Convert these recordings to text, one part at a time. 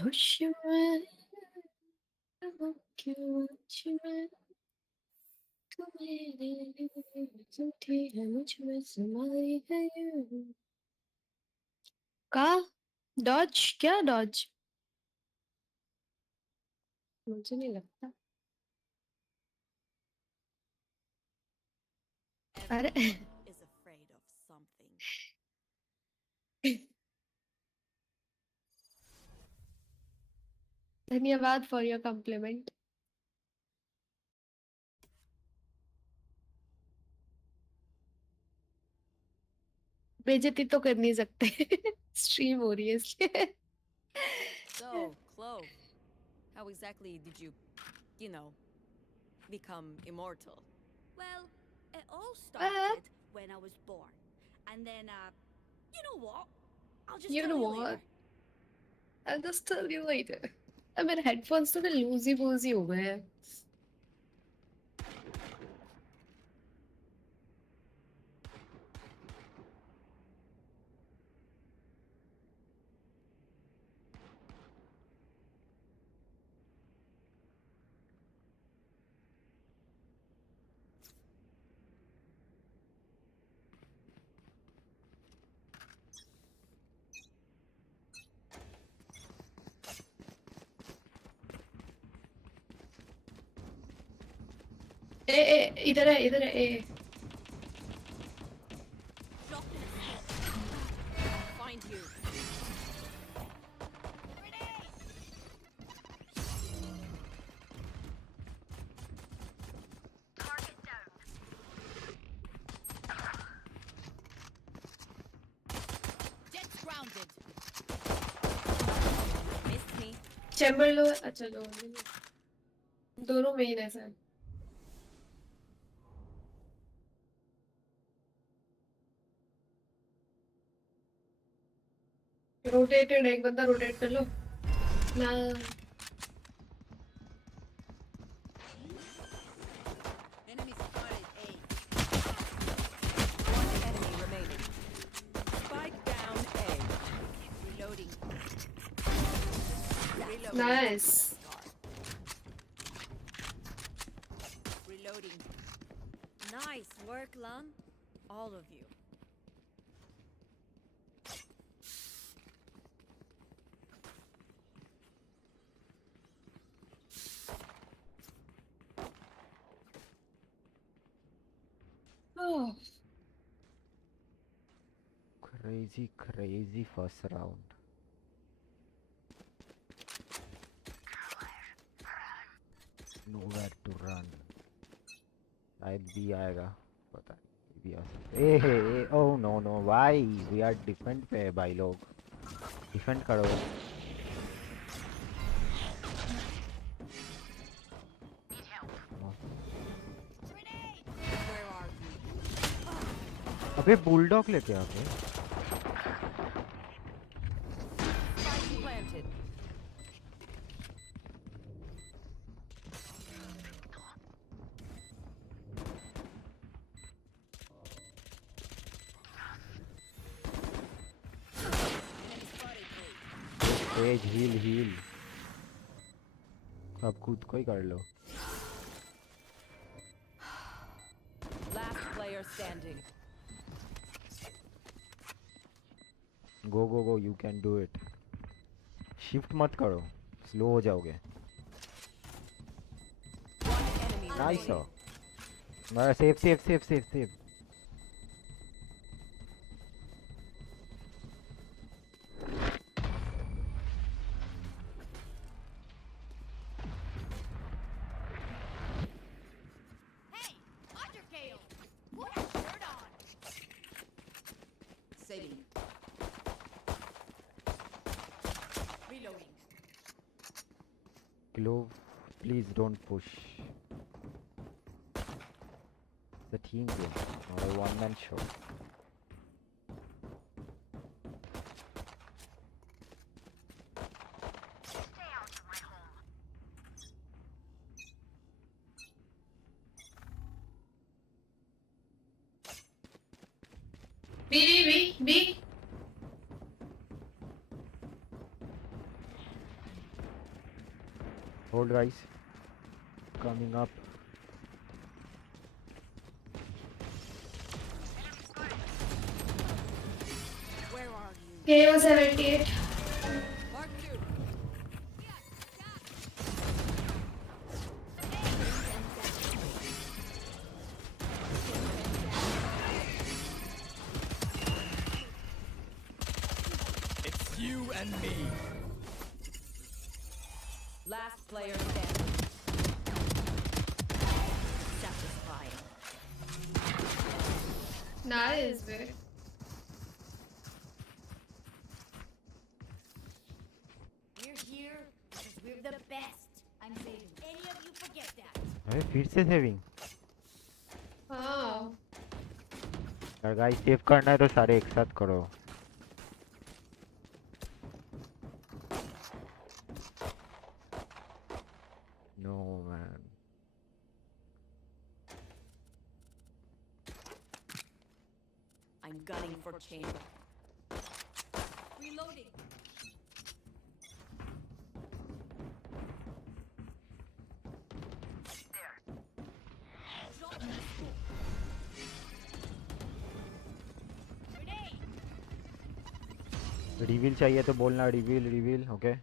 होश में वो क्यों छुए तू मेरे लिए झूठी है मुझ में समाई है यूं का डॉज क्या डॉज मुझे नहीं लगता अरे Everyone is afraid of something. धन्यवाद फॉर योर कॉम्प्लीमेंट बेइज्जती तो कर नहीं सकते स्ट्रीम हो रही है इसलिए So, Clove, how exactly did you, you know, become immortal? Well, it all uh, started when I was born. And then, you know what? I'll just you tell know you what later. I'll just tell you later अब मेरे headphones थोड़े लूजी Woozi हो गए हैं इधर है ए Drop in a smoke. I'll find you. Jet's grounded. Missed me. Chamber लो अच्छा लो दोनों मेन है सर रोटेटेड एक बंदा रोटेट कर लो ना Enemy spotted A. One enemy remaining. Spike down A. Reloading. Reloading. Nice Reloading. Nice work, Lum. All of you. Oh, Crazy first round. Nowhere to run. शायद भी आएगा पता नहीं भी आ सकता ए ओह नो नो भाई वी आर डिफेंड पे है भाई लोग डिफेंड करो Where are you? अबे बुलडॉग लेके आ गए Spike planted. Enemy spotted A. तेज हील अब खुद को ही कर लो Last player standing. Go you can do it shift मत करो स्लो हो जाओगे One enemy nice remaining. Safe Hey, Undergale! Put a shirt on! Saving. Reloading. Glove, please don't push. The team game, not a one-man show. B. Hold guys. Coming up. Where are you? KO 78. Mark two. It's you and me. Last player standing. Satisfying. Nice, man. We're here because we're the best. I'm saving. Any of you forget that? अरे फिर से saving हाँ यार guys save करना है तो सारे एक साथ करो no man I'm gunning for chamber. Reloading. Drop in the smoke. Grenade. Reveal चाहिए तो बोलना रिवील रिवील ओके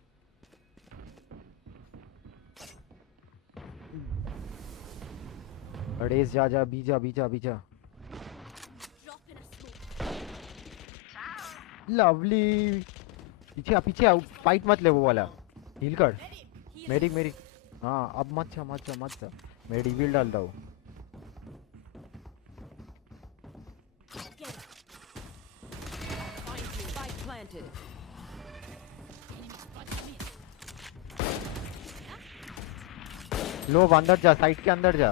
अड़ेस जा जा बीजा बीजा बीजा Drop in a smoke. Lovely पीछे आ पीछे आ फाइट मत ले वो वाला हील कर Ready. Heal. मेडिक मेडिक हाँ अब मत जा मत जा मत जा मैं रिवील डालता हूँ Get it. Find you. Spike planted. Enemy spotted me. लो अंदर जा साइट के अंदर जा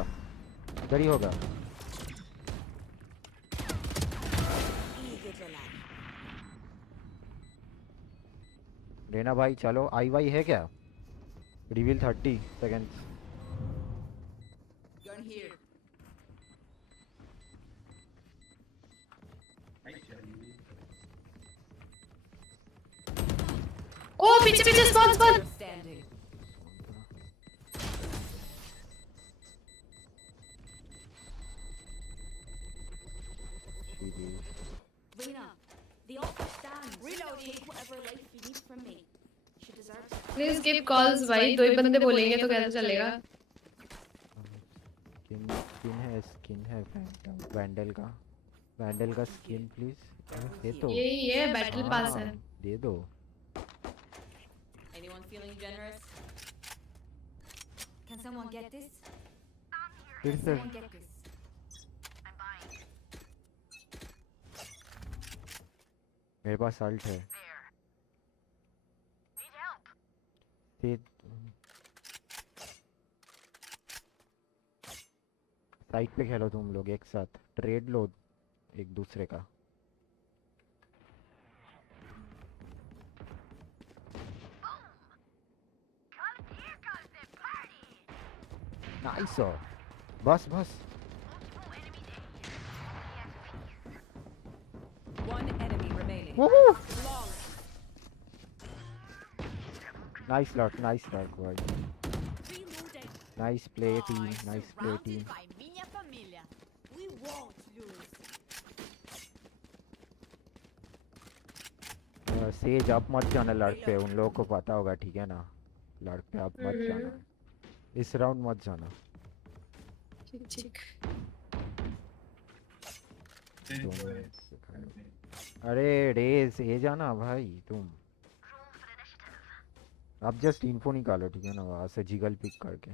इधर ही होगा रेना भाई चलो आई वाई है क्या रिवील 30 सेकंड्स Gun here. ओ पीछे पीछे spawn spawn Player standing. Lena, the offer stands. Reloading. Take whatever life you need from me. She deserves it. Please give calls भाई दो ही बंदे बोलेंगे तो कैसे चलेगा स्किन है फैंटम वैंडल का स्किन प्लीज दे तो यही है बैटल पास है हाँ, दे दो Anyone feeling generous? Can someone get this? फिर से Someone get this. मेरे पास अल्ट है दे साइड पे खेलो तुम लोग एक साथ ट्रेड लो एक दूसरे का नाइस बस बस One enemy remaining. Woohoo! Long. Nice luck भाई Reloading. nice play team nice play team By minha família. We won't lose. Says आप मत जाना लड़क पे उन लोगों को पता होगा ठीक है ना लड़क पे आप मत जाना इस राउंड मत जाना ठीक ठीक अरे रेस ये जाना भाई तुम आप जस्ट इन्फो निकालो ठीक है ना वहाँ से जिगल पिक करके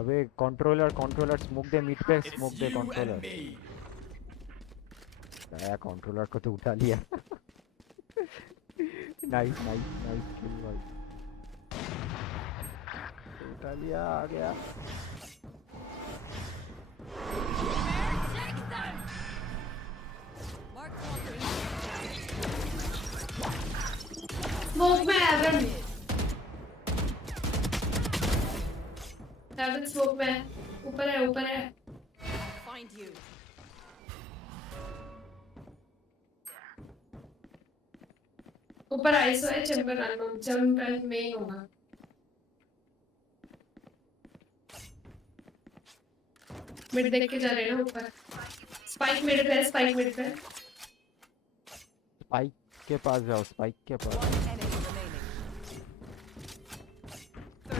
अबे कंट्रोलर स्मोक दे मिड पे It's smoke they you and controller me. नया कंट्रोलर को तो उठा लिया नाइस किल भाई उठा लिया आ गया Mark Walker. स्मोक में हेवन स्मोक में ऊपर है ऊपर है। Find you. ऊपर आइसो है, चैम्बर अननोन, चैम्बर में ही होगा। मिड देख के जा रहे हैं ना ऊपर। स्पाइक मिड पे है, स्पाइक मिड पे है। स्पाइक के पास जाओ, स्पाइक के पास। One enemy remaining.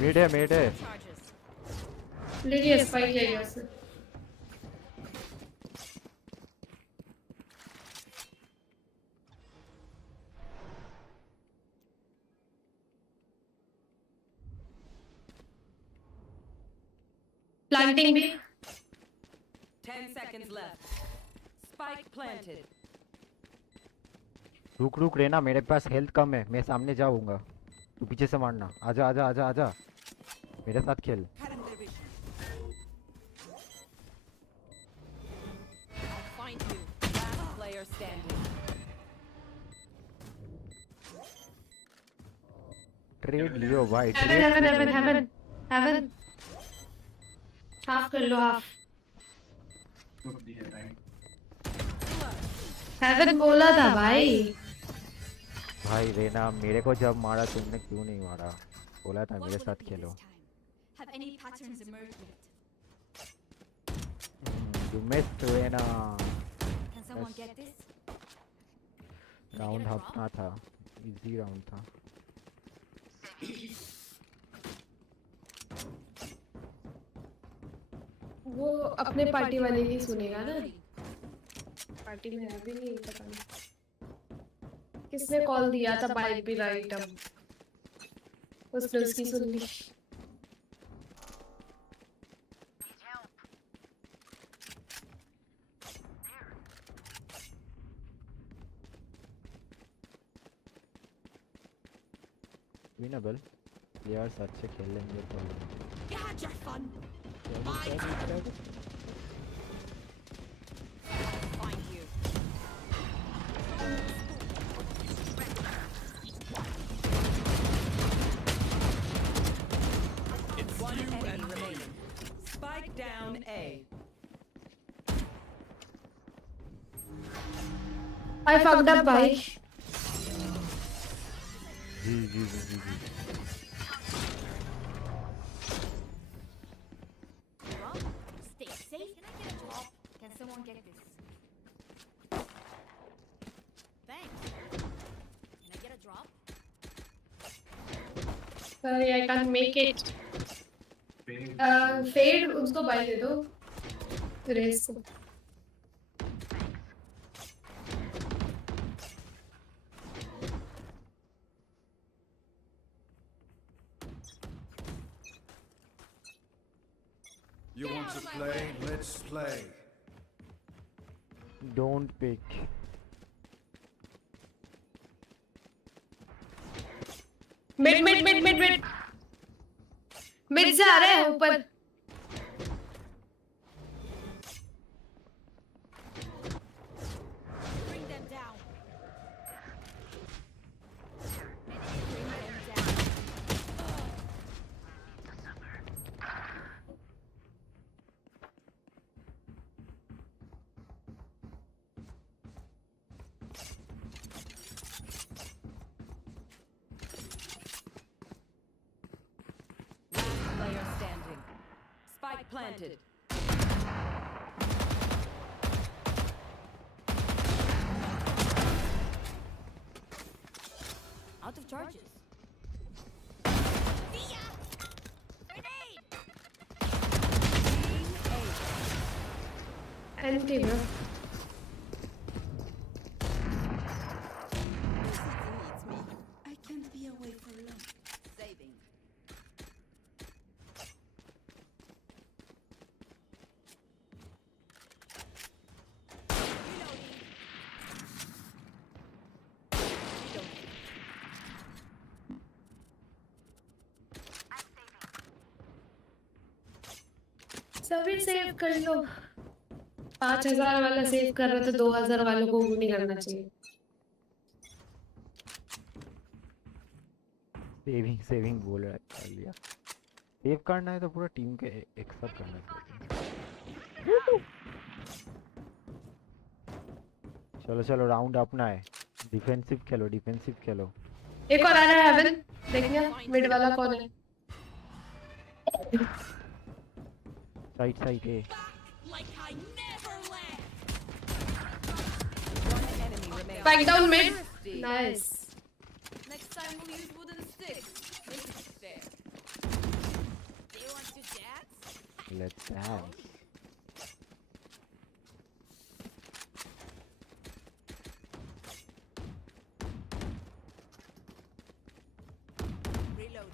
मेड है, मेड है। Charges. ले लिया स्पाइक, ले लिया उसने। प्लांटिंग भी। 10 seconds left. Spike planted. रुक रुक रेना, मेरे पास हेल्थ कम है, मैं सामने जाऊंगा, तू पीछे से मारना। आजा आजा आजा आजा, मेरे साथ खेल। Find you. Last player standing. Trade लियो भाई, heaven trade. Heaven heaven heaven. Half कर लो, हाफ। हेवन बोला था भाई। भाई रेना, मेरे को जब मारा तुमने क्यों नहीं मारा? बोला था मेरे साथ खेलो। Have any patterns emerged yet? You missed Reyna. Can someone get this? Round अपना था, इजी राउंड था। वो अपने पार्टी वाले की सुनेगा ना। पार्टी में है भी नहीं, पता नहीं किसने कॉल दिया था, बाइक भी राइट। अब उसने उसकी सुन ली। विनेबल प्लेयर्स अच्छे खेल लेंगे तो You had your fun. Find you. It's One you enemy and me. remaining. Spike down A. I fucked up भाई। जी जी जी जी जी। Drop? Stay safe. Can I get a drop? Can someone get this? Thanks. Can I get a drop? Sorry, I can't make it. Fade उसको bye दे दो, Raze को। You want to play? Let's play. Don't pick. Mid mid mid mid mid mid से आ रहे हैं ऊपर। Bring them down. Bring them down. Last player standing. Spike planted. Out of charges. NT bro. I can't be away for long. Saving. सभी save कर लो। 5000 वाला save कर रहे तो 2000 वालों को नहीं करना चाहिए। सेविंग सेविंग बोल रहा है, कर लिया। सेव करना है तो पूरा टीम के एक साथ करना चाहिए। चलो चलो राउंड अपना है, डिफेंसिव खेलो। एक और आ रहा है हेवन, देखना मिड वाला कौन है। Side A. Like I never left. One enemy remaining. Spike down mid. Thirsty. Nice. Next time we'll use wooden sticks. Make it fair. They want to dance? Let's dance. Reload.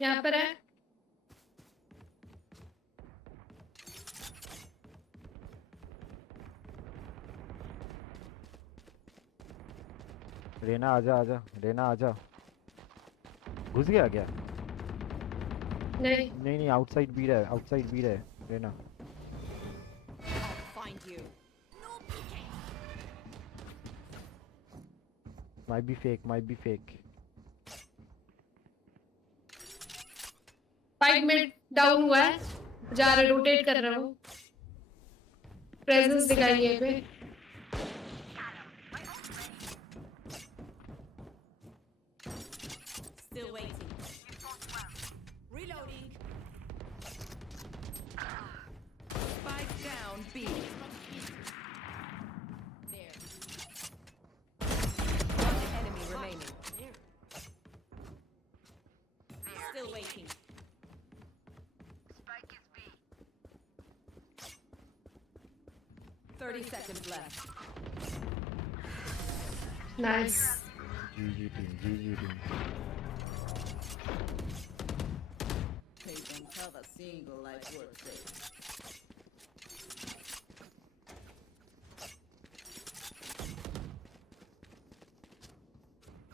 यहाँ पर है। रेना आजा रेना आजा। घुस गया क्या? नहीं नहीं आउटसाइड बी है Reyna. I'll find you. No peeking. might be fake। Spike mid down हुआ है, जा रहा रोटेट कर रहा हूँ, प्रेजेंस दिखाइए पे। Still waiting. Reloading. Spike down B. There. One enemy remaining. Still waiting. 30 seconds left. Nice. GG team। They don't have a single life worth saving.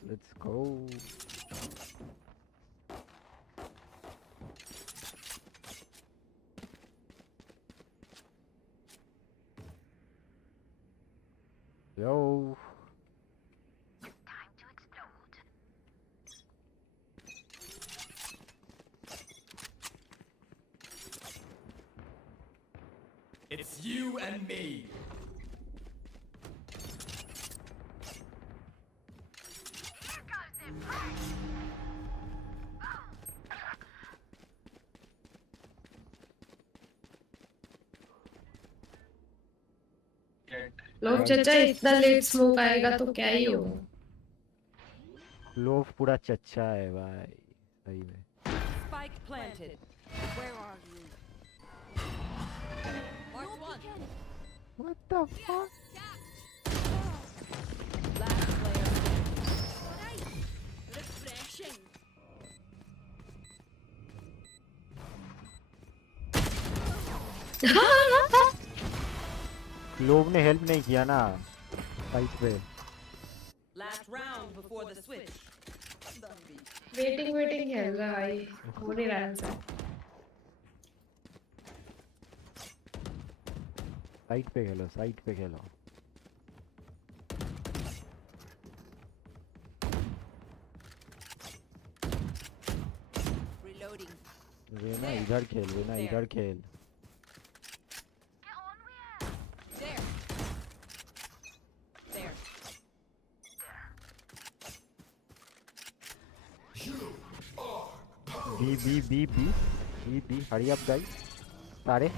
Let's go। Yo। It's you and me. लोग चाचा इतना late smoke आएगा तो क्या ही होगा। लोग पूरा चच्चा है भाई, सही में। Spike planted. Where are you? Mark one. What the fuck? Last player. Refreshing. लोग ने हेल्प नहीं किया ना साइड पे। Last round before the switch. Waiting खेल रहा है भाई, हो नहीं रहा है। साइड पे खेलो। Reloading. रेना इधर खेल। There. There. B hurry up guys सारे।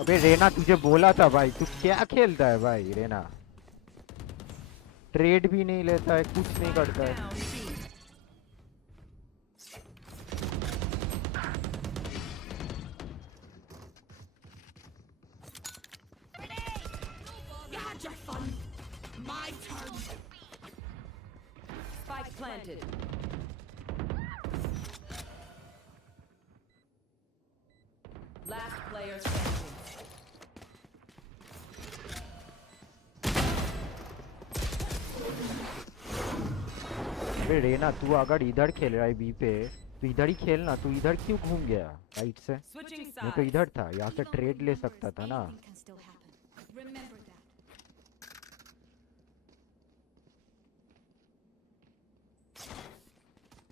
अबे रेना तुझे बोला था भाई, तू क्या खेलता है भाई रेना? ट्रेड भी नहीं लेता है, कुछ नहीं करता है। Down B. You had your fun. My turn. Spike planted. Last player standing. अबे रेना तू अगर इधर खेल रहा है बी पे, तू इधर ही खेलना, तू इधर क्यों घूम गया राइट से? Switching मैं तो sides. इधर था, यहाँ से Even ट्रेड with ले numbers, सकता था ना. anything can still happen. Remember that.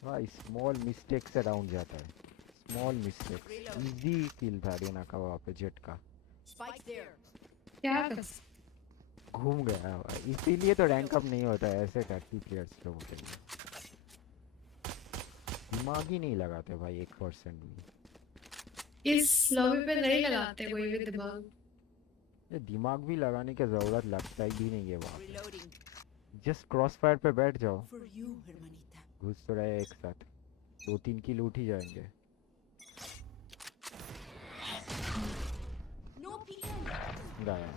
भाई स्मॉल मिस्टेक से राउंड जाता है, स्मॉल मिस्टेक. इजी किल था रेना का वहाँ पे जेट का. Spike there. क्या कर घूम गया भाई, इसीलिए तो रैंक अप नहीं होता है ऐसे टैक्टी प्लेयर्स लोगों के लिए. दिमाग ही नहीं लगाते भाई 1% भी. इस लॉबी पे नहीं लगाते कोई भी दिमाग. ये दिमाग भी लगाने की जरूरत लगता ही नहीं है वहाँ. Reloading. जस्ट क्रॉस फायर पे बैठ जाओ, For you, hermanita. घुस तो रहे एक साथ, 2-3 किल उठ ही जाएंगे. No peeking. गाया.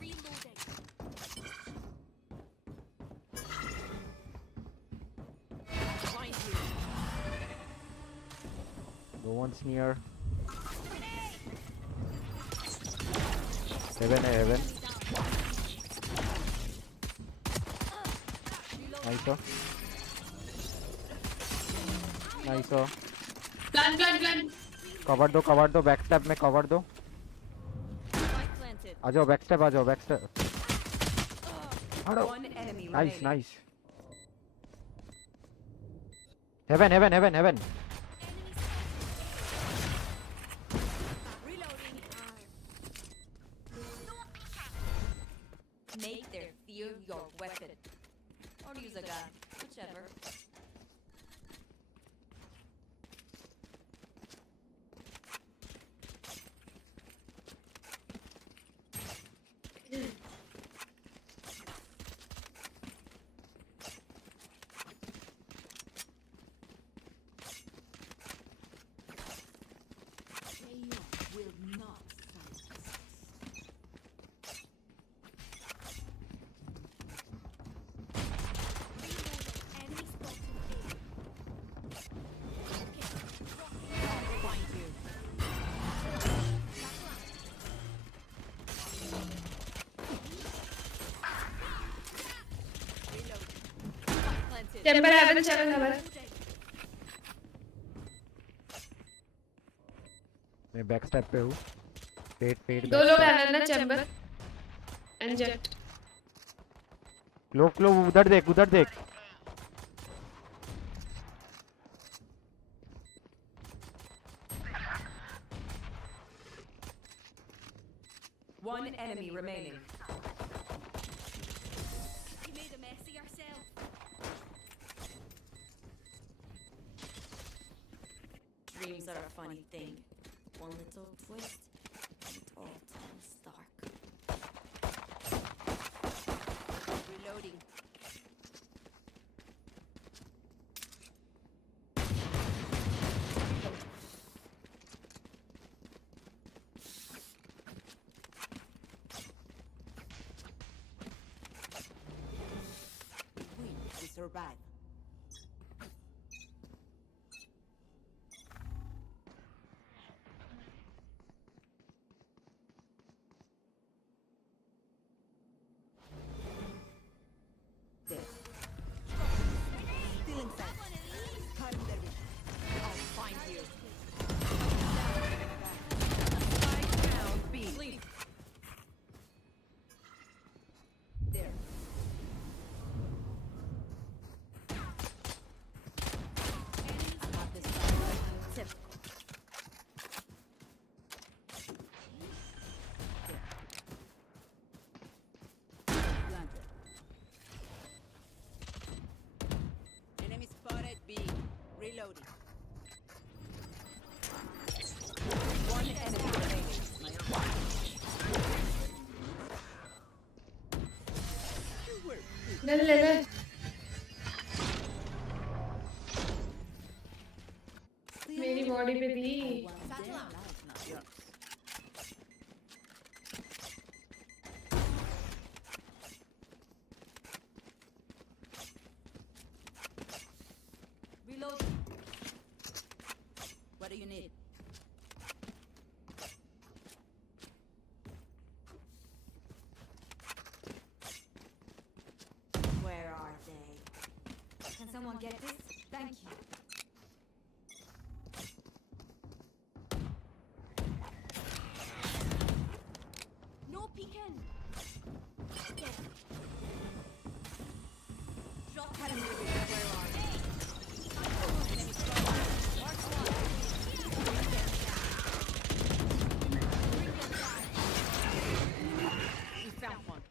Reloading. Find you. No one's near. Heaven है, heaven. Nice हो. Nice हो. प्लान. कवर दो, बैक स्टेप में कवर दो. Spike planted. आ जाओ बैक स्टेप. हटो. One enemy nice remaining. Nice. Heaven. Reloading. Make their fear your weapon. Or use a gun. Whichever. Chaos will not silence us. Enemy spotted Find you. Reload. Spike planted. Chamber heaven. मैं back step पे हूँ. पेट दो लोग हैं ना chamber and jet. Clove उधर देख. One enemy remaining. You made a mess of yourself. Dreams are a funny thing. One little twist, and it all turns dark. Reloading. We survive. There. Still inside. Time there. I'll find you. Spike down B. Sleep. There. I have this side. Typical. Planted. Enemy spotted B. Reloading. One enemy remaining. ले. मेरी body पे थी. Reload. What do you need? Where are they? Can Can someone get this? Thank you. No peeking. Yes. Drop head and where are you? We found one.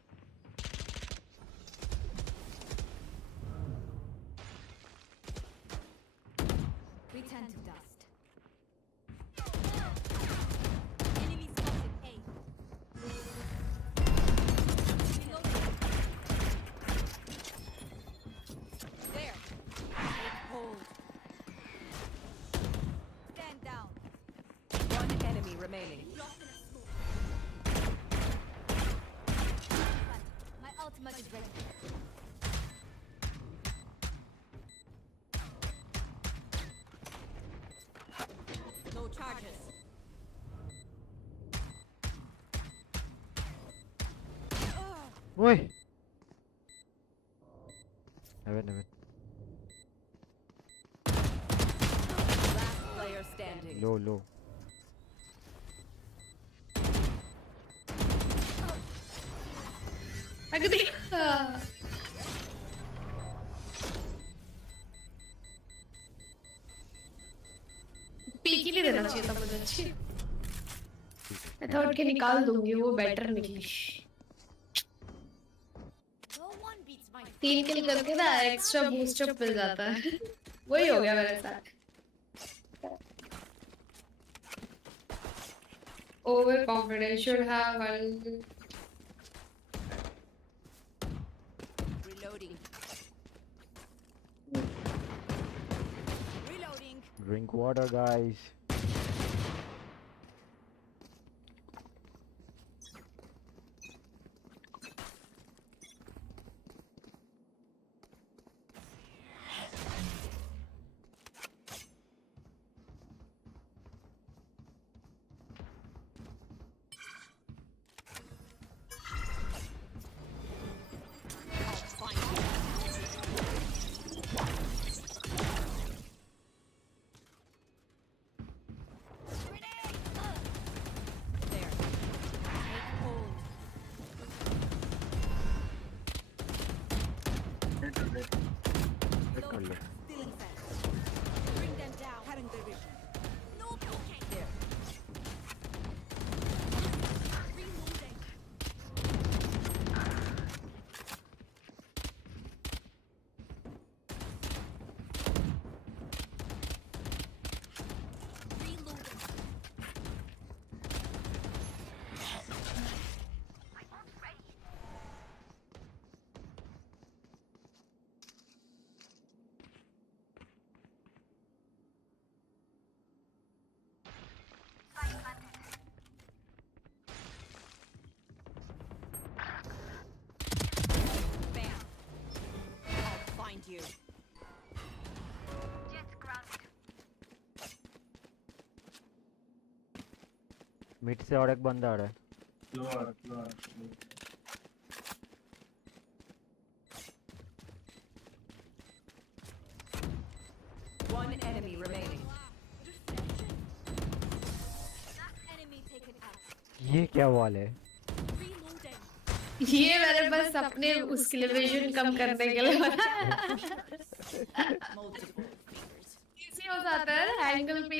Return to dust. Enemy spotted A. There. Hold. Stand down. One enemy remaining. Lost in a smoke. My ultimate is ready. No charges. Oi! Heaven. Last player standing. Low. अगदी peak ही नहीं देना चाहिए था मुझे अच्छी मैं thought के निकाल दूंगी वो बेटर निकली No one beats my 3 किल करके ना एक्स्ट्रा बूस्ट अप मिल जाता है वही हो गया मेरे साथ over confidence should have Reloading. Reloading. Drink water, guys. There. Take hold. Check कर लो. Stealing fence. Bring them down. Cutting their vision. No peeking. There. Reloading. Reloading. Bam. I'll find you. Mid से और एक बंदा आ रहा है. One enemy remaining. enemy taken out. ये क्या वाल है? Reloading. ये मेरे पास अपने उसके लिए विजन कम करने के लिए Multiple fingers. इजी हो जाता है एंगल पे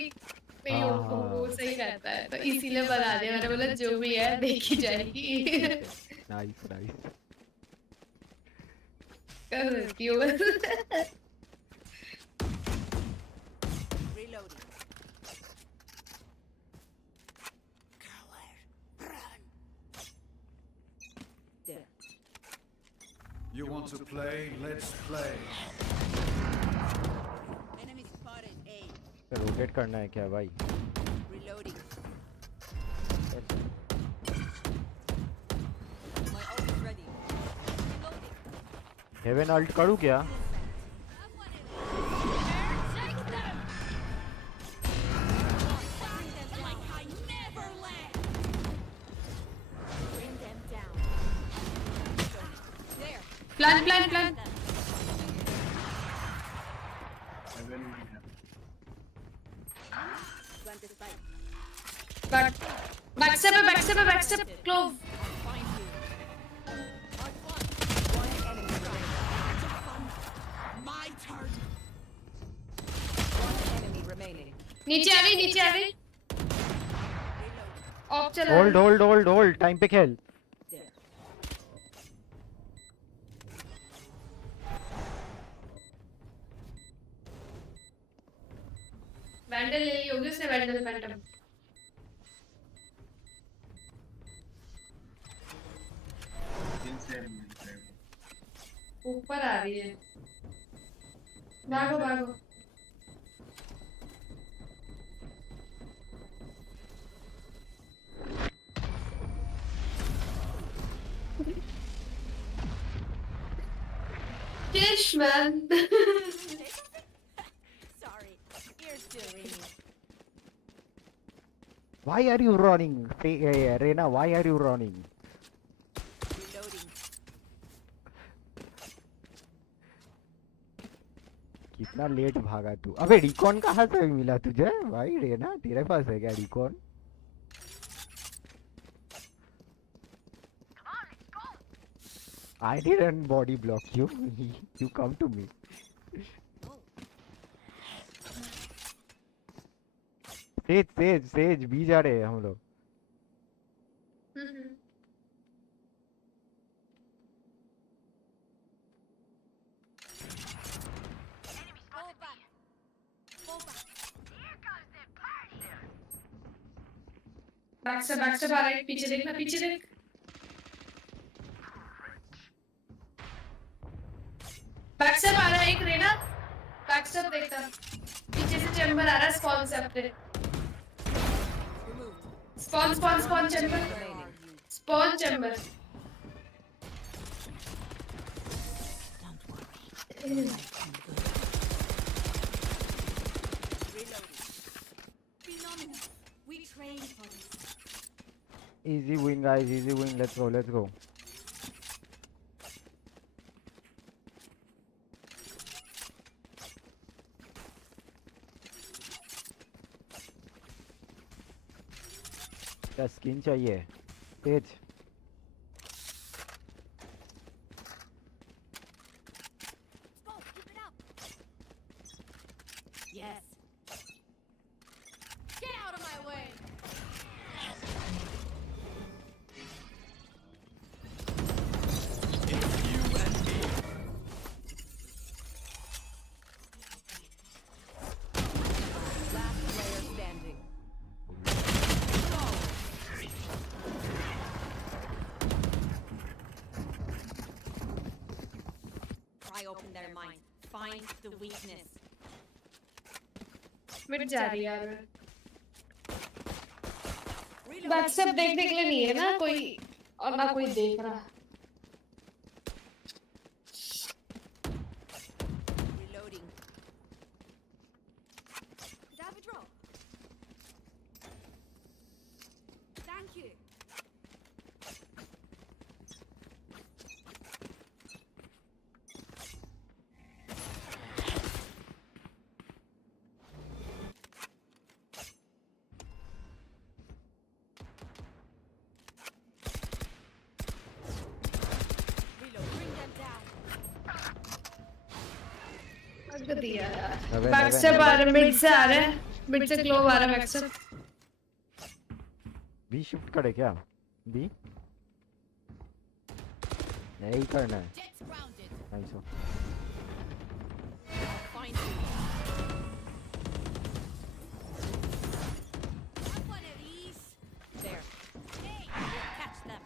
पे हाँ, वो हाँ. सही रहता है तो इसीलिए बता दिया मैंने बोला जो भी है देखी जाएगी नाइस. कर देती हूँ बस Reloading. There. You want to play? Let's play. Enemy spotted A. Rotate करना है क्या भाई? Reloading. My ult is ready. Reloading. Heaven ult करूँ क्या? Plan plant the spike. Backstep, Clove. Find you. One enemy remaining. My turn. One enemy remaining. नीचे आ गई. Of चला. Hold time पे खेल. There. वैंडल ले ली होगी उसने. वैंडल फैंटम ऊपर आ रही है. भागो. Fish man. Sorry, you're still ringing. Why are you running? Reina, why are you running? Reloading. कितना लेट भागा तू. अबे रिकॉन कहाँ से मिला तुझे भाई? रेना तेरे पास है क्या recon? I didn't body block you. You come to me. Sage B जा रहे हैं हम लोग. बैकस्टेप आ रहा है. पीछे देख. बैकस्टेप आ रहा है एक. रेना बैकस्टेप देखता. पीछे से चैम्बर आ रहा है. स्पॉन से अपने. Spawn chamber. Spawn chamber. We trained for this. Easy win guys, easy win. Let's go. क्या स्किन चाहिए? तेज. Go, keep it up. Yes. Get out of my way. It's you and me. Last player standing. Pry open their mind. Find the weakness. मिट जा रही है यार. Reload. Backstep देख ले नहीं है ना कोई. और ना कोई देख रहा. Reloading. Could I have a drop? Thank you. Reload. Bring them down. अग दिया यार. Never, backstep never. आ रहा है. मिड से आ रहा है. मिड से क्लोव आ रहा है. बैकस्टेप. बी शिफ्ट करे क्या? बी नहीं करना है. Jets grounded. नाइस हो. Find you. Have one of these. There. Hey, we'll catch them.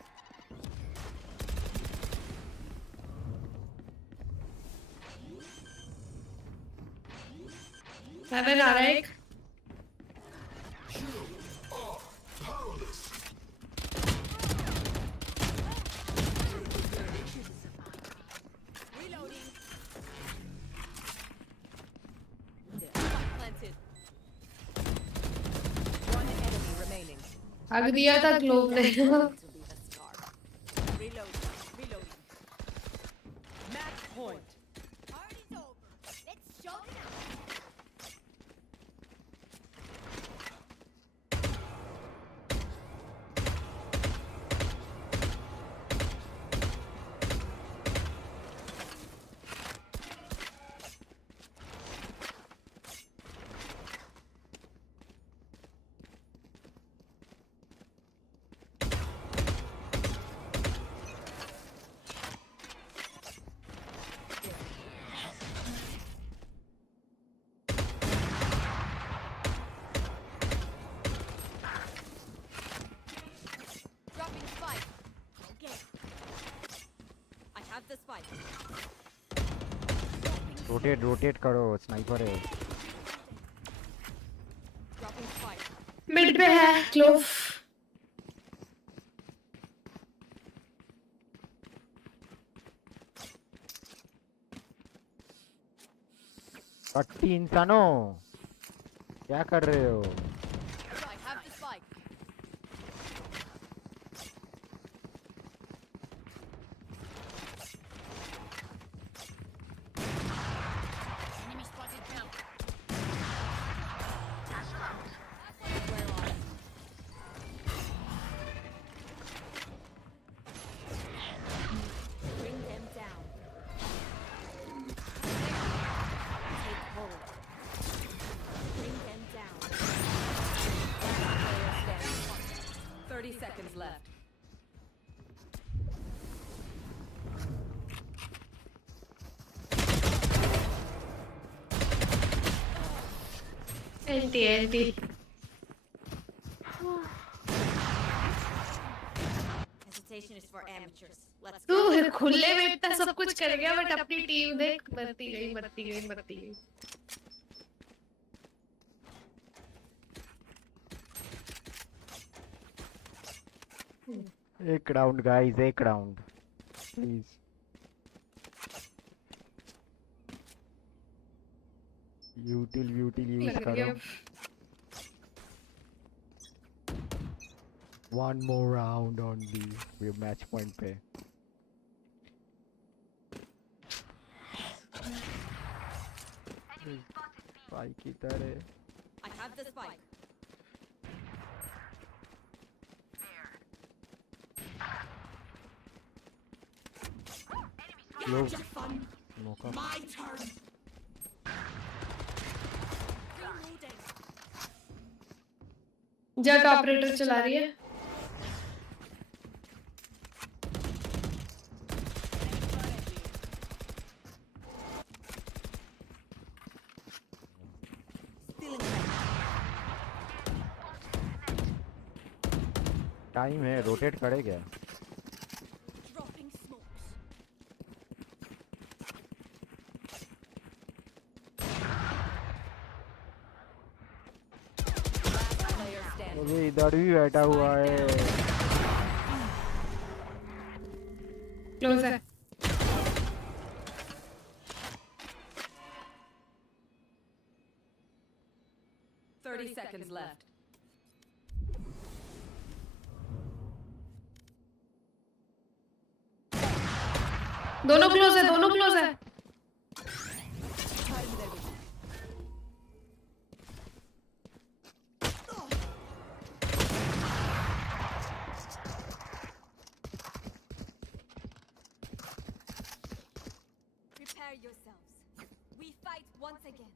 Heaven आ रहा है एक. Reloading. There. Spike planted. One enemy remaining. अग दिया था क्लोव ने. To leave a scar. Reloading. Match point. Party's over. Let's show them. the spike. Rotate करो, sniper है। Dropping spike. मिड पे है क्लोव। कट्टी इंसानों, क्या कर रहे हो? I have the spike. Enemy spotted B. Where are you? Bring them down. Take hold. Bring them down. Last player standing. 30 seconds left. Anti Hesitation is for amateurs. Let's तू go. खुले में इतना सब कुछ कर गया बट अपनी team देख मरती गई। एक राउंड गाइस, एक राउंड प्लीज। यूटिल यूज लग रही करो। है। One more round only, way match point पे। भाई किधर है? I have the spike. लोग मौका My turn. Reloading. Jet operator चला रही है। टाइम है, रोटेट करे क्या? Dropping smokes. Last player standing. अबे इधर भी बैठा हुआ है। क्लोज है। Thirty seconds left. दोनों क्लोज है। Prepare yourselves. We fight once again.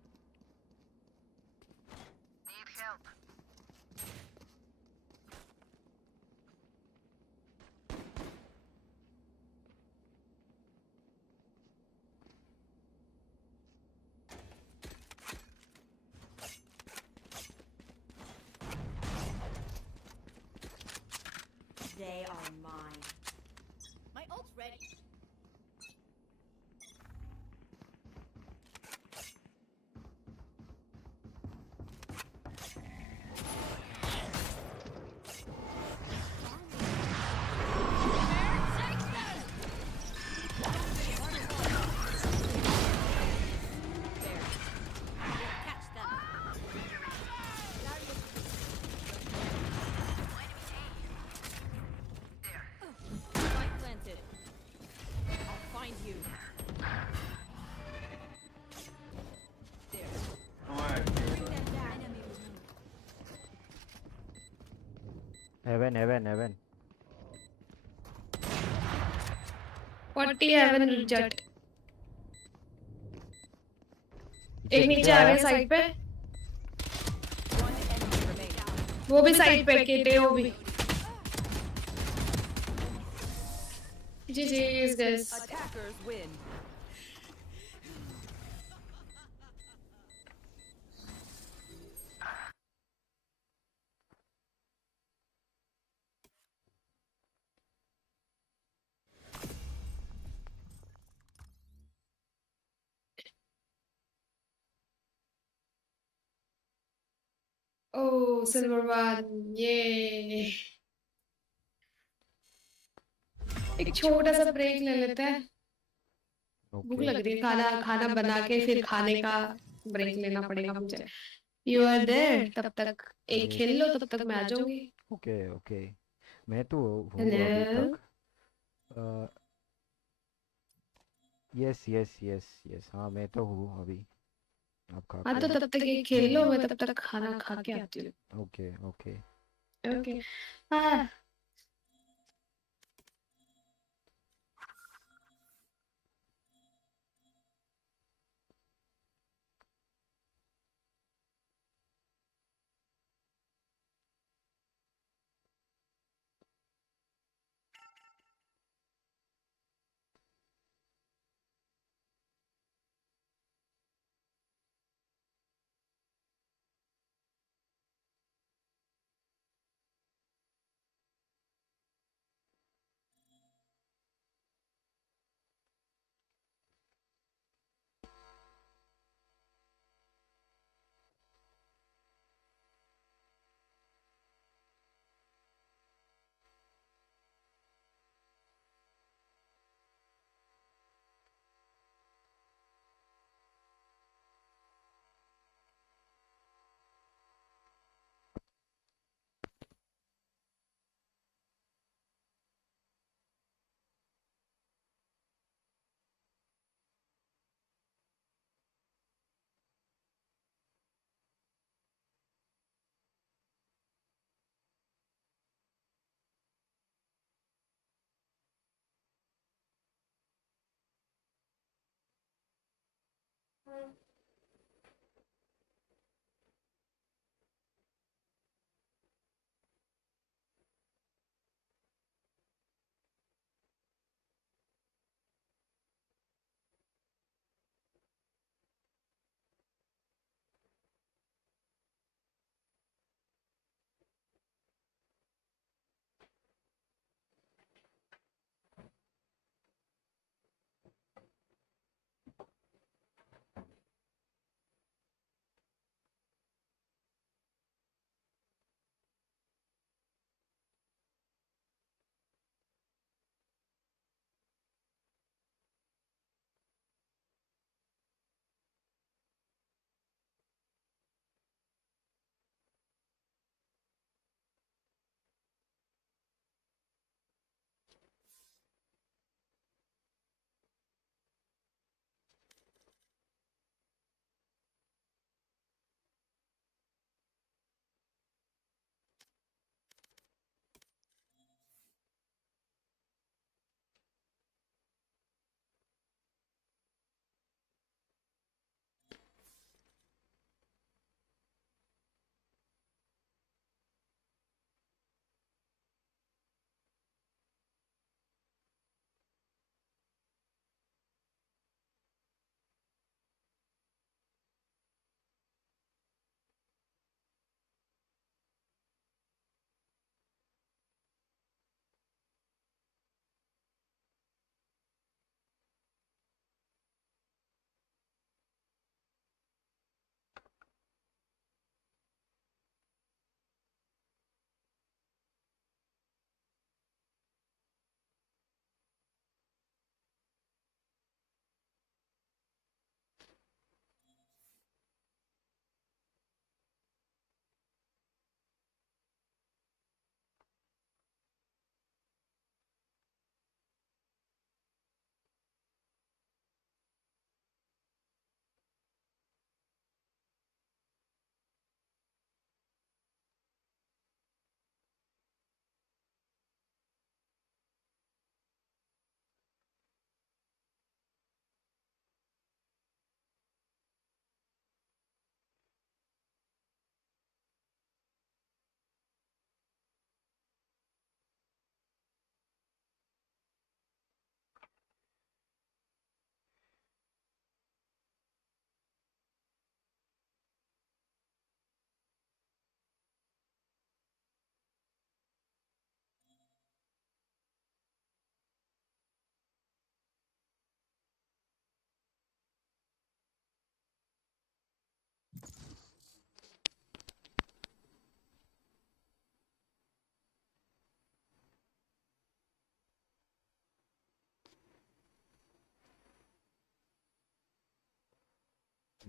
They are mine. My ult's ready. There. Catch them. Spike planted. I'll find you. There. Bring them down. Enemy removed. Heaven 40 heaven Jett. एक नीचे आ गया side पे। One enemy remaining. वो भी side पे केटे वो भी। GG's guys। Attackers win. ओ सिल्वर वन ये। एक छोटा सा ब्रेक ले लेते हैं। भूख ओके लग रही है, खाना खाना बना के फिर खाने का ब्रेक लेना पड़ेगा मुझे। यू आर देयर, तब तक एक ये खेल लो, तब तक मैं आ जाऊंगी। Okay okay. मैं तो हूँ अभी हेलो। तक। यस यस यस यस, हाँ मैं तो हूँ अभी। आप खा हाँ के तो तब तक एक खेल लो, मैं तब तक खाना खा के आती हूँ। Okay okay. ओके। हाँ।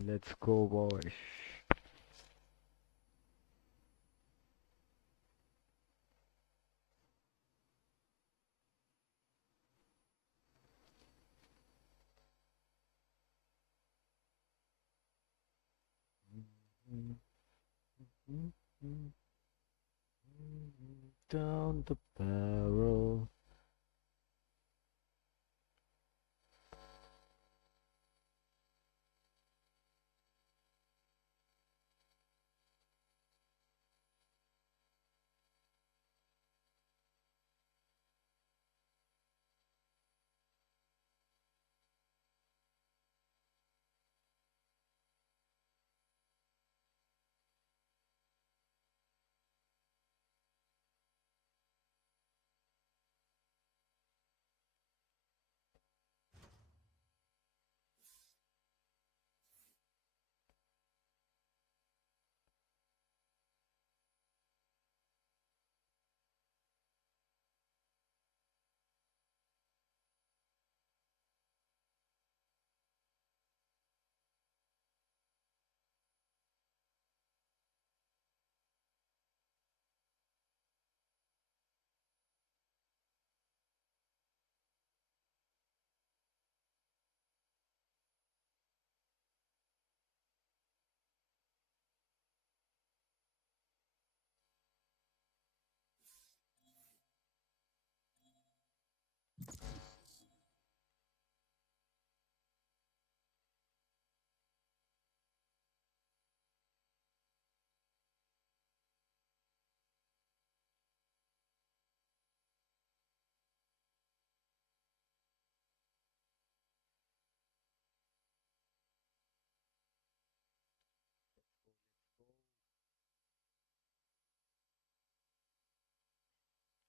Let's go, boys. Down the barrel.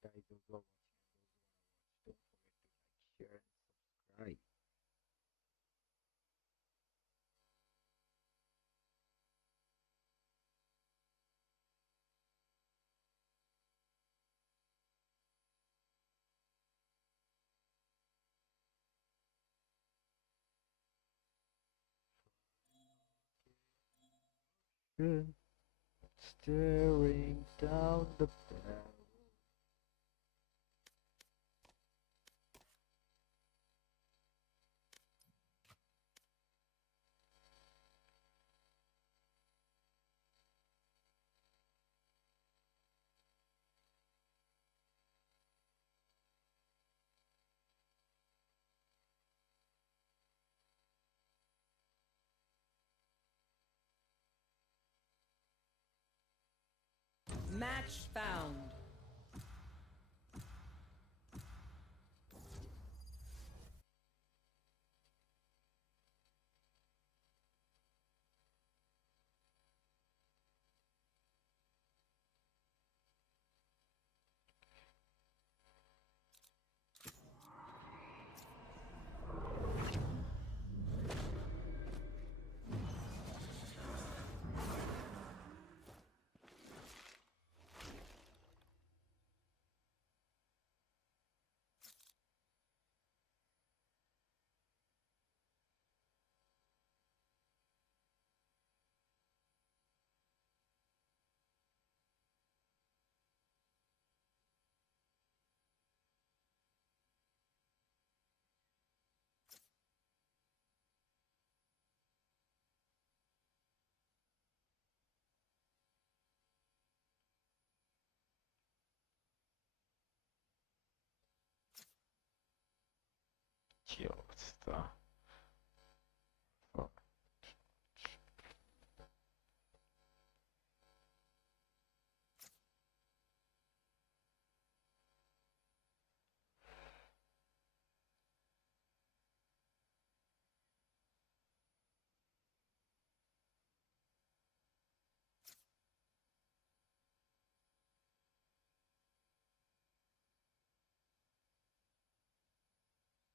Guys, those who are watching and those who wanna watch, don't forget to like, share, and subscribe. Yeah. Staring down the barrel. Match found. Yo, stuff.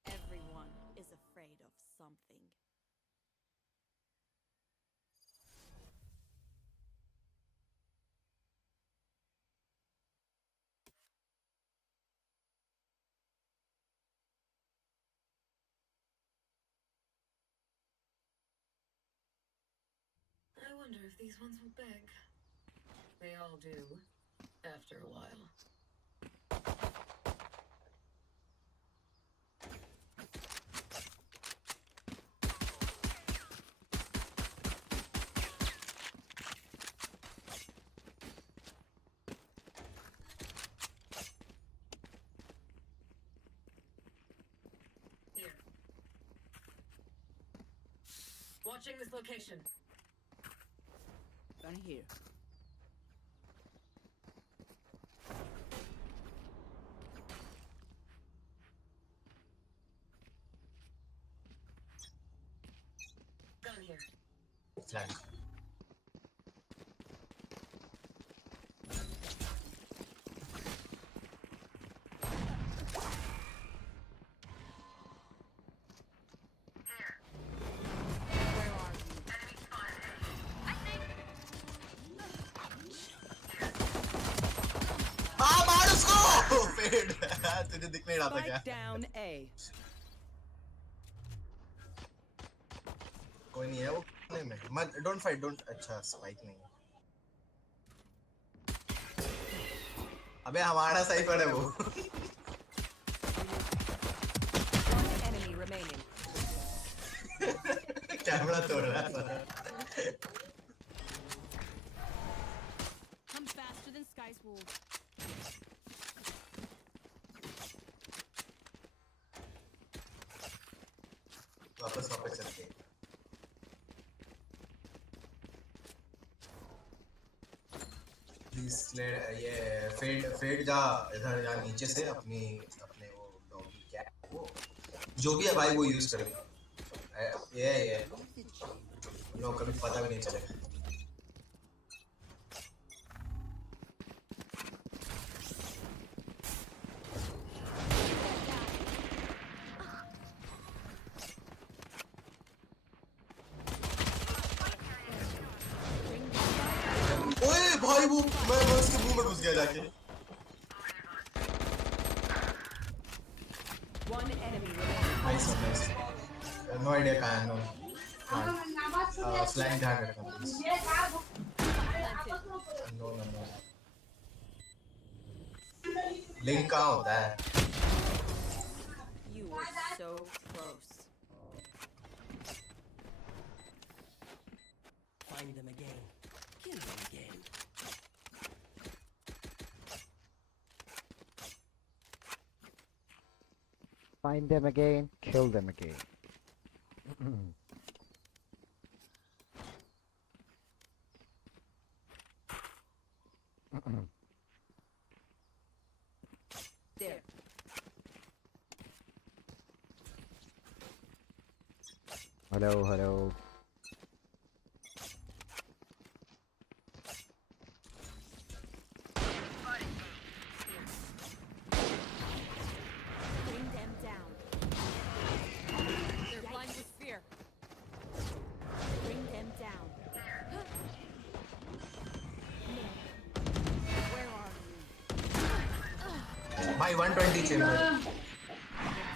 Everyone is afraid wonder if these ones will beg. They all do, after a while. Here. Watching this location. Gun here. Gun here. Flag. हाँ मार उसको fade तुझे दिख नहीं रहा था क्या Spike down A. कोई नहीं है वो नहीं में मत डोंट फाइट डोंट अच्छा स्पाइक नहीं है अबे हमारा सही पर है वो One enemy remaining. कैमरा तोड़ रहा है साला Come faster than Sky's wolves. वापस वापस चलते हैं प्लीज ये फेड फेड जा इधर या नीचे से अपनी अपने वो डॉगी क्या है वो जो भी है भाई वो यूज करेगा ये लोग कभी पता भी नहीं चलेगा ओए भाई वो मैं उसके मुंह में घुस गया जाके One enemy remaining. Nice nice no idea कहां है नो स्लैंग ध्यान रखना नो नो नो लिंक कहां होता है You were so close. Find them again. Kill them again. Find them again, kill them again. There. Hello, hello. Bring them down. They're blind with fear. Bring them down. Where are you? भाई 120 chamber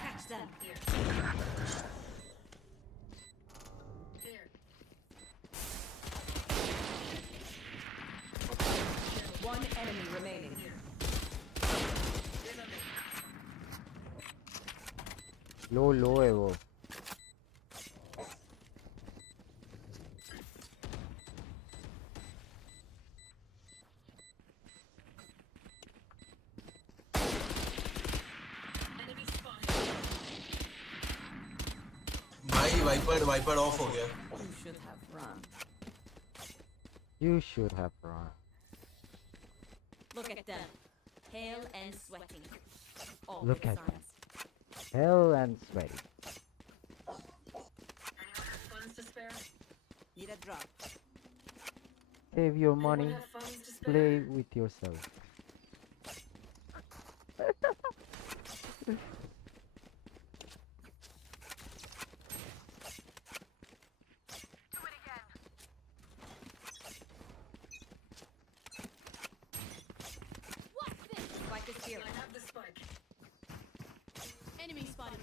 Catch them. Here. One enemy remaining. लो है वो Enemy spotted. भाई wiper of हो गया You should have run. You should have run. Look at them. Pale and sweating. All Look good at signs. Hell and sweaty. Funds to spare? Need a drop. Save your money. Anyone have funds to spare? Play with yourself. What's this? Spike is here. I have the spike. Enemy spotted.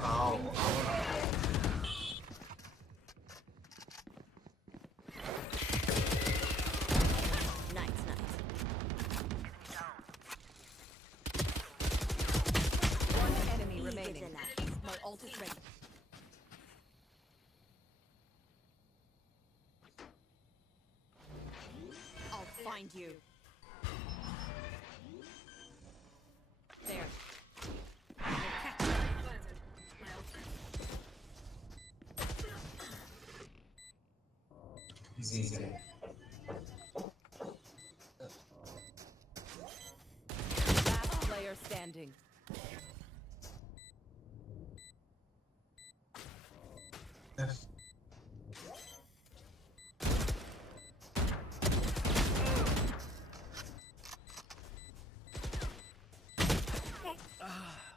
कहाँ ult is ready. I'll find you. There. Planted. My ultimate. Easy. Last player standing.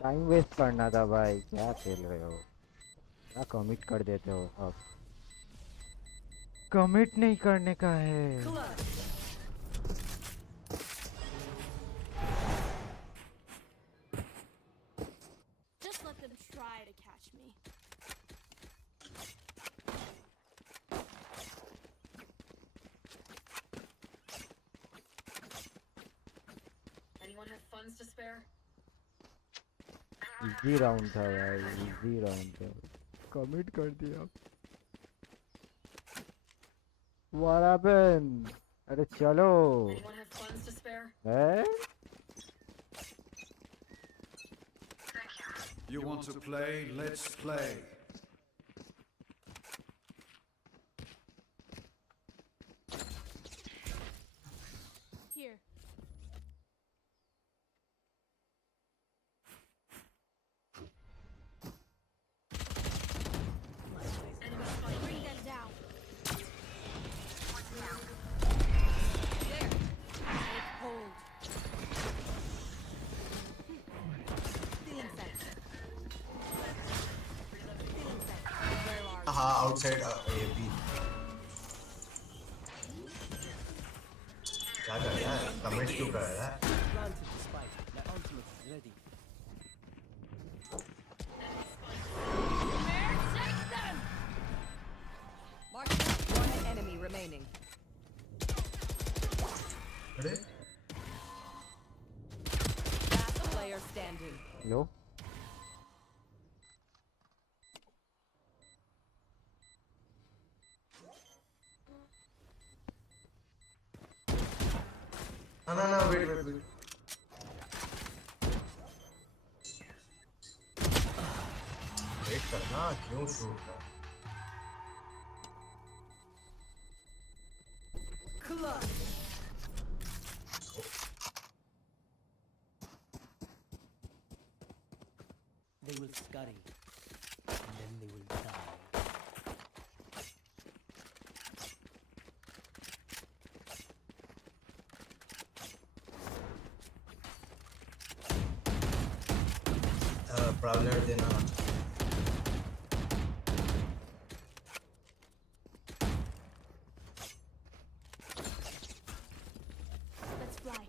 Time waste करना था भाई, क्या खेल रहे हो, क्या commit कर देते हो अब, कमिट नहीं करने का है। Just let them try to catch me. Anyone have funds to spare? Easy round था भाई, इजी राउंड था, कमिट कर दिया। What happened? अरे चलो Anyone have funds to spare? है। You want to play? Let's play. Here. Enemy spotted. Bring them down. There. Take hold. Feeling set. Feeling set. Where are you? हाँ outside A B. क्या कर रहा है, comment क्यों कर रहा है? Planted the spike. My ultimate is ready. Take them! Mark one enemy remaining. अरे Last player standing. लो ना वेट करना, क्यों शूट कर? They will scurry, and then they will die. Problem देना। Let's fly.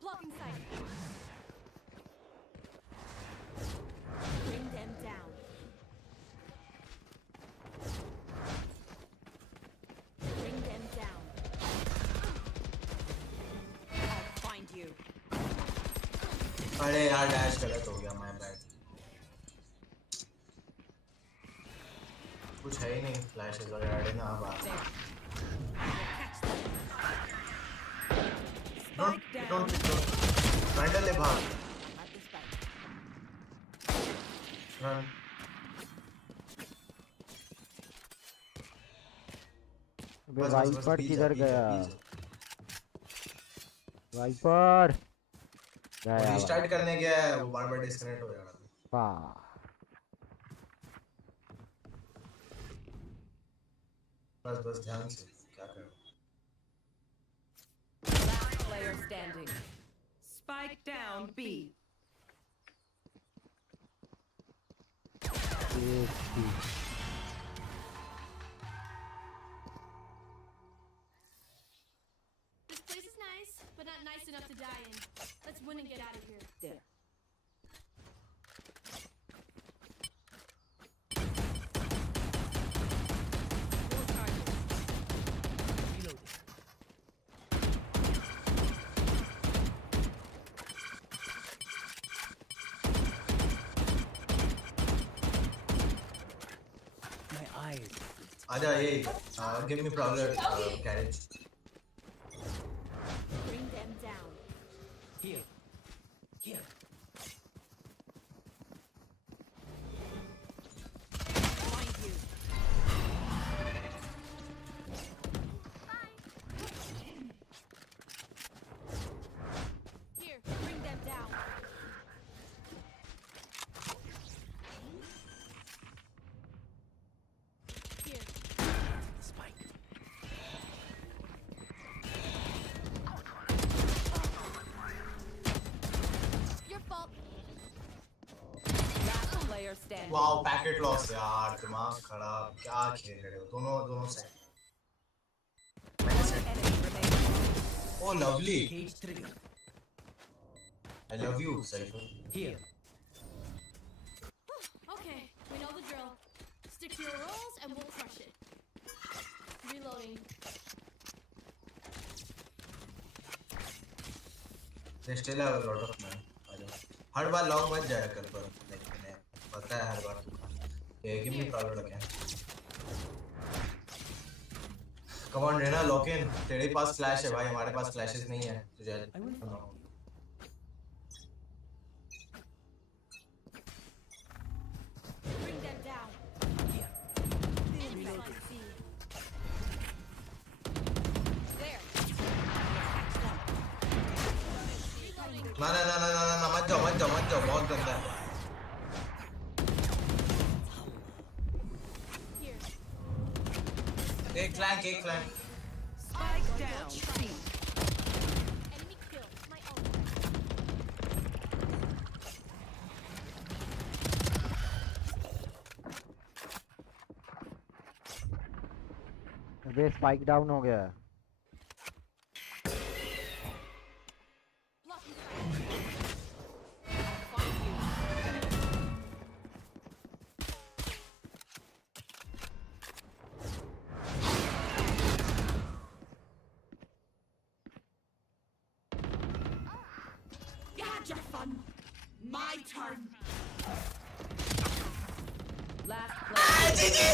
Blocking sight. Bring them down. Bring them down. I'll find you. अरे यार dash गलत हो गया, माय बैड। कुछ है ही नहीं, फ्लैशेस वगैरह ना अब आ। डोंट रैंडल ले भाग। At the spike. रन। अबे वाइपर किधर गया, वाइपर गया रीस्टार्ट करने गया है, वो बार-बार डिस्कनेक्ट हो जा रहा था। वाह बस ध्यान से क्या कर रहा हूँ। Last player standing. Spike down B. This place is nice, but not nice enough to die in. Let's win and get out of here. There. Four targets. Reloading. आजा ये give me prowler carriage. Bring them down. Here. Here. Find you. Here, bring them down. Here. Spike. Your fault. Last player standing. Wow, packet loss यार, दिमाग खराब, क्या खेल रहे हो दोनों से. Enemy remaining. Oh lovely. Cage trigger. I love you, Cypher. Here. Okay, we know the drill. Stick to your roles and we'll crush it. Reloading. They still have a lot of man. Her bar long मत जाया कर पर लेकिन पता है हर बार ये give me prowler again. Come on Raina lock in. तेरे पास flash है भाई, हमारे पास फ्लैशेस नहीं है तुझे. I will. Bring them down. Here. Reloading. See. There. ना मत जाओ बहुत गंदा है. Here. एक flank. Spike down. C. Enemy kill. My own. अबे स्पाइक डाउन हो गया. Blocking sight. Find you. You had your fun. My turn. Last player.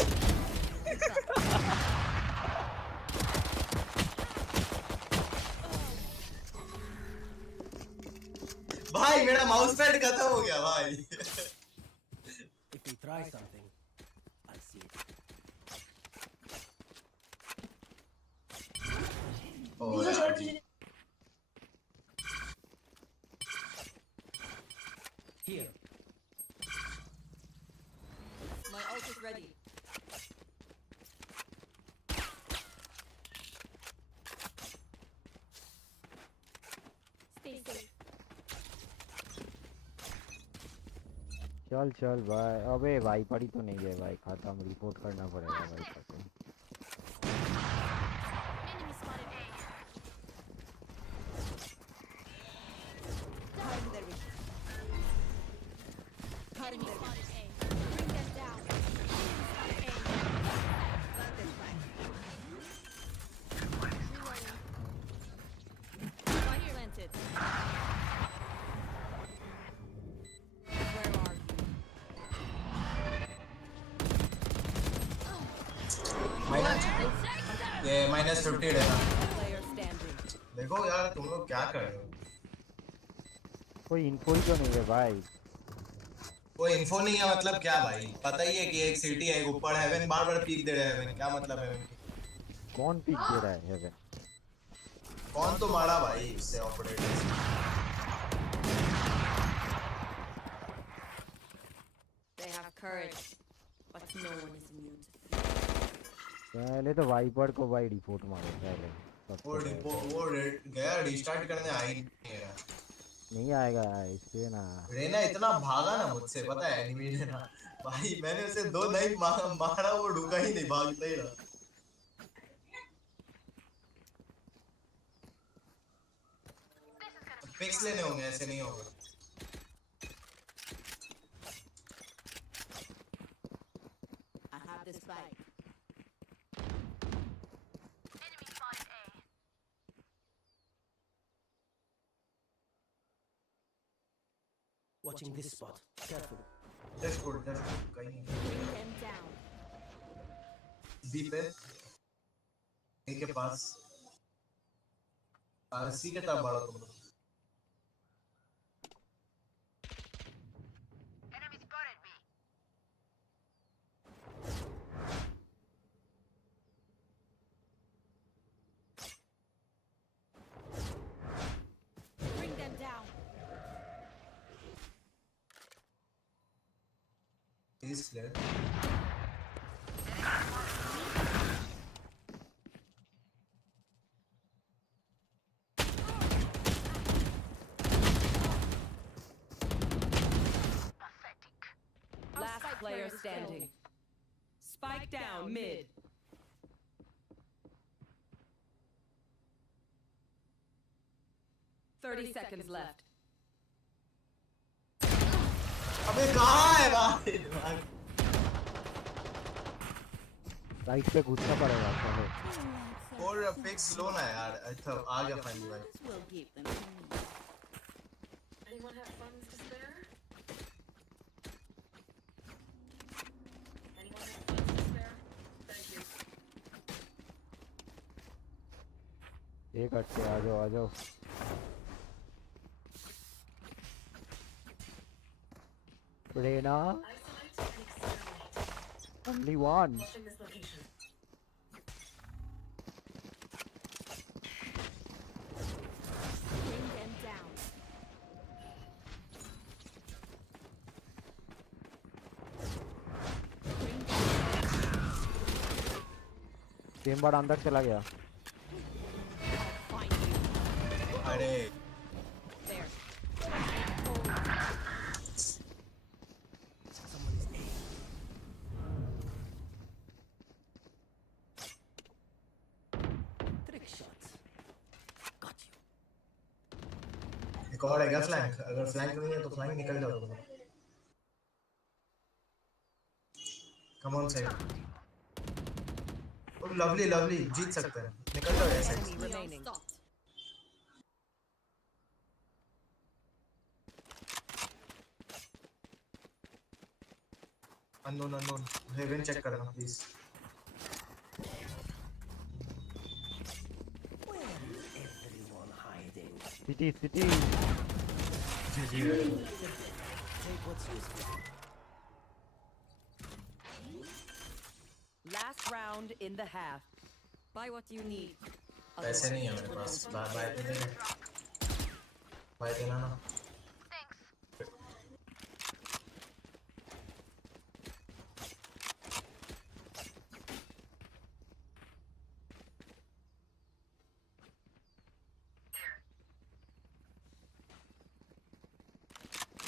भाई मेरा माउस पैड खत्म हो गया भाई. If we try something, I'll see it. Oh, यार जी. Here. My ult is ready. Stay safe. चल भाई. अबे भाई पड़ी तो नहीं है भाई, खत्म. रिपोर्ट करना पड़ेगा भाई को. Enemy spotted A. Cutting their vision. Cutting Enemy their vision. spotted A. Bring them down. Enemy spotted A. Plant their flag. Reloading. Spike planted. Where are you? -50 है ना. Player standing. देखो यार तुम लोग क्या कर रहे हो. कोई इन्फो ही तो नहीं है भाई. कोई इन्फो नहीं है मतलब क्या भाई. पता ही है कि एक सिटी है, एक ऊपर हेवन बार पीक दे रहे हैं. हेवन क्या मतलब है हेवन की. कौन पीक दे रहा है हेवन? कौन तो मारा भाई इससे operator. They have courage, but no one is immune to fear. पहले तो वाइपर को भाई रिपोर्ट मारो पहले. वो गया रीस्टार्ट करने आ ही नहीं रहा. नहीं आएगा इससे ना. रेना इतना भागा ना मुझसे, पता है एनिमी ने ना भाई. मैंने उसे 2 नाइफ मारा, वो रुका ही नहीं, भागता ही रहा. पिक्स लेने होंगे, ऐसे नहीं होगा. I have this spike. Watching this spot. Careful. Just good, कहीं नहीं. Bring them down. बी पे ए के पास सी के तरफ बढ़ो तुम लोग। Bring them down. Is clear. Last player standing. Spike down mid. Thirty seconds left. अबे कहाँ है भाई? राइट पे घुसना पड़ेगा चलो। और पिक स्लो ना यार। अच्छा आ गया फाइनली भाई। Anyone have funds to spare? Anyone have funds to spare? Thank you. एक हटके आ जाओ आ जाओ। Reyna, Isolate and exterminate. only one. Watching this location. Bring them down. Bring them down. Chamber अंदर चला गया। Find you. अरे There. Someone is A. Trick shots. Got you. एक और है क्या फ्लैंक? अगर फ्लैंक नहीं है तो फ्लैंक निकल जाओ तुम। Come on side. Oh lovely lovely जीत सकते हैं। निकल जाओ ऐसे। Enemy remaining. Stopped. Unknown unknown heaven check करना please. Where is everyone hiding? City city. Take what's useful. Last round in the half. Buy what you need. पैसे नहीं है मेरे पास। बाय दे देना। बाय देना ना।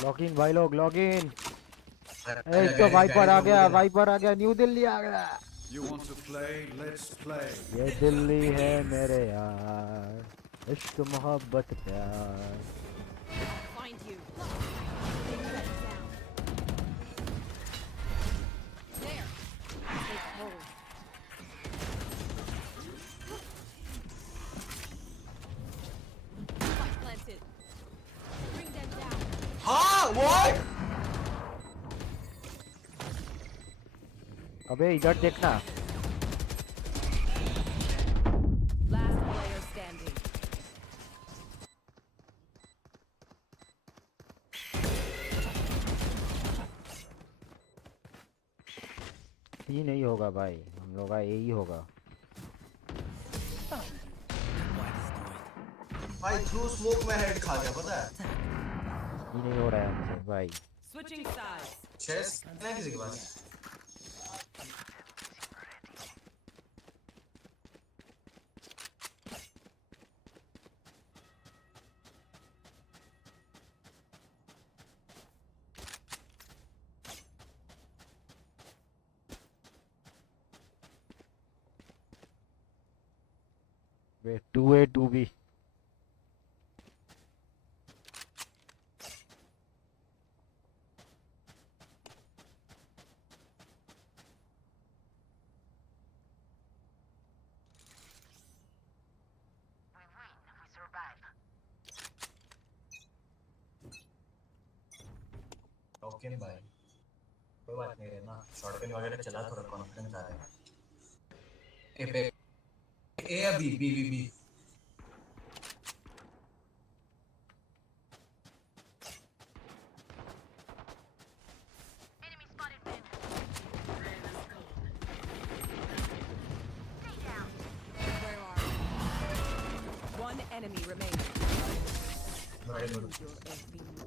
लॉग इन भाई लोग लॉग इन। एक तो वाइपर आ गया न्यू दिल्ली आ गया। You want to play? Let's play. ये दिल्ली है मेरे यार, इश्क मोहब्बत प्यार। Find you. Bring them down. There. Take hold. Spike planted. Bring them down. हाँ व्हाट? अबे इधर देखना। Last player standing. सी नहीं होगा भाई, हम लोग का ए ही होगा। भाई थ्रू स्मोक में हेड खा गया पता है? सी नहीं हो रहा है हमसे भाई। Switching sides. चेस है किसी के पास? वे 2A 2B। ओके भाई कोई बात नहीं रहना। शॉटगन वगैरह चला थोड़ा कॉन्फिडेंस आ रहा है। ए पे ए या B B B B Where are you? One enemy remaining. बड़े बड़े Your every move.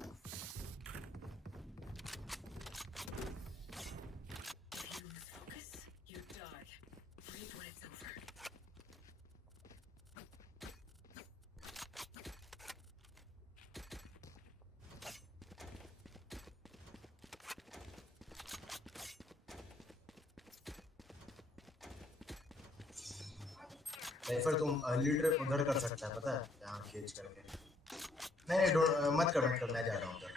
If you lose focus, you die. Read when it's over. Refer तुम अर्ली ट्रिप उधर कर सकता है पता है यहाँ केज करके नहीं नहीं डोंट मत कर मैं जा रहा हूँ उधर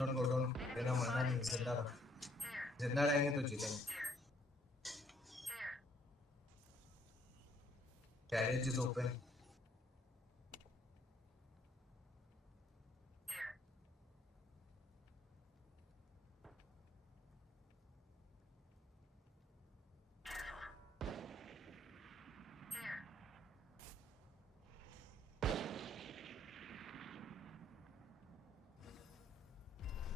डोंट देना मरना नहीं जिंदा रहेंगे तो जीतेंगे carriage is open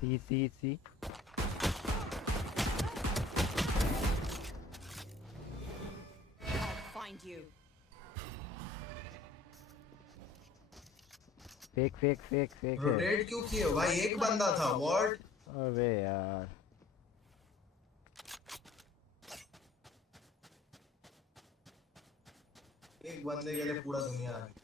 C. I'll find you. Fake है रोटेट क्यों किए भाई एक बंदा था व्हाट अबे यार एक बंदे के लिए पूरा दुनिया आ गई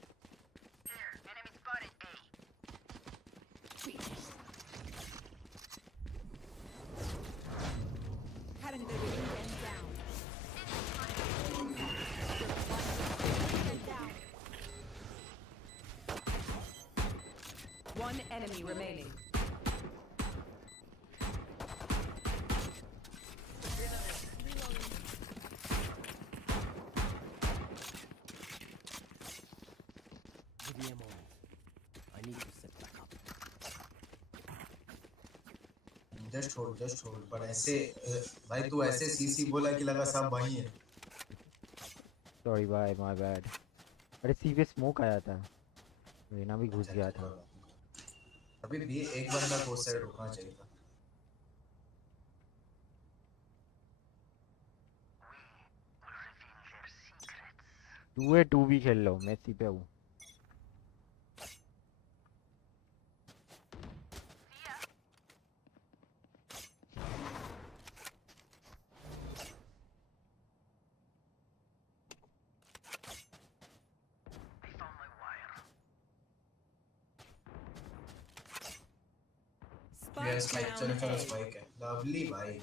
One enemy remaining. Give me a moment. I need to set back up. Just hold पर ऐसे भाई तू ऐसे सीसी बोला कि लगा सब वही है सॉरी भाई माय बैड अरे सी पे स्मोक आया था रेना भी घुस गया था अभी भी एक बंदा को साइड रुकना चाहिए था 2v2 भी खेल लो मैं सी पे हूँ ये स्पाइक चलो स्पाइक है लवली भाई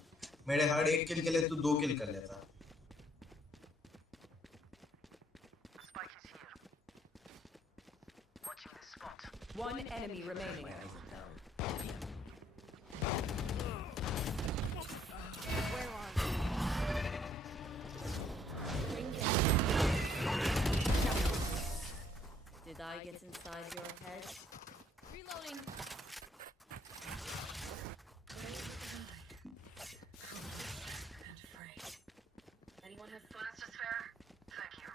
मेरे हर एक किल के लिए तू 2 किल कर लेता One enemy remaining. Where are you? Bring them. Did I get inside your head? Reloading. And free. Anyone have funds to spare? Thank you.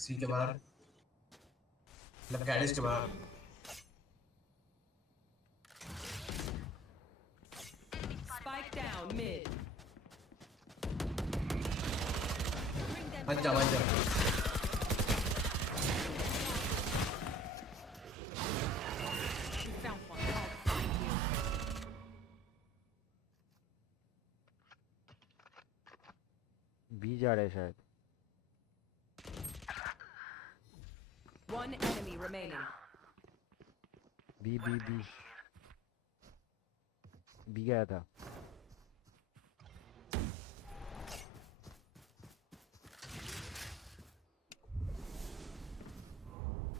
सी के बाहर मतलब गैरेज के बाहर Spike down mid. मत जा You found one. I'll find you. B जा रहे शायद One enemy remaining. remaining. B B B B गया था.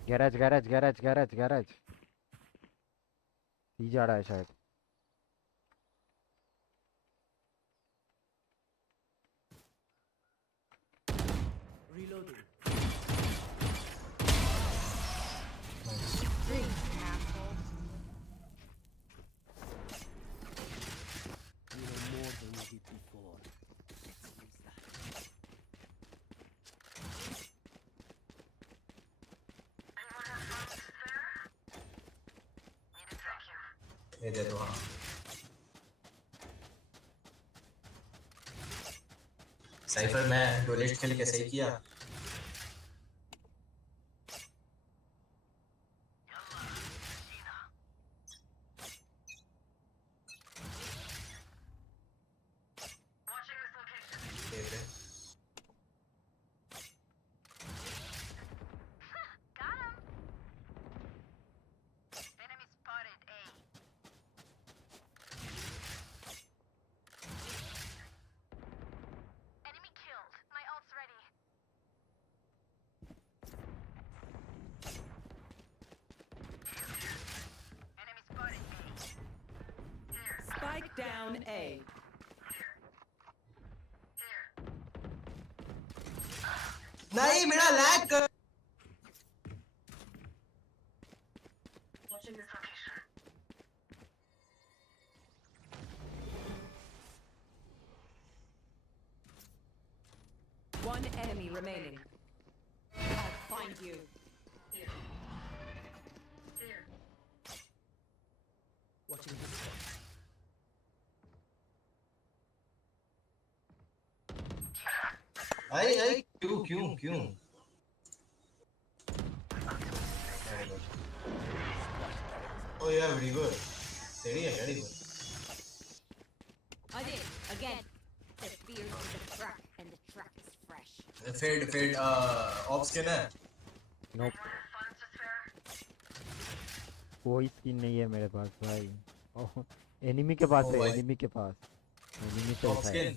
Garage garage garage garage garage ही जा रहा है शायद. Reloading. Drink, asshole. We know more than we did before. Let's use that. ये दे दो. हाँ साइफर मैं डोलेट खेल के सही किया. दे दे. Spike down A. नहीं मेरा लैग कर. Watching this location. One enemy remaining. I'll find you. Here. Here. Watching this spot. आई आई क्यों क्यों क्यों. Oh yeah, very good. Very good. I did. Again. The fears of the track, and the track is fresh. Fade ops के ना. Nope. Funds to spare? कोई skin नहीं है मेरे पास भाई. ओह एनिमी के पास Oh, है. भाई. एनिमी के पास. एनिमी पे Ops है. skin.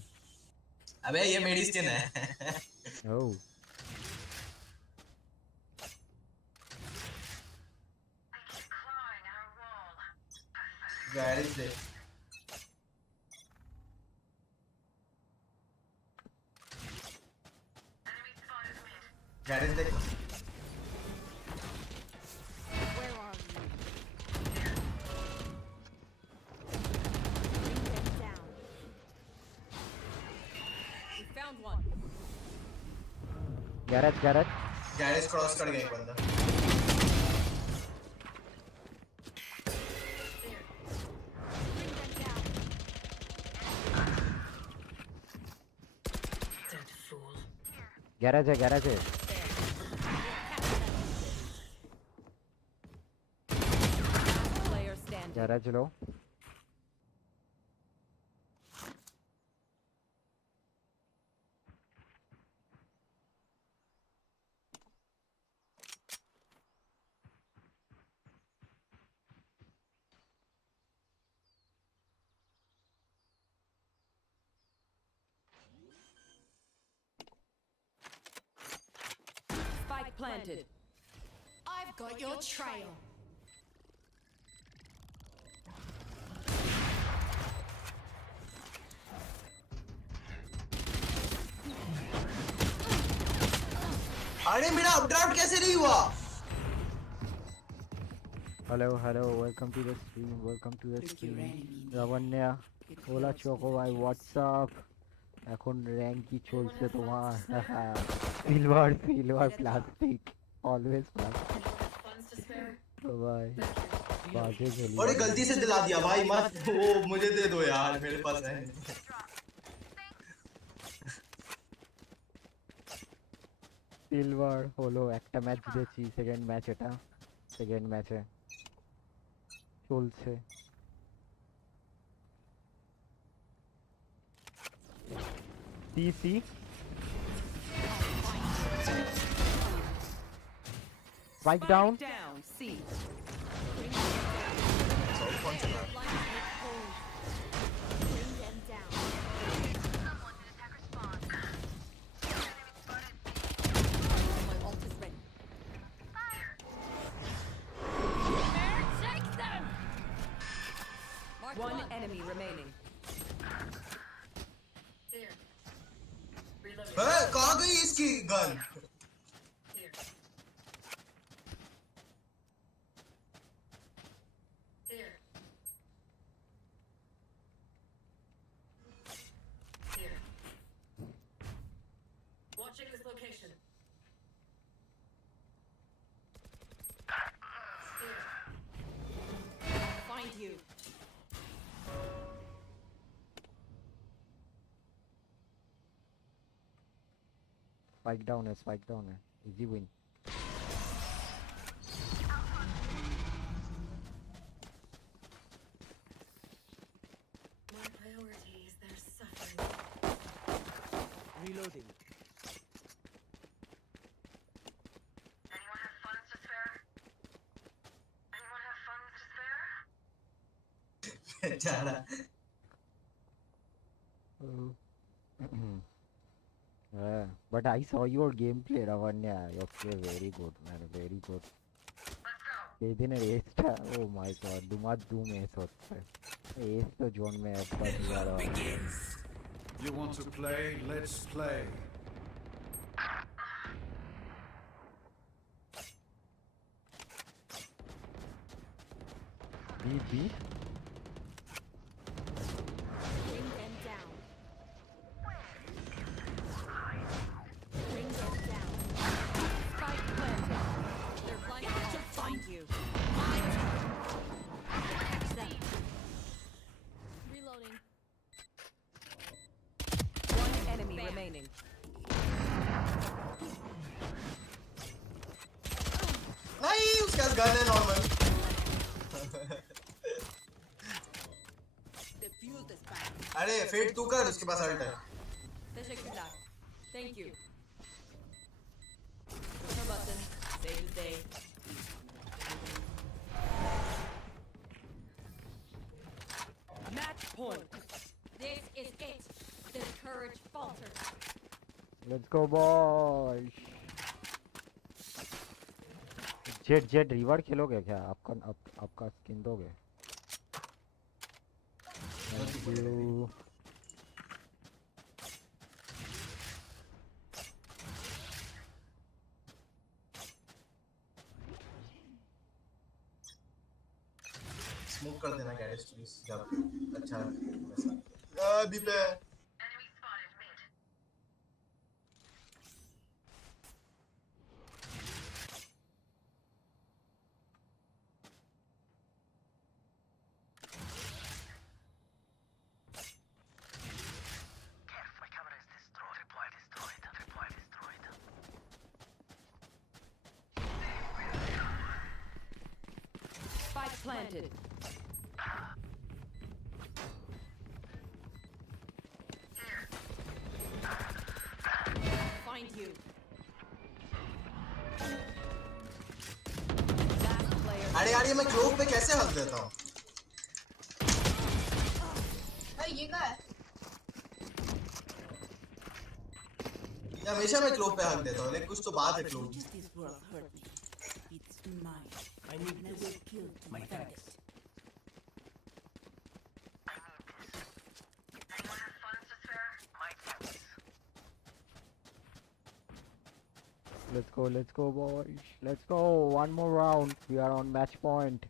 अबे ये मेरी स्किन है. ओह I keep clawing our wall. Garage they. Enemy spotted mid. Garage they. Where are you? Bring them down. We found one. Garage garage. Garage cross कर गया एक बंदा. Bring them down. Dead fool. Garage है garage है. Player standing. Garage low. Spike planted. I've got your trail. अरे मेरा updraft कैसे नहीं हुआ. Hello hello welcome to the stream. Welcome to the stream. Labanya ওলা চকো ভাই হোয়াটসঅ্যাপ. এখন র্যাঙ্ক কি চলছে তোমার? Silver silver plastic always plastic. Funds to spare? ভাই बाजे चली. और ये गलती से दिला दिया भाई. मत वो मुझे दे दो यार, मेरे पास है. সিলভার হলো একটা ম্যাচ জিতেছি. সেকেন্ড ম্যাচ এটা. সেকেন্ড ম্যাচে চলছে. C C Spike down. Down. down. C. Solve कौन चला रहा है? Bring them down. My ult is ready. Take them! Mark One enemy remaining. Here. Reloading. हैं? कहाँ गई इसकी gun? Here. Here. Here. Watching this location. Here. Find you. Spike down है, spike down है. Easy win. My priorities, they're suffering. Reloading. Anyone have funds to spare? Anyone have funds to spare? बेचारा. Yeah, but I saw your gameplay, Ravanya. You play very good, man. Very good. Let's go. Ace था. Oh my god. Doom ace होता है. Ace तो zone में है पर यार. You want to play? Let's play. B. Bring them down. Bring them down. Spike planted. They're blinded to find you. Catch them. Reloading. One enemy remaining. नहीं उसके पास gun है नॉर्मल. Defuse this back. अरे fate तू कर, उसके पास alt है. Teşekkürler. Thank you. Push a button. Save the day. Match point. This is it. The courage falters. Let's go, boys. Jet river खेलोगे क्या? आपका स्किन दोगे? Thank you. स्मोक कर देना गैरेज प्लीज जब अच्छा वैसा. बी पे. Enemy spotted mid. Spike planted. Find you. Last player. अरे यार ये मैं क्लोक पे कैसे हक देता हूँ? ये क्या है? ये हमेशा मैं क्लोक पे हक देता हूँ, लेकिन कुछ तो बात है cloak. This world hurt me. It's mine. I need this. My thanks. Anyone have funds to spare? My thanks. Let's go, boys. Let's go. One more round. We are on match point.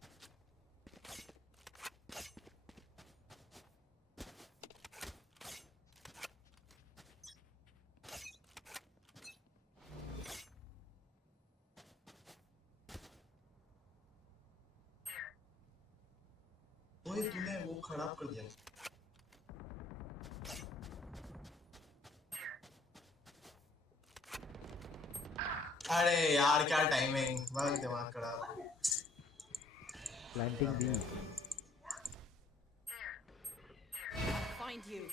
ओए तूने वो खराब कर दिया. अरे यार क्या timing, भाई दिमाग खराब. Planting B. Find you.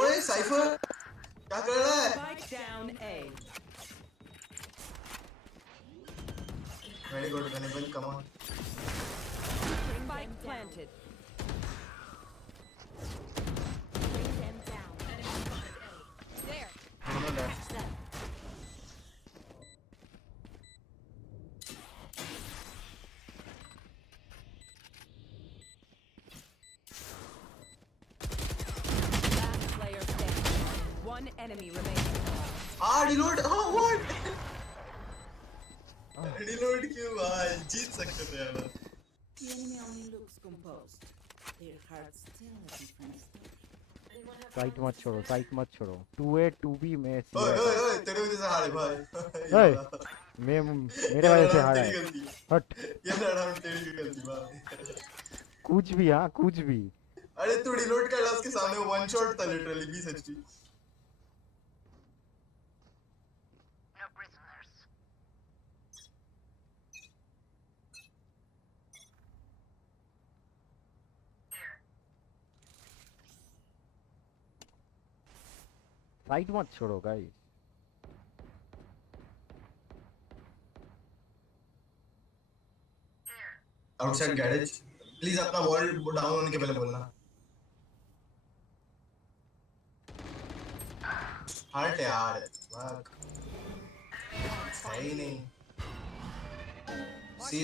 ओए साइफर क्या कर रहा है? Spike down A. Very good, Gunnivan, come on. Spike planted. Bring them down. There. Dono left. Last player standing. One enemy remaining. Reload. Oh, what? Reload क्यों भाई? जीत सकते थे यार. The enemy only looks composed. Their heart's still a different story. Anyone have site fun मत with छोड़ो, this site मत छोड़ो. 2A 2B में ओए CA. ओए ओए तेरे वजह से हारे भाई. ओए, मेरे वजह से हारा तेरी है. गलती. हट. ये लड़ा तेरी गलती भाई. कुछ भी, हाँ कुछ भी. अरे तू रिलोड कर उसके सामने वन शॉट था literally 20 HP. no prisoners? Here. Site मत छोड़ो गाइस. Outside garage. प्लीज अपना वॉल डाउन होने के पहले बोलना. हट यार. फक. है ही नहीं. सी.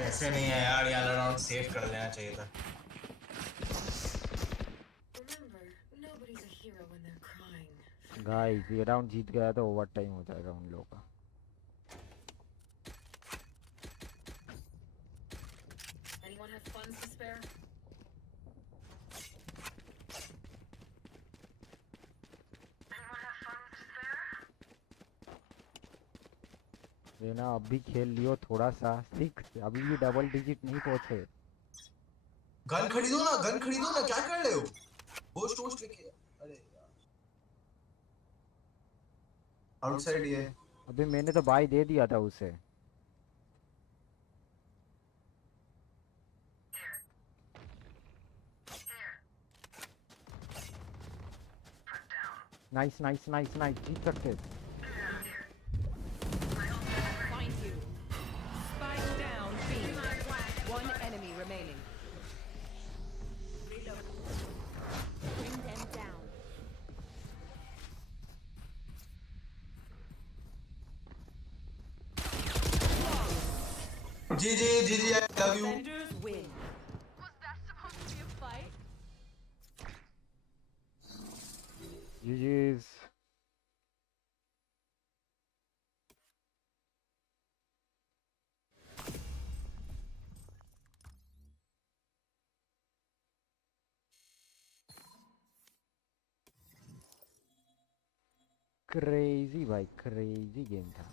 ऐसे नहीं है यार. यार राउंड सेव कर लेना चाहिए था. Remember, nobody's a hero when they're crying. Guys ये राउंड जीत गया तो ओवर टाइम हो जाएगा उन लोगों का. Anyone have funds to spare? Anyone have funds to spare? ये ना अभी खेल लियो थोड़ा सा. 6 अभी भी डबल डिजिट नहीं पहुंचे. गन खरीदो ना. क्या कर रहे हो? होस्ट होस्ट लेके. अरे यार. आउटसाइड ये. अभी मैंने तो बाय दे दिया था उसे. Nice nice nice nice. जीत सकते. Find you. Spike down B. One enemy remaining. Bring them down. जी I love you. Defenders win. Was that supposed to be a fight? GG's. Crazy भाई, क्रेजी गेम था.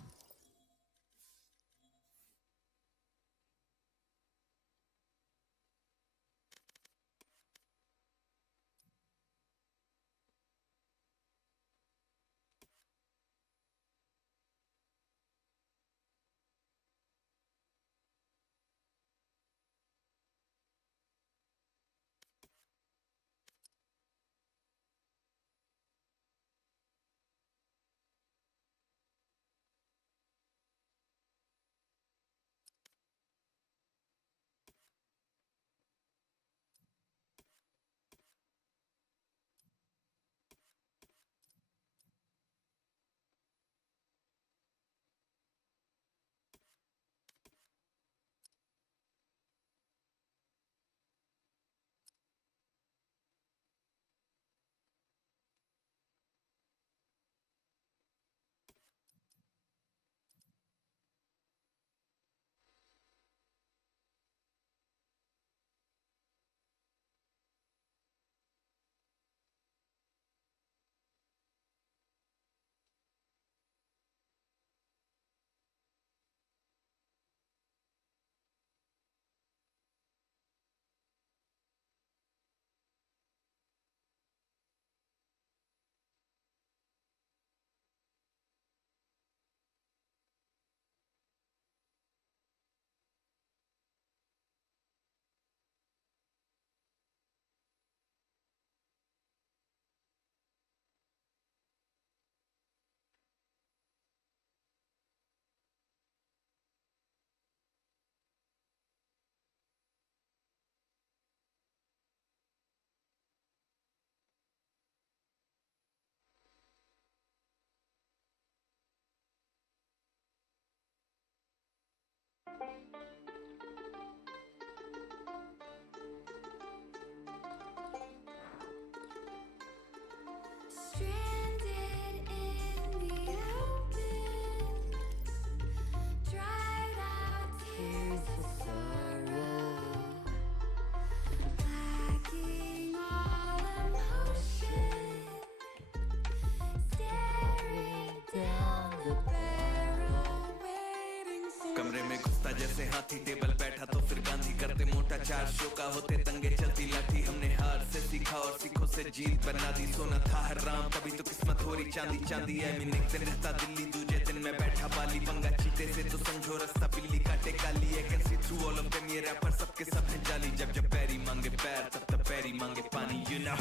जैसे हाथी table बैठा तो फिर गांधी करते मोटा चार शो का होते तंगे चलती लाठी हमने हार से सीखा और सीखों से जीत बना दी सोना था हराम तभी तो किस्मत हो रही चांदी चांदी है मीन एक दिन रहता दिल्ली दूजे दिन मैं बैठा बाली पंगा चीते से तो समझो रास्ता बिल्ली काटे काली है can see through all of them ये रैपर सबके सब हैं जाली जब जब पैरी मांगे पैर तब पैरी मांगे पानी you know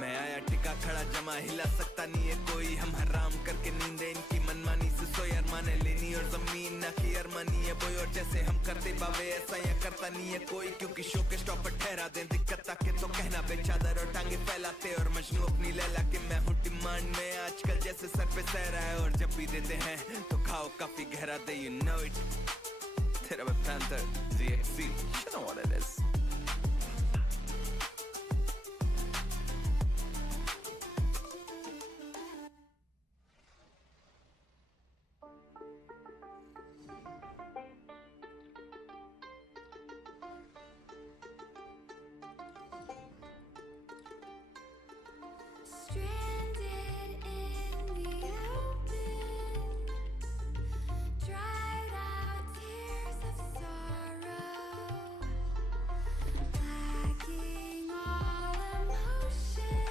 मैं आया टिका खड़ा जमा हिला सकता नहीं है कोई हम हराम करके नींद इनकी मनमानी से सोई अरमाने लेनी और जमीन ना की अरमानी है बोई और जैसे हम करते बावे ऐसा या करता नहीं है कोई क्योंकि शो के स्टॉप पर ठहरा दें दिक्कत ताके तो कहना बेचादर और टांगे फैलाते और मजनू अपनी लैला के मैं हूँ डिमांड में आजकल जैसे सर पे सह रहा है और जब भी देते हैं तो खाओ काफी गहरा दे you know it तेरा मैं panther ZXC you know what it is Stranded in the open, dried out tears of sorrow, lacking all emotion,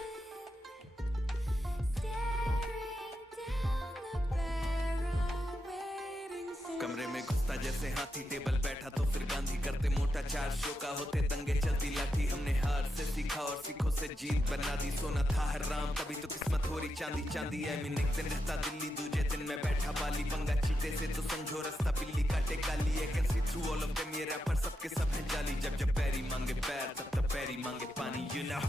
staring down the barrel, waiting for कमरे में घुसता जैसे हाथी टेबल बैठा तो फिर गांधी करते मोटा चार शो का होते तंगे चलती लाठी हमने हार से सीखा और सीखों से जीत बना दी सोना था हराम तभी तो किस्मत हो रही चांदी चांदी है मीन एक दिन रहता दिल्ली दूजे दिन मैं बैठा बाली पंगा चीते से तो समझो रास्ता बिल्ली काटे काली है can see through all of them ये रैपर सबके सब हैं जाली जब जब पैरी मांगे पैर तब पैरी मांगे पानी you know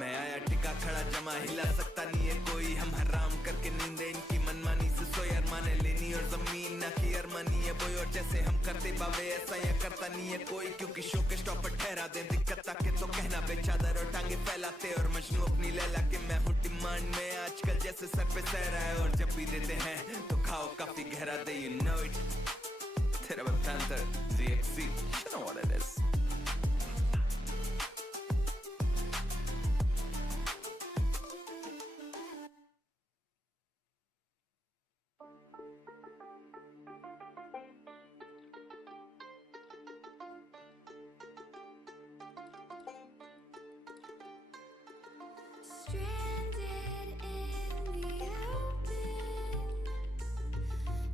मैं आया टिका खड़ा जमा हिला सकता नहीं है कोई हम हराम करके नींद इनकी मनमानी से सोई अरमाने लेनी और जमीन ना की अरमानी है बोई और जैसे हम करते बावे ऐसा या करता नहीं है कोई क्योंकि शो के स्टॉप पर ठहरा दें दिक्कत ताके तो कहना बेचादर और टांगे फैलाते और मजनू अपनी लैला के मैं हूँ डिमांड में आजकल जैसे सर पे सह रहा है और जब भी देते हैं तो खाओ काफी गहरा दे you know it तेरा मैं panther ZXC you know what it is Stranded in the open,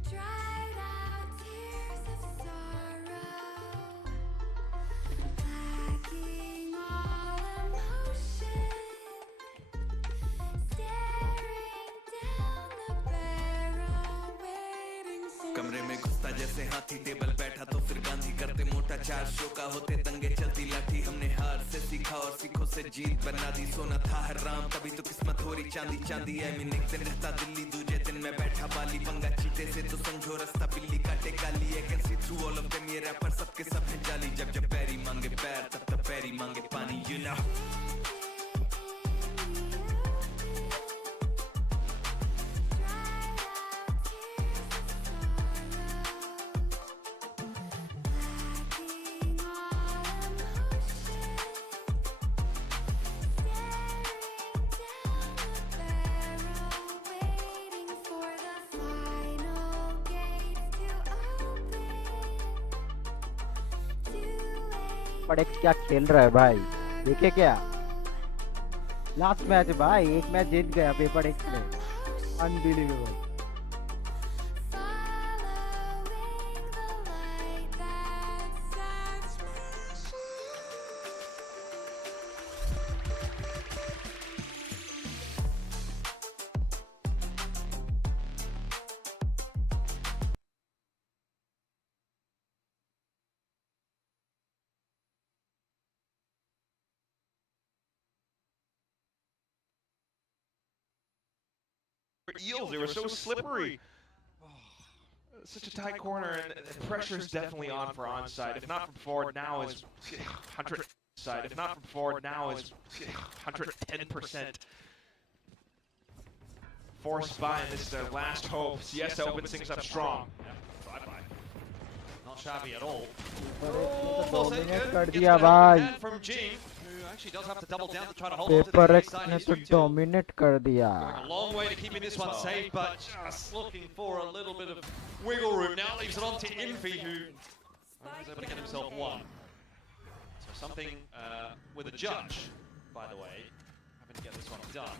dried out tears of sorrow, में घुसता जैसे हाथी टेबल बैठा तो फिर गांधी करते मोटा 4 शो का होते दंगे चलती लाठी हमने हार से सीखा और सीखों से जीत बना दी सोना था हराम तभी तो किस्मत हो रही चांदी चांदी है मैं एक दिन रहता दिल्ली दूजे दिन मैं बैठा बाली पंगा चीते से तो समझो रास्ता बिल्ली काटे काली है can see through all of them ये रैपर सबके सब है जाली जब जब पैरी मांगे पैर तब तब पैरी मांगे पानी you know पेपर एक्स क्या खेल रहा है भाई, देखे क्या लास्ट मैच भाई, एक मैच जीत गया पेपर एक्स में, unbelievable. Eels, they were so slippery. Such a tight corner, and the pressure is definitely on for onside. If not from forward now is 100 side. If not from forward now is 110%. Forced by, and this is their last hope. Siesta opens things up strong. Bye-bye. Not shabby at all. Dominate कर दिया भाई, From Jing, who actually does have to double down to try to hold paper x ने तो dominate कर दिया। Going a long way to keeping this one safe, but just looking for a little bit of wiggle room. Now leaves it on to Envy, who was able to get himself one. So something with a judge, by the way, having to get this one done.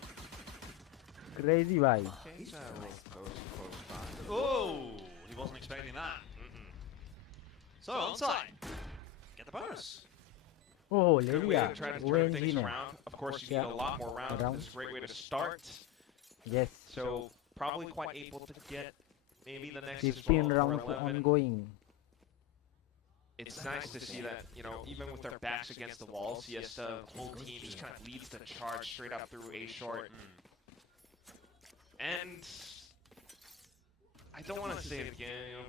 Crazy भाई। Oh, he wasn't expecting that. So onside, get the bonus. ओह ले Good way लिया to try to वो turn NG things ने। around. Of course, you need a lot more rounds. This is a great way to start. Yes, So probably quite able to get maybe the next 15 12 or rounds 11. ongoing. It's nice to see that, you know, even with their backs against the wall, Siesta, the whole team just kind of leads the charge straight up through A short. And I don't want to say it again, you know,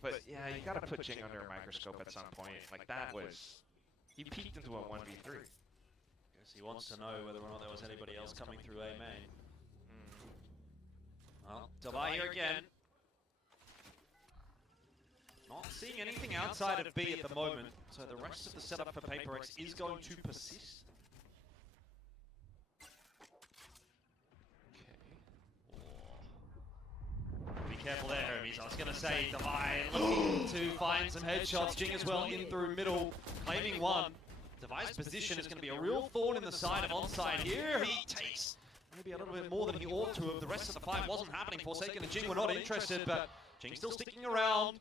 but yeah, you got to put Jing under a microscope at some point. Like that was, he peaked into a 1v3. Guess he wants to know whether or not there was anybody else coming through A main. Well, Davai here again. Not seeing anything outside of B at the moment, so the rest of the setup for Paper X is going to persist. Be careful there, homies. I was going to say, Davai looking to find some headshots. Jing as well in through middle, claiming one. Davai's position is going to be a real thorn in the side of onside here. He takes maybe a little bit more than he ought to have. The rest of the fight wasn't happening. Forsaken and Jing were not interested, but Jing still sticking around.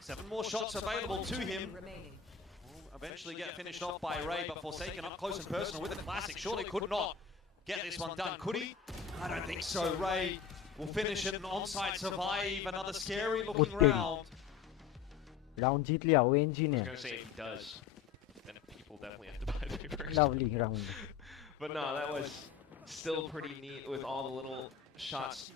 7 more shots available to him. Will eventually get finished off by Ray, but Forsaken up close and personal with a classic. Surely could not get this one done, could he? I don't think so. Ray will finish it and onside survive. Another scary looking round. Round जीत लिया वो NG ने। I was gonna say if he does, then people definitely have to buy papers. Lovely round. But no, that was still pretty neat with all the little shots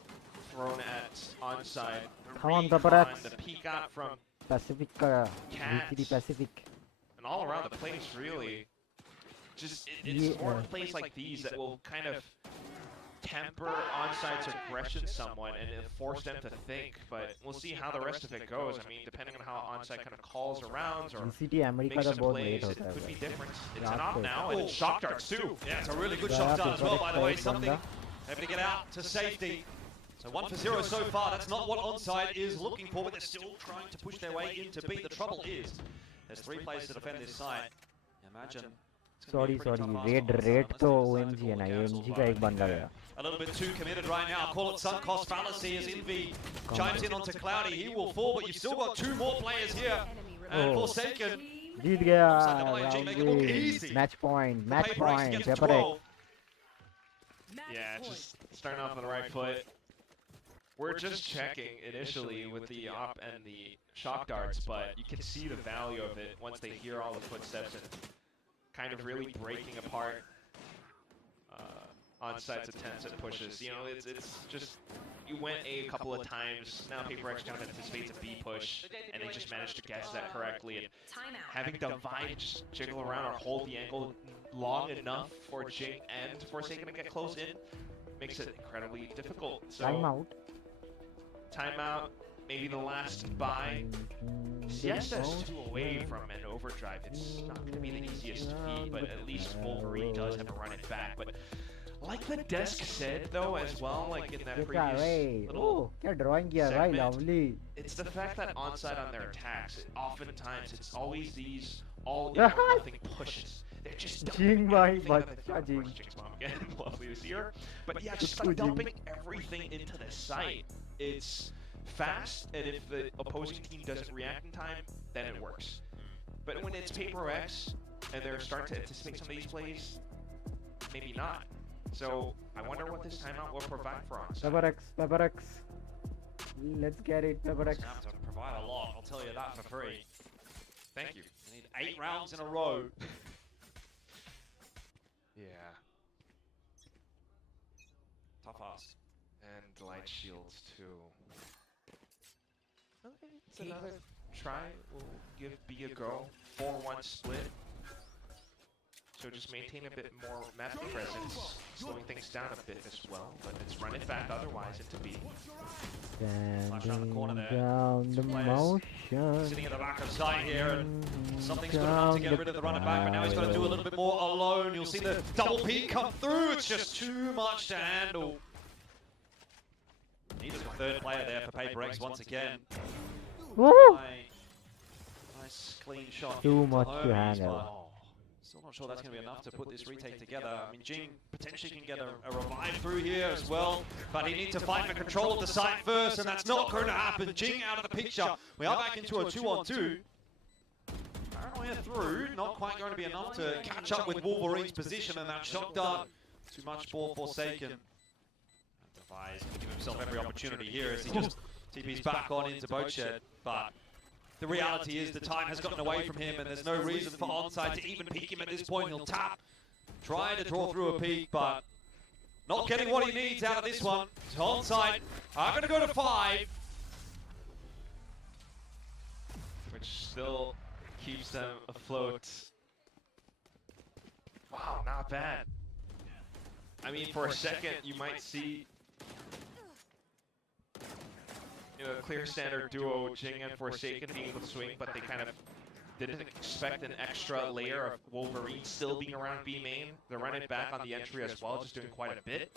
thrown at onside. Come on, Recon, the peek out from Pacific का Cats. VCD Pacific. and all around the place really. Just it's more in plays like these that will kind of temper onside's aggression somewhat and it'll force them to think. But we'll see how the rest of it goes. I mean, depending on how onside kind of calls around or VCD America makes का some बहुत plays, late it होता है could be भाई। different. It's an op now and it's shock darts too. Yeah, it's a really good Yeah, shot done as well, by the way. Paper X Something बंदा। able to get out to safety. So 1 for 0 so far. That's not what onside is looking for, but they're still trying to push their way into B. The trouble is, there's 3 players to defend this side. Imagine. Sorry, red तो OMG है ना, OMG का एक बंदा गया। A little bit too committed right now. Call it sunk cost fallacy as Envy chimes in onto Cloudy. He will fall, but you've still got 2 more players here. And Forsaken. जीत गया round. Match point paper x. Yeah, just starting off on the right foot. We're just checking initially with the op and the shock darts, but you can see the value of it once they hear all the footsteps and kind of really breaking apart on-site's attempts at pushes. You know, it's just, you went A a couple of times, now Paper X kind of anticipates a B push, and they just managed to guess that correctly. And having Divide just jiggle around or hold the angle long enough for Jing and Forsaken to get close in makes it incredibly difficult. So, timeout, maybe the last buy. Siesta's 2 away from an overdrive. It's not going to be the easiest feat, but at least Wolverine does have to run it back. But like the desk said, though, as well, like in that previous little segment, it's the fact that onside on their attacks, oftentimes it's always these all-in-or-nothing pushes. They're just dumping everything that Jing's mom again, lovely to see her. But yeah, just like dumping everything into the site. It's fast, and if the opposing team doesn't react in time, then it works. But when it's Paper X, and they're starting to anticipate some of these plays, maybe not. So I wonder what this timeout will provide for us. Paper X. Let's get it, Paper X. Have to provide a lot, I'll tell you that for free. Thank you. You need 8 rounds in a row. Yeah. Tough ask. And light shields too. Okay, it's another try. Will be a go. 4-1 split. So just maintain a bit more map presence, slowing things down a bit as well, but it's run it back otherwise into B. Flash around the corner there. Down the motion. Sitting at the back of sight here, and something's good enough to get rid of the runner back, but now he's got to do a little bit more alone. You'll see the double peek come through. It's just too much to handle. Needed a third player there for Paper X once again. Woo! Nice clean shot. Too much to handle. Still not sure that's going to be enough to put this retake together. I mean, Jing potentially can get a revive through here as well, but he needs to fight for control of the site first, and that's not going to happen. Jing out of the picture. We are back into a 2-on-2. Paranoia through, not quite going to be enough to catch up with Wolverine's position, and that shock dart, too much for Forsaken. Devi's going to give himself every opportunity here as he just TP's back on into Boatshed, but the reality is the time has gotten away from him, and there's no reason for onside to even peek him at this point. He'll tap, try to draw through a peek, but not getting what he needs out of this one. So onside are going to go to 5. Which still keeps them afloat. Wow, not bad. I mean, for a second, you might see a clear standard duo, Jing and Forsaken being able to swing, but they kind of didn't expect an extra layer of Wolverine still being around B main. They're running back on the entry as well, just doing quite a bit.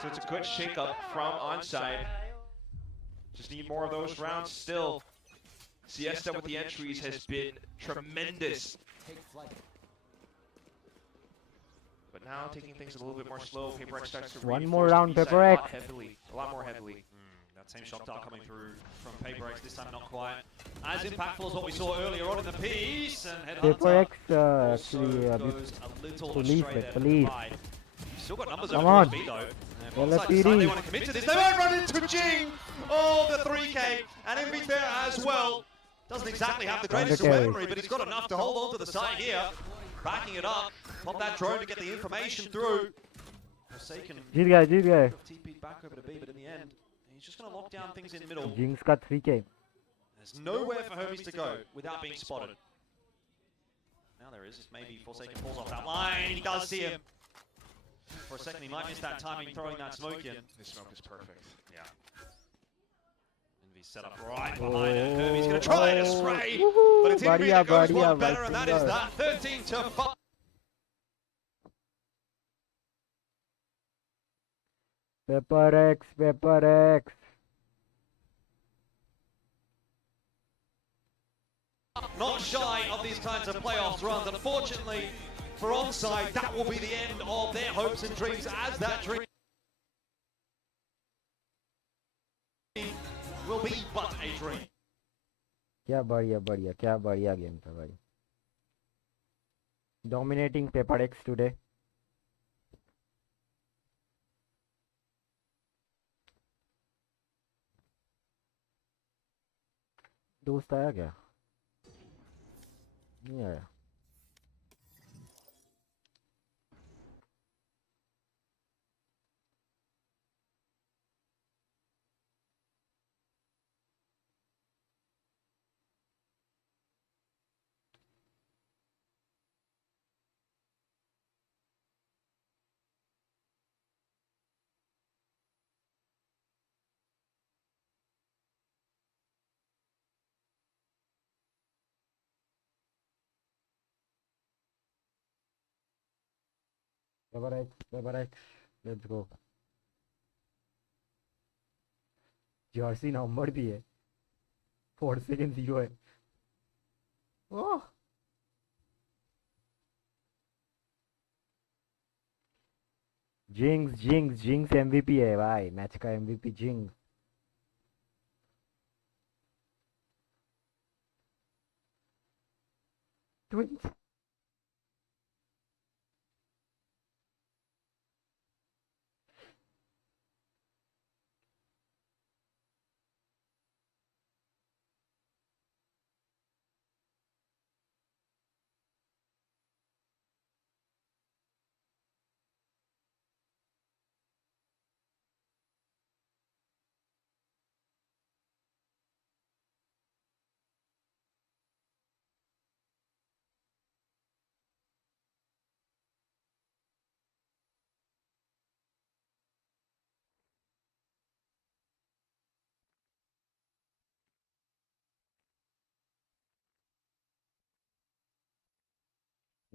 So it's a good shakeup from onside. Just need more of those rounds still. Siesta with the entries has been tremendous. But now taking things a little bit more slow, Paper X starts to one more round, Paper X. A lot more heavily. That same shock dart coming through from Paper X, this time not quite as impactful as what we saw earlier on in the piece. And Paper X actually goes a little police astray it, there. police. Still got numbers Come over on. B though. LFPD. They want to commit to this. They might run into Jing. Oh, the 3K and Envy there as well. Doesn't exactly have the greatest of weaponry, but he's got enough to hold on to the side here. Backing it up. Pop that drone to get the information through. Forsaken. जीत गया. TP back over to B, but in the end, he's just going to lock down things in the middle. Jinx got 3K. There's nowhere for Hermes to go without being spotted. Now there is. Maybe Forsaken falls off that line. He does see him. For a second, he might miss that timing throwing that smoke in. This smoke is perfect. Yeah. Envy set up right behind it. Hermes going to try to spray, but it's Envy that goes one better, and that is that 13 to 5. Paper X, Paper X. Not shy of these kinds of playoffs runs. Unfortunately, for onside, that will be the end of their hopes and dreams, as that dream will be but a dream. क्या बढ़िया game था भाई. Dominating Paper X today. दोस्त आया क्या? नहीं आया. Favorite. Let's go. Jersey number भी है. 4 सेकंड 0 है. ओह. जिंक्स एमवीपी है भाई. मैच का MVP jinx. Twins.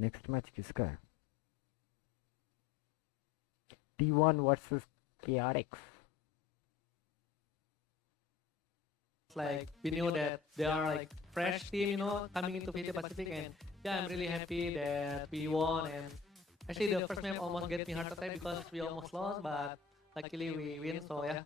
Next match किसका है? T1 versus KRX. Like we knew that they are like fresh team, you know, coming into PT Pacific, and yeah, I'm really happy that we won. And actually, the first map almost get me heart attack because we almost lost, but luckily we win. So yeah.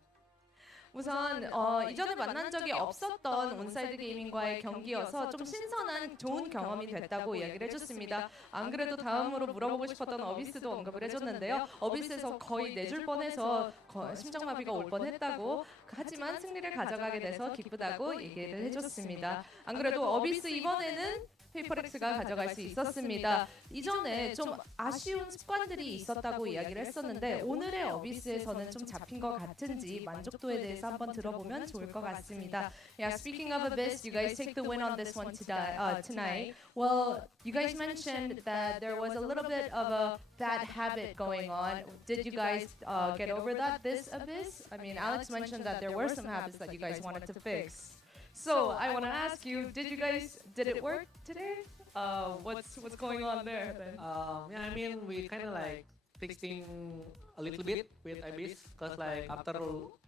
우선 이전에 만난 적이 없었던 온사이드 게이밍과의 경기여서 좀 신선한 좋은 경험이 됐다고 이야기를 해줬습니다. 안 그래도 다음으로 물어보고 싶었던 어비스도 언급을 해줬는데요. 어비스에서 거의 내줄 뻔해서 심장마비가 올 뻔했다고, 하지만 승리를 가져가게 돼서 기쁘다고 얘기를 해줬습니다. 안 그래도 어비스 이번에는 페이퍼렉스가 가져갈 수 있었습니다. 이전에 좀 아쉬운 습관들이 있었다고 이야기를 했었는데 오늘의 어비스에서는 좀 잡힌 것 같은지 만족도에 대해서 한번 들어보면 좋을 것 같습니다. Yeah, speaking of Abyss, you guys take the win on this one tonight. Well, you guys mentioned that there was a little bit of a bad habit going on. Did you guys get over that this Abyss? I mean, Alex mentioned that there were some habits that you guys wanted to fix. So I want to ask you, did it work today? What's going on there then? Yeah, I mean we kind of like fixing a little bit with Ibis, cause like after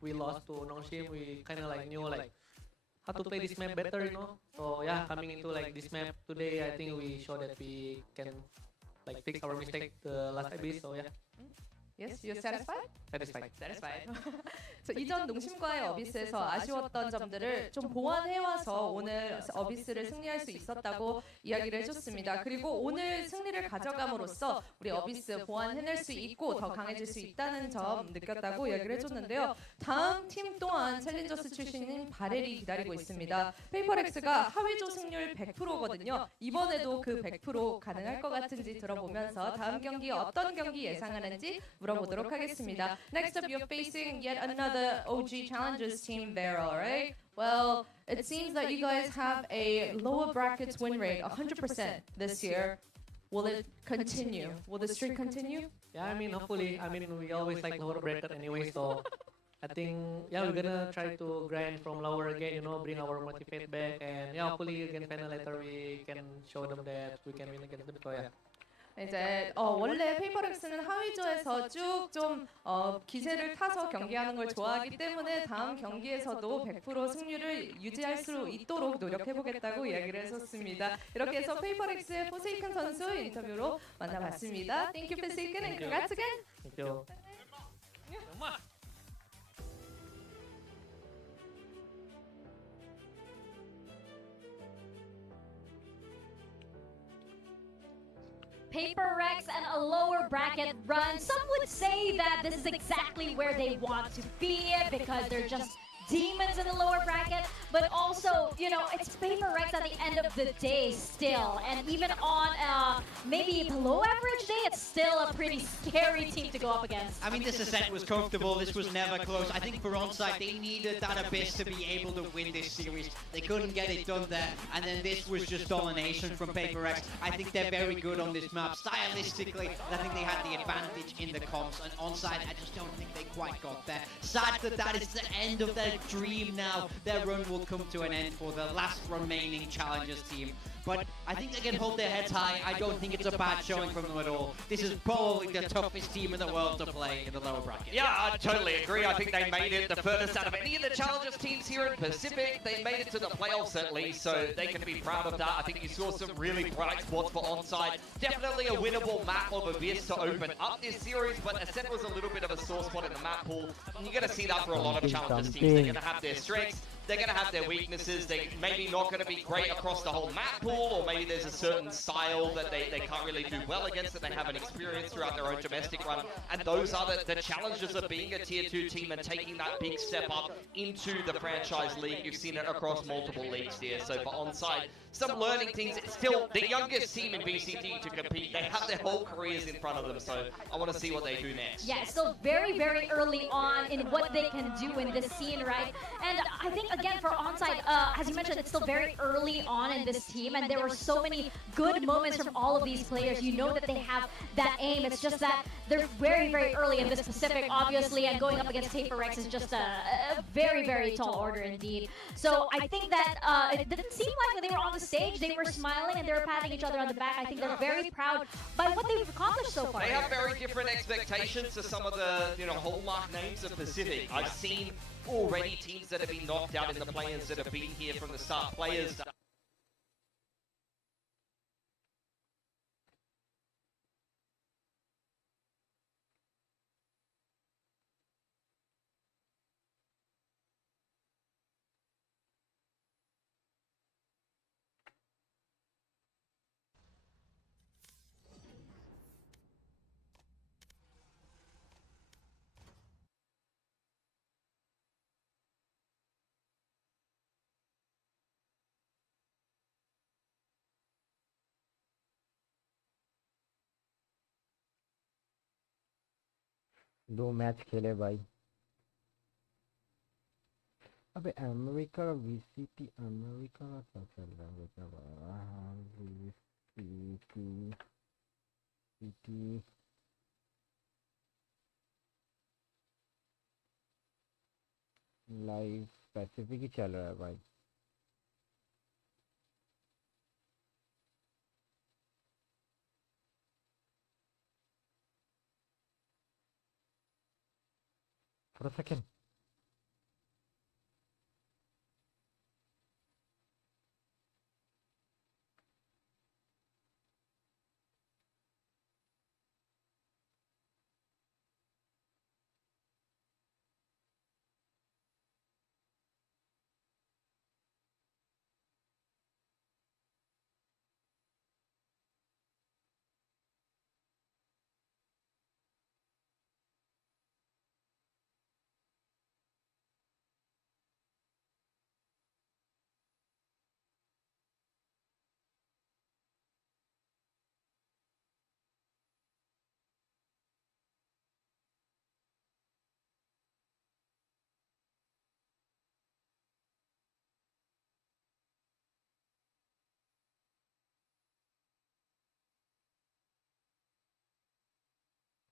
we lost to Nongshim, we kind of like knew like how to play this map better, you know. So yeah, coming into like this map today, I think we show that we can like fix our mistake the last Ibis. So yeah. Yes, you're satisfied? Satisfied. Satisfied. 그래서 이전 농심과의 어비스에서 아쉬웠던 점들을 좀 보완해와서 오늘 어비스를 승리할 수 있었다고 이야기를 해줬습니다. 그리고 오늘 승리를 가져감으로써 우리 어비스 보완해낼 수 있고 더 강해질 수 있다는 점 느꼈다고 이야기를 해줬는데요. 다음 팀 또한 챌린저스 출신인 바렐이 기다리고 있습니다. 페이퍼렉스가 하위조 승률 100%거든요. 이번에도 그 100% 가능할 것 같은지 들어보면서 다음 경기 어떤 경기 예상하는지 물어보도록 하겠습니다. Next up, you're facing yet another OG Challengers team, Barrel, right? Well, it seems that you guys have a lower brackets win rate, 100% this year. Will it continue? Will the streak continue? Yeah, I mean hopefully. I mean we always like lower bracket anyway, so I think yeah we're gonna try to grind from lower again, you know, bring our motivate back, and yeah hopefully again final later we can show them that we can win against them. So yeah. 이제 원래 페이퍼렉스는 하위조에서 쭉 좀 기세를 타서 경기하는 걸 좋아하기 때문에 다음 경기에서도 100% 승률을 유지할 수 있도록 노력해보겠다고 이야기를 했었습니다. 이렇게 해서 페이퍼렉스의 포세이큰 선수 인터뷰로 만나봤습니다. Thank you, Forsaken, and congrats again. Thank you. Paper Rex and a lower bracket run. Some would say that this is exactly where they want to be because they're just demons in the lower bracket, but also, you know, it's Paper Rex at the end of the day still. And even on maybe below average day, it's still a pretty scary team to go up against. I mean, this ascent was comfortable. This was never close. I think for Onside, they needed that Abyss to be able to win this series. They couldn't get it done there. And then this was just domination from Paper Rex. I think they're very good on this map. Stylistically, I think they had the advantage in the comps. And Onside, I just don't think they quite got there. Sad that that is the end of their dream now. Their run will come to an end for the last remaining Challengers team. But I think they can hold their heads high. I don't think it's a bad showing from them at all. This is probably the toughest team in the world to play in the lower bracket. Yeah, I totally agree. I think they made it the furthest out of any of the Challengers teams here in Pacific. They made it to the playoffs at least, so they can be proud of that. I think you saw some really bright spots for Onside. Definitely a winnable map of Abyss to open up this series, but Ascent was a little bit of a sore spot in the map pool. And you're going to see that for a lot of Challengers teams. They're going to have their strengths. They're going to have their weaknesses. They're maybe not going to be great across the whole map pool, or maybe there's a certain style that they can't really do well against that they haven't experienced throughout their own domestic run. And those are the challenges of being a tier 2 team and taking that big step up into the franchise league. You've seen it across multiple leagues here. So for Onside, some learning things. It's still the youngest team in BCT to compete. They have their whole careers in front of them, so I want to see what they do next. Yeah, it's still very, very early on in what they can do in this scene, right? And I think, again, for Onside, as you mentioned, it's still very early on in this team, and there were so many good moments from all of these players. You know that they have that aim. It's just that they're very, very early in this Pacific, obviously, and going up against Paper Rex is just a very, very tall order indeed. So I think that it didn't seem like when they were on the stage, they were smiling and they were patting each other on the back. I think they're very proud by what they've accomplished so far. They have very different expectations to some of the hallmark names of Pacific. I've seen already teams that have been knocked out in the play-ins that have been here from the start. Players that दो match खेले भाई अबे America का VCT America का क्या चल रहा है बेटा वीसीटी सीटी लाइव पैसिफिक ही चल रहा है भाई for a second.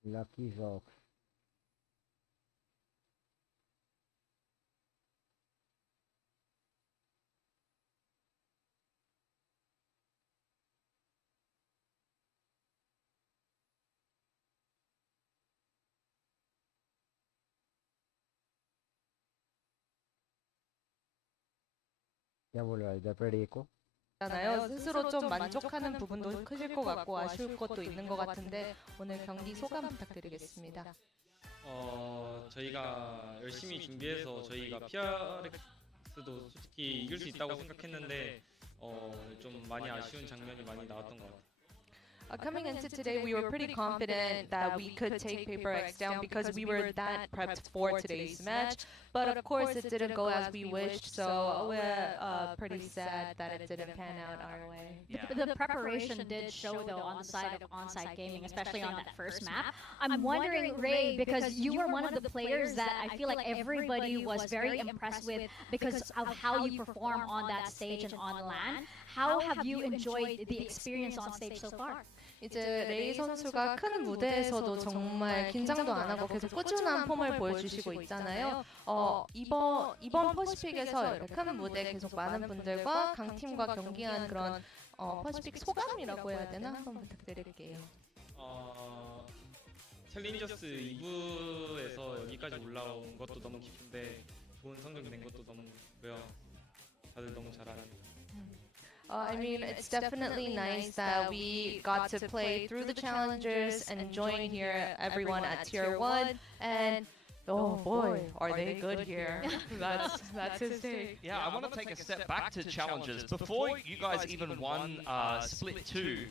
Lucky Rocks. क्या बोल रहा है इधर पर एको? 잖아요. 스스로 좀 만족하는 부분도 크실 것 같고 아쉬울 것도 있는 것 같은데 오늘 경기 소감 부탁드리겠습니다. 저희가 열심히 준비해서 저희가 PRX도 솔직히 이길 수 있다고 생각했는데 좀 많이 아쉬운 장면이 많이 나왔던 것 같아요. Coming into today, we were pretty confident that we could take Paper X down because we were that prepped for today's match. But of course, it didn't go as we wished, so we're pretty sad that it didn't pan out our way. The preparation did show, though, on the side of Onside Gaming, especially on that first map. I'm wondering, Ray, because you were one of the players that I feel like everybody was very impressed with because of how you perform on that stage and on LAN. How have you enjoyed the experience on stage so far? 이제 레이 선수가 큰 무대에서도 정말 긴장도 안 하고 계속 꾸준한 폼을 보여주시고 있잖아요. 이번 퍼시픽에서 이렇게 큰 무대 계속 많은 분들과 강팀과 경기한 그런 퍼시픽 소감이라고 해야 되나? 한번 부탁드릴게요. 챌린저스 2부에서 여기까지 올라온 것도 너무 기쁜데 좋은 성적이 낸 것도 너무 기쁘고요. 다들 너무 잘하는. I mean, it's definitely nice that we got to play through the challengers and join here everyone at Tier 1. And oh boy, are they good here. That's his take. Yeah, I want to take a step back to challenges. Before you guys even won Split 2,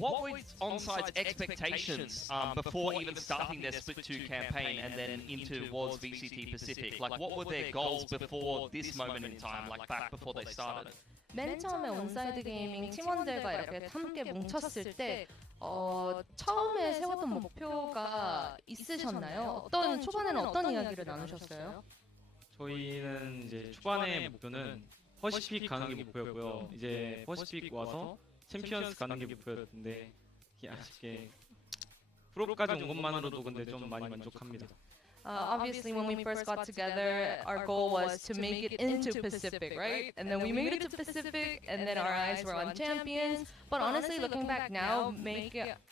what were Onside's expectations before even starting their Split 2 campaign and then into was VCT Pacific? Like, what were their goals before this moment in time, like back before they started? 맨 처음에 온사이드 게이밍 팀원들과 이렇게 함께 뭉쳤을 때 처음에 세웠던 목표가 있으셨나요? 초반에는 어떤 이야기를 나누셨어요? 저희는 이제 초반의 목표는 퍼시픽 가는 게 목표였고요. 이제 퍼시픽 와서 챔피언스 가는 게 목표였는데 아쉽게 프로까지 온 것만으로도 근데 좀 많이 만족합니다. Obviously, when we first got together, our goal was to make it into Pacific, right? And then we made it to Pacific, and then our eyes were on champions. But honestly, looking back now,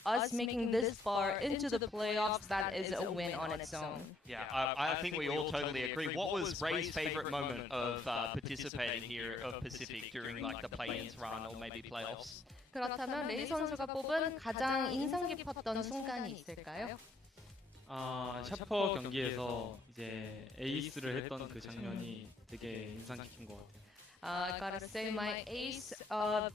us making this far into the playoffs, that is a win on its own. Yeah, I think we all totally agree. What was Ray's favorite moment of participating here of Pacific during like the play-ins run or maybe playoffs? 그렇다면 레이 선수가 뽑은 가장 인상 깊었던 순간이 있을까요? 샤퍼 경기에서 이제 에이스를 했던 그 장면이 되게 인상 깊은 것 같아요. I gotta say, my ace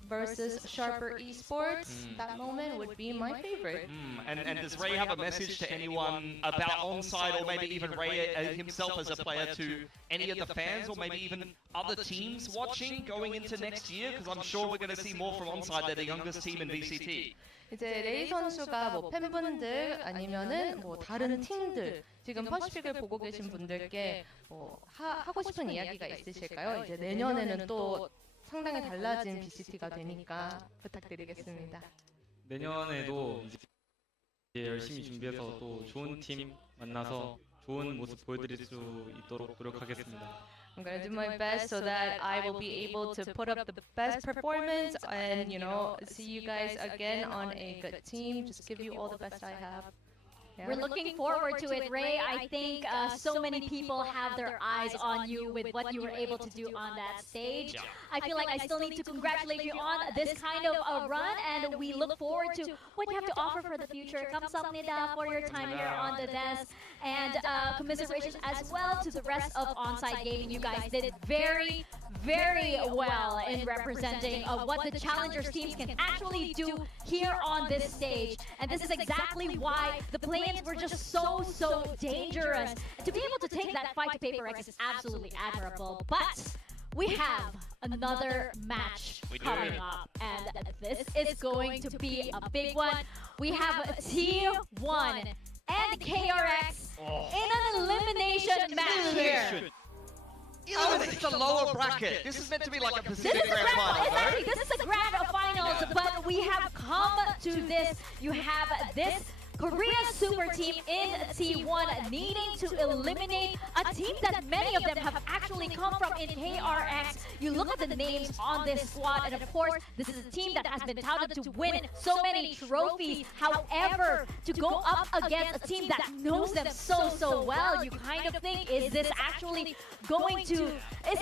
versus Sharper Esports, that moment would be my favorite. And does Ray have a message to anyone about Onside or maybe even Ray himself as a player to any of the fans or maybe even other teams watching going into next year? Because I'm sure we're going to see more from Onside. They're the youngest team in VCT. 이제 레이 선수가 뭐 팬분들 아니면은 뭐 다른 팀들 지금 퍼시픽을 보고 계신 분들께 하고 싶은 이야기가 있으실까요? 이제 내년에는 또 상당히 달라진 VCT가 되니까 부탁드리겠습니다. 내년에도 이제 열심히 준비해서 또 좋은 팀 만나서 좋은 모습 보여드릴 수 있도록 노력하겠습니다. I'm gonna do my best so that I will be able to put up the best performance and, you know, see you guys again on a good team. Just give you all the best I have. Yeah. We're looking forward to it, Ray. I think so many people have their eyes on you with what you were able to do on that stage. I feel like I still need to congratulate you on this kind of a run, and we look forward to what you have to offer for the future. Kamsahamnida for your time here on the desk, and commiserations as well to the rest of Onside Gaming. You guys did it very, very well in representing what the challengers teams can actually do here on this stage. And this is exactly why the play-ins were just so dangerous. And to be able to take that fight to Paper X is absolutely admirable. But we have another match coming up, and this is going to be a big one. We have T1 and KRX in an elimination match here. Oh, this is the lower bracket. This is meant to be like a Pacific Grand Final. Exactly, this is the Grand Finals, but we have come to this. You have this Korea Super Team in T1 needing to eliminate a team that many of them have actually come from in KRX. You look at the names on this squad, and of course, this is a team that has been touted to win so many trophies. However, to go up against a team that knows them so well, you kind of think, is this actually going to,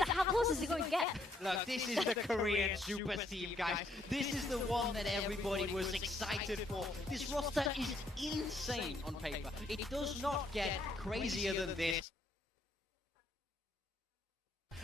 how close is it going to get? Look, this is the Korean Super Team, guys. This is the one that everybody was excited for. This roster is insane on paper. It does not get crazier than this.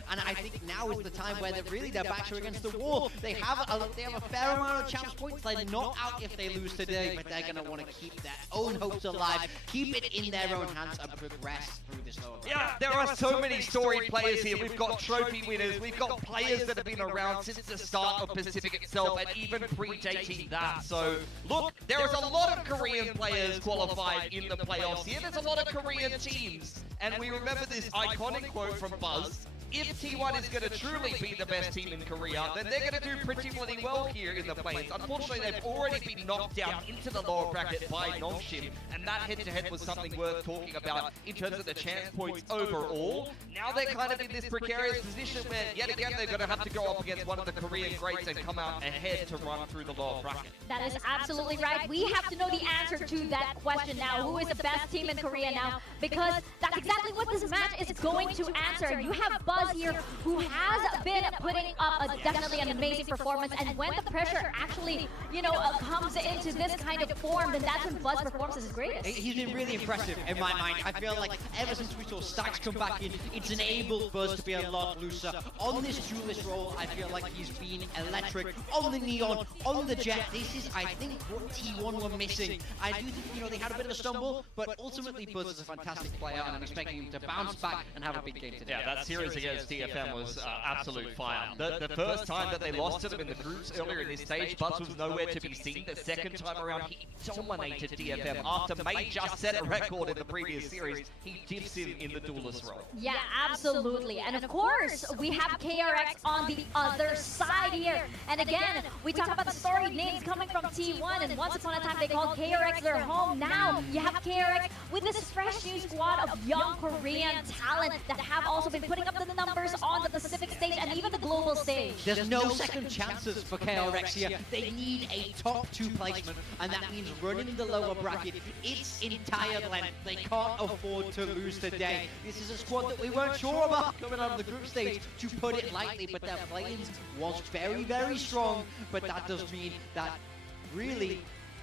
and I think now is the time where their backs are against the wall. They have a fair amount of chance points. They're not out if they lose today, but they're going to want to keep their own hopes alive, keep it in their own hands, and progress through this lower. Yeah, there are so many storied players here. We've got trophy winners, we've got players that have been around since the start of Pacific itself, and even predating that. So, look, there is a lot of Korean players qualified in the playoffs here. There's a lot of Korean teams, and we remember this iconic quote from Buzz. If T1 is going to truly be the best team in Korea, then they're going to do pretty bloody well here in the plains. Unfortunately, they've already been knocked down into the lower bracket by Nongshim, and that head-to-head was something worth talking about in terms of the chance points overall. Now they're kind of in this precarious position where, yet again, they're going to have to go up against one of the Korean greats and come out ahead to run through the lower bracket. That is absolutely right. We have to know the answer to that question now. Who is the best team in Korea now? Because that's exactly what this match is going to answer. And you have Buzz here, who has been putting up definitely an amazing performance, and when the pressure actually, comes into this kind of form, then that's when Buzz performs his greatest. He's been really impressive in my mind. I feel like ever since we saw Stacks come back in, it's enabled Buzz to be a lot looser. On this duelist role, I feel like he's been electric. On the Neon, on the Jet, this is, I think, what T1 were missing. I do think, they had a bit of a stumble, but ultimately Buzz is a fantastic player, and I'm expecting him to bounce back and have a big game today. Yeah, that series against DFM was absolute fire. The first time that they lost to them in the groups earlier in this stage, Buzz was nowhere to be seen. The second time around, he dominated DFM. After May just set a record in the previous series, he dips in the duelist role. Yeah, absolutely. And of course, we have KRX on the other side here. And again, we talk about the storied names coming from T1, and once upon a time they called KRX their home. Now you have KRX with this fresh new squad of young Korean talent that have also been putting up the numbers on the Pacific stage and even the global stage. There's no second chances for KRX here. They need a top 2 placement, and that means running the lower bracket its entire length. They can't afford to lose today. This is a squad that we weren't sure about coming out of the group stage, to put it lightly, but their play-ins was very, very strong, but that does mean that really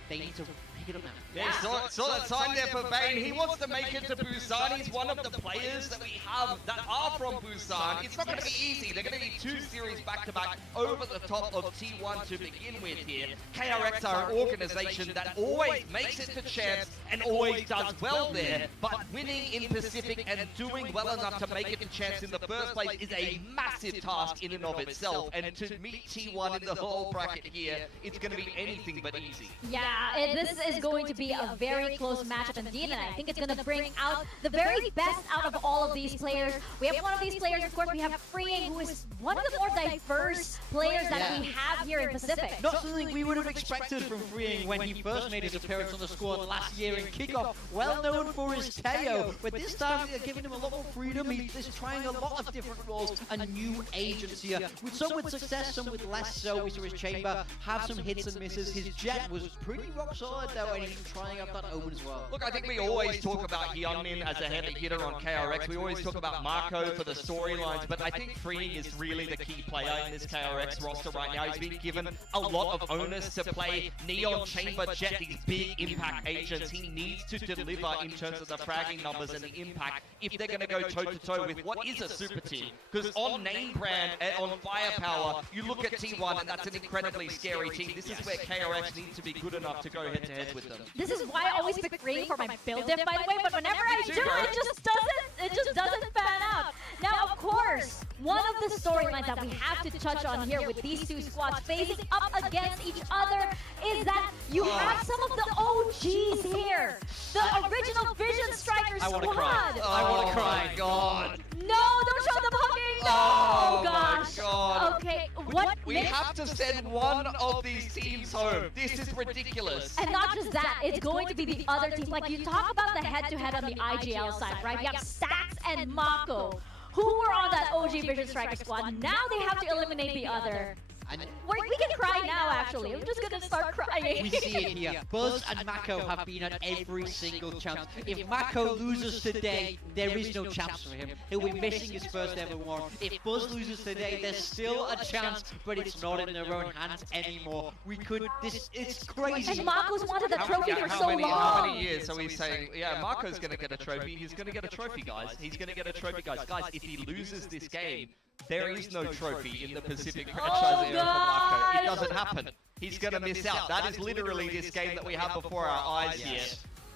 they need to pick it up now. Yeah, saw that sign there for Bane. He wants to make it to Busan. He's one of the players that we have that are from Busan. It's not going to be easy. They're going to need 2 series back-to-back over the top of T1 to begin with here. KRX are an organization that always makes it to chance and always does well there, but winning in Pacific and doing well enough to make it to chance in the first place is a massive task in and of itself. And to meet T1 in the whole bracket here, it's going to be anything but easy. Yeah, this is going to be a very close matchup indeed, and I think it's going to bring out the very best out of all of these players. We have one of these players, of course, we have Freeing, who is one of the more diverse players that we have here in Pacific. Not something we would have expected from Freeing when he first made his appearance on the squad last year in Kickoff. Well known for his Teo, but this time they're giving him a lot more freedom. He's trying a lot of different roles, a new agents here. With some with success, some with less so. We saw his Chamber have some hits and misses. His Jet was pretty rock solid though, and he's trying out that Omen as well. Look, I think we always talk about Hyunmin as a heavy hitter on KRX. We always talk about Marco for the storylines, but I think Freeing is really the key player in this KRX roster right now. He's been given a lot of onus to play Neon, Chamber, Jet, these big impact agents. He needs to deliver in terms of the fragging numbers and the impact if they're going to go toe-to-toe with what is a super team. Because on name brand and on firepower, you look at T1 and that's an incredibly scary team. This is where KRX needs to be good enough to go head-to-head with them. This is why I always pick Freeing for my build diff, by the way, but whenever I do, it just doesn't pan out. Now, of course, one of the storylines that we have to touch on here with these 2 squads facing up against each other is that you have some of the OGs here. The original Vision Striker squad. I want to cry. I want to cry. God. No, don't show them hugging. No, oh gosh. My God. Okay, what? We have to send one of these teams home. This is ridiculous. And not just that, it's going to be the other team. Like, you talk about the head-to-head on the IGL side, right? You have Stacks and Mako, who were on that OG Vision Striker squad. Now they have to eliminate the other. We can cry now, actually. I'm just gonna start crying. We see it here. Buzz and Mako have been at every single chance. If Mako loses today, there is no chance for him. He'll be missing his first ever one. If Buzz loses today, there's still a chance, but it's not in their own hands anymore. It's crazy. And Mako's wanted the trophy for so long. How many years are we saying, yeah, Marco's gonna get a trophy. He's gonna get a trophy, guys. He's gonna get a trophy, guys. Guys, if he loses this game, there is no trophy in the Pacific franchise era for Marco. It doesn't happen. He's gonna miss out. That is literally this game that we have before our eyes here.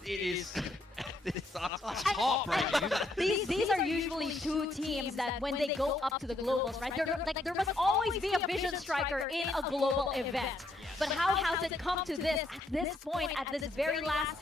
It is. This sucks. And these are usually two teams that when they go up to the globals, right? There must always be a vision striker in a global event. But how has it come to this at this point, at this very last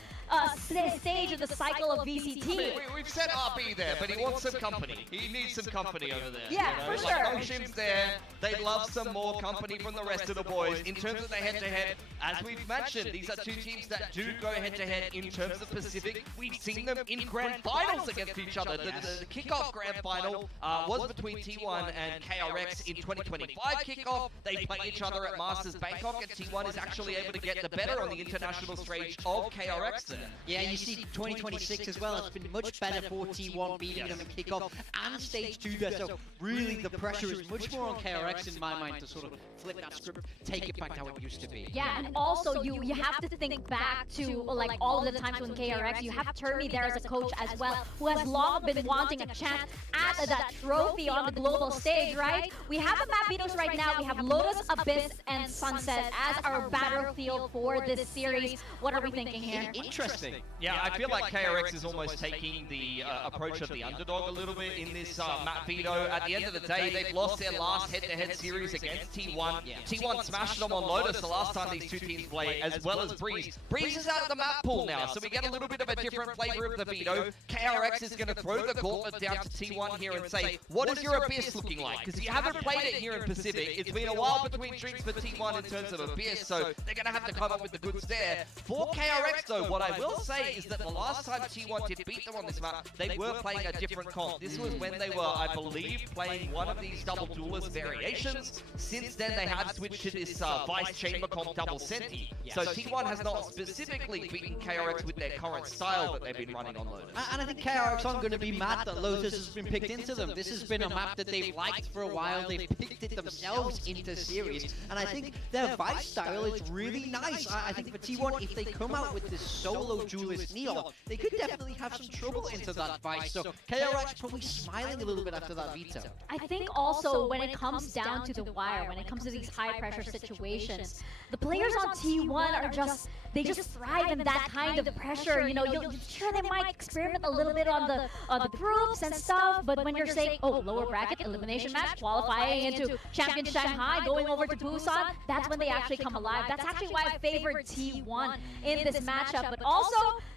stage of the cycle of VCT? We've set RB there, but he wants some company. He needs some company over there. Yeah, you know? for Like, sure. Notion's there. They'd love some more company from the rest of the boys. In terms of the head-to-head, as we've mentioned, these are two teams that do go head-to-head in terms of Pacific. We've seen them in grand finals against each other. The kickoff grand final was between T1 and KRX in 2025 kickoff. They play each other at Masters Bangkok, and T1 is actually able to get the better on the international stage of KRX there. Yeah, you see 2026 as well. It's been much better for T1 beating them in kickoff and stage 2 there. So really the pressure is much more on KRX in my mind to sort of flip that script, take it back to how it used to be. Yeah, and also you have to think back to like all of the times when KRX, you have Termi there as a coach as well, who has long been wanting a chance at that trophy on the global stage, right? We have the Mapitos right now. We have Lotus, Abyss, and Sunset as our battlefield for this series. What are we thinking here? Interesting. Yeah, I feel like KRX is almost taking the approach of the underdog a little bit in this map veto. At the end of the day, they've lost their last head-to-head series against T1. T1 smashed them on Lotus the last time these two teams played, as well as Breeze. Breeze is out of the map pool now, so we get a little bit of a different flavor of the veto. KRX is going to throw the gauntlet down to T1 here and say, what is your Abyss looking like? Because you haven't played it here in Pacific. It's been a while between drinks for T1 in terms of Abyss, so they're going to have to come up with the goods there. For KRX, though, what I will say is that the last time T1 did beat them on this map, they were playing a different comp. This was when they were, I believe, playing one of these double duelist variations. Since then, they have switched to this Vice Chamber comp double Senti. So T1 has not specifically beaten KRX with their current style that they've been running on Lotus. And I think KRX aren't going to be mad that Lotus has been picked into them. This has been a map that they've liked for a while. They've picked it themselves into series. And I think their Vice style is really nice. I think for T1, if they come out with this solo duelist Neon, they could definitely have some trouble into that Vice. So KRX probably smiling a little bit after that veto. I think also when it comes down to the wire, when it comes to these high pressure situations, the players on T1 are just, they just thrive in that kind of pressure. You know, sure they might experiment a little bit on the groups and stuff, but when you're saying, oh, lower bracket, elimination match, qualifying into Champion Shanghai, going over to Busan, that's when they actually come alive. That's actually why I favored T1 in this matchup, but also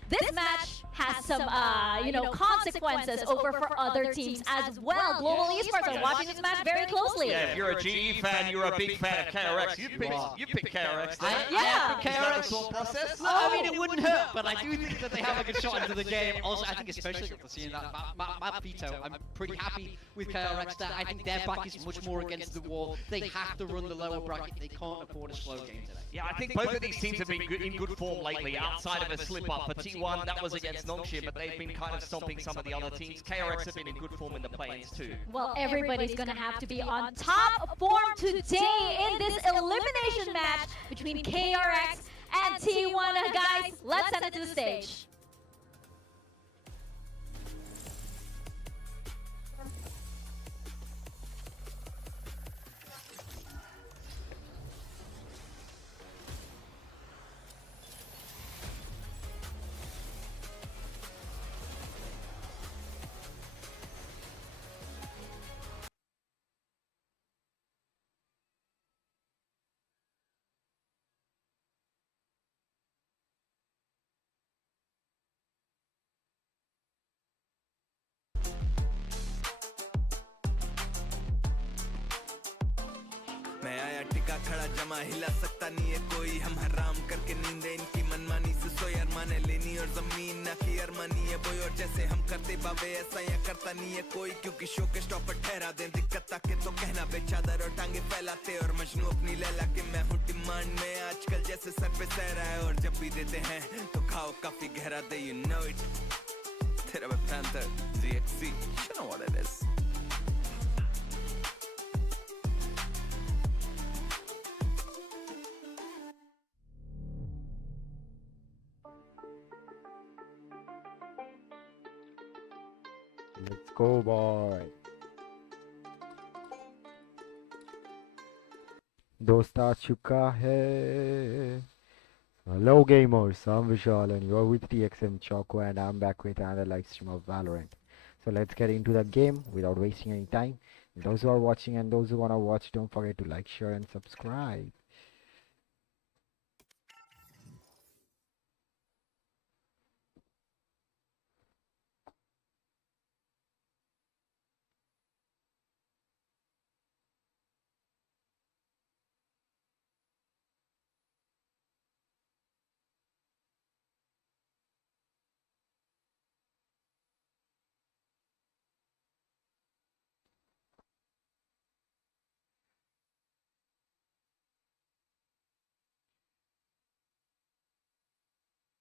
this match has some, you know, consequences over for other teams as well. Global Esports are watching this match very closely. Yeah, if you're a GE fan, you're a big fan of KRX. You pick KRX. Yeah, Is that the thought process? I mean, it wouldn't hurt, but I do think that they have a good shot into the game. Also, I think especially after seeing that map veto, I'm pretty happy with KRX there. I think their back is much more against the wall. They have to run the lower bracket. They can't afford a slow game today. Yeah, I think both of these teams have been in good form lately, outside of a slip-up. For T1, that was against Nongshim, but they've been kind of stomping some of the other teams. KRX have been in good form in the play-ins too. Well, everybody's going to have to be on top form today in this elimination match between KRX and T1. Guys, let's send it to the stage. मैं आया टिका खड़ा जमा हिला सकता नहीं है कोई हम हराम करके नींदे इनकी मनमानी से सोई अरमाने लेनी और जमीन ना की अरमानी है बोई और जैसे हम करते बाबे ऐसा या करता नहीं है कोई क्योंकि शो के स्टॉपर ठहरा दें दिक्कत ताके तो कहना बेचादर और टांगे फैलाते और मजनू अपनी लैला के मैं हूँ डिमांड में आजकल जैसे सर पे सह रहा है और जब भी देते हैं तो खाओ काफी गहरा दे you know it तेरा मैं panther ZXC you know what it is Let's go, boy. दोस्त आ चुका है. Hello gamers, I'm Vishal and you're with TXM Choco and I'm back with another live stream of Valorant. So let's get into the game without wasting any time. Those who are watching and those who wanna watch, don't forget to like, share and subscribe.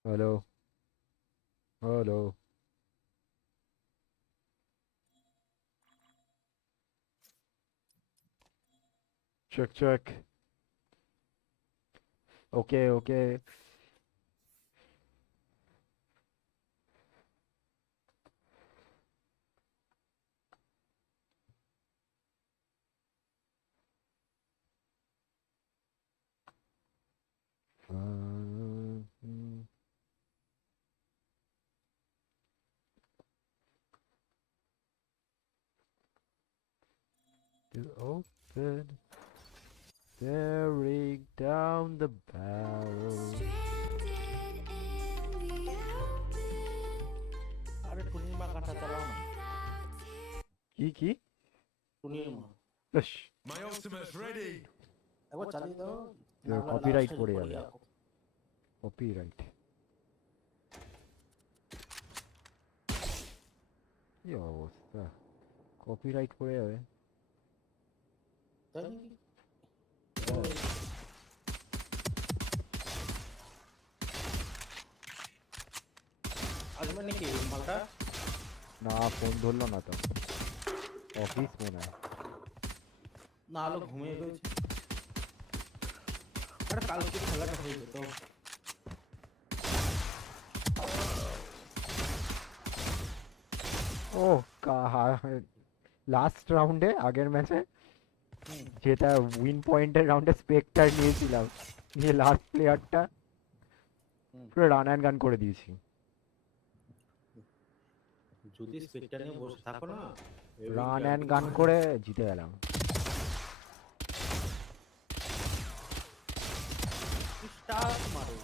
Hello. Hello. Check, check. Okay, okay. To open, staring down the barrel. अरे टूर्नी में काटा चलाओ ना. की? टूर्नी में. Ush. My ultimate's ready. वो चली तो. Copyright পড়ে যাবে. Copyright. কি অবস্থা? Copyright পড়ে যাবে. তাই নাকি? আসবে নাকি মালটা? না ফোন ধরলো না তো. অফিস মনে হয়. না আলো ঘুমিয়ে গেছে. আরে কালকে খেলাটা হয়ে যেত. ও লাস্ট রাউন্ডে আগের ম্যাচে যেটা উইন পয়েন্টের রাউন্ডে স্পেক্টার নিয়েছিলাম, নিয়ে লাস্ট প্লেয়ারটা পুরো রান অ্যান্ড গান করে দিয়েছি. যদি স্পেক্টার নিয়ে বসে থাকো না, রান অ্যান্ড গান করে জিতে গেলাম. স্টার্ট মারো.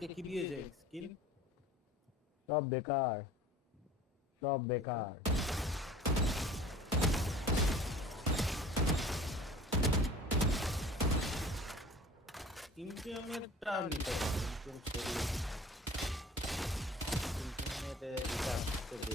আজকে কি দিয়েছে স্কিল? সব বেকার, সব বেকার. ইমপ্রিয়ামেন্টটা নিতে হবে. ইমপ্রিয়ামেন্টে এটা করবে.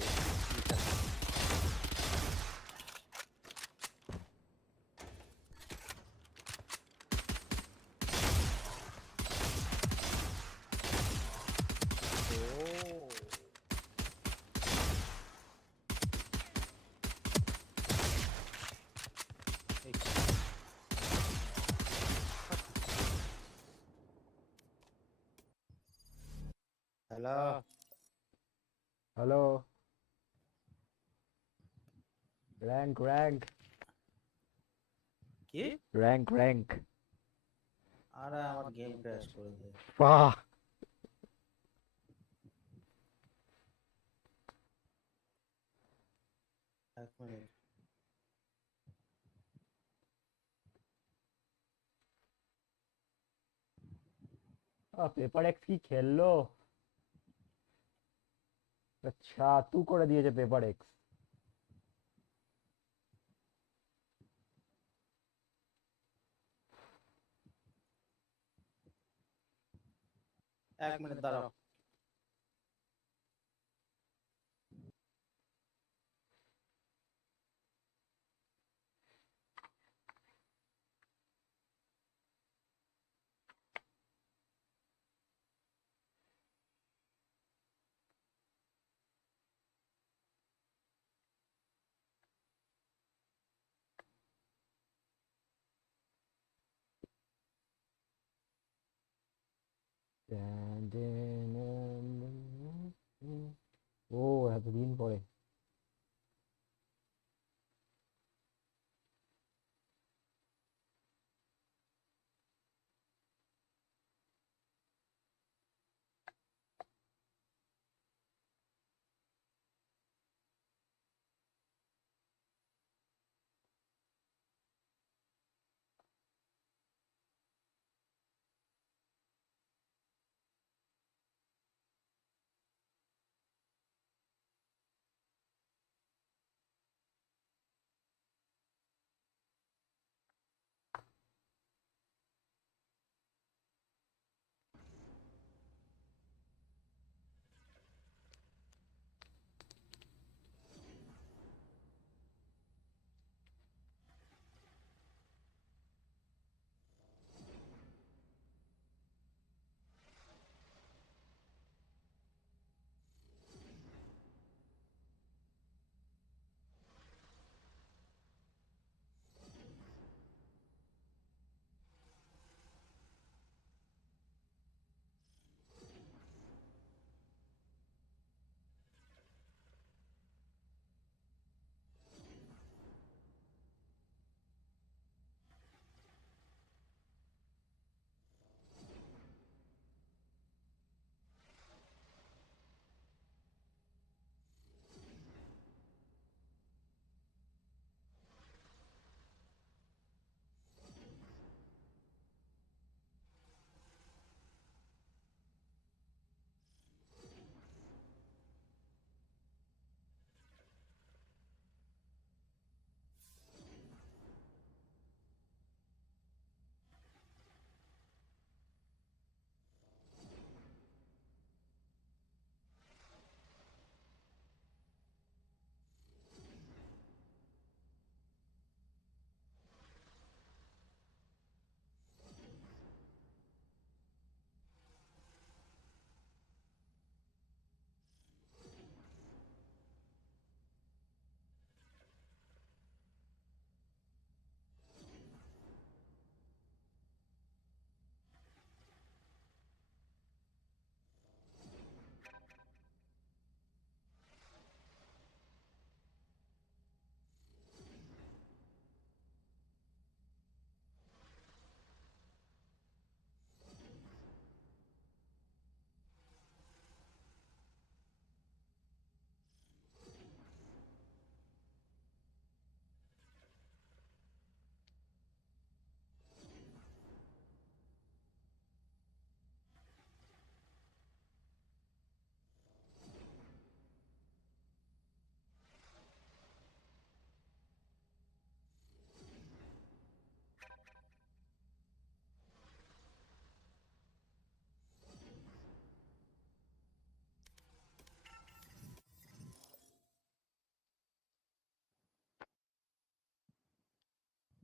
হ্যালো. হ্যালো. র্যাঙ্ক র্যাঙ্ক কি? Rank rank. আরে আমার গেম ক্র্যাশ করে দেয়. বাহ. এক মিনিট. পেপার এক্স কি খেললো? আচ্ছা তু করে দিয়েছে পেপার এক্স. এক মিনিট দাঁড়াও.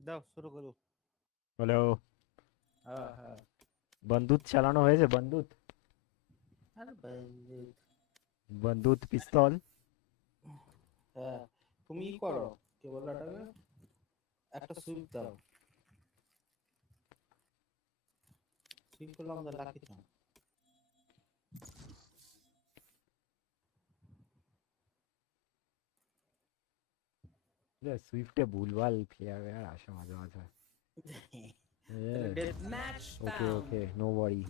দাও শুরু করো। হ্যালো, হ্যাঁ হ্যাঁ। বন্দুক চালানো হয়েছে? বন্দুক আরে বন্দুক। বন্দুক পিস্তল। হ্যাঁ তুমি ই করো, কি বলো এটাকে, একটা সুইপ দাও। সুইপ করলাম তো লাকি চান। সুইফটে ভুলভাল প্লেয়ার আসে মাঝে মাঝে। Match ওকে found. ওকে, নো ওয়ারি।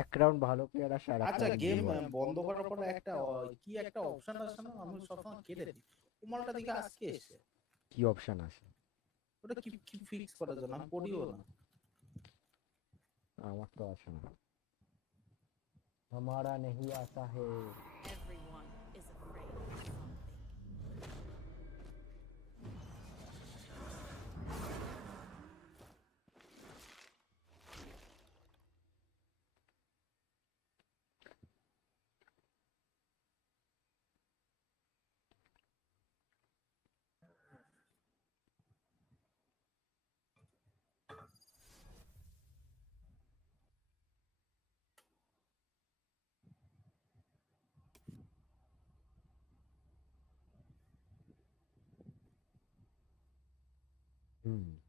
এক রাউন্ড ভালো প্লেয়ার আসে আর আচ্ছা গেম বন্ধ করার পরে একটা কি একটা অপশন আছে না, আমি সবসময় কেটে দিই কুমারটা দিকে আজকে এসে। কি অপশন আছে? ওটা কি কি ফিক্স করার জন্য আমি করিও না। আমার তো আসে না। हमारा नहीं आता है। Everyone is afraid of something.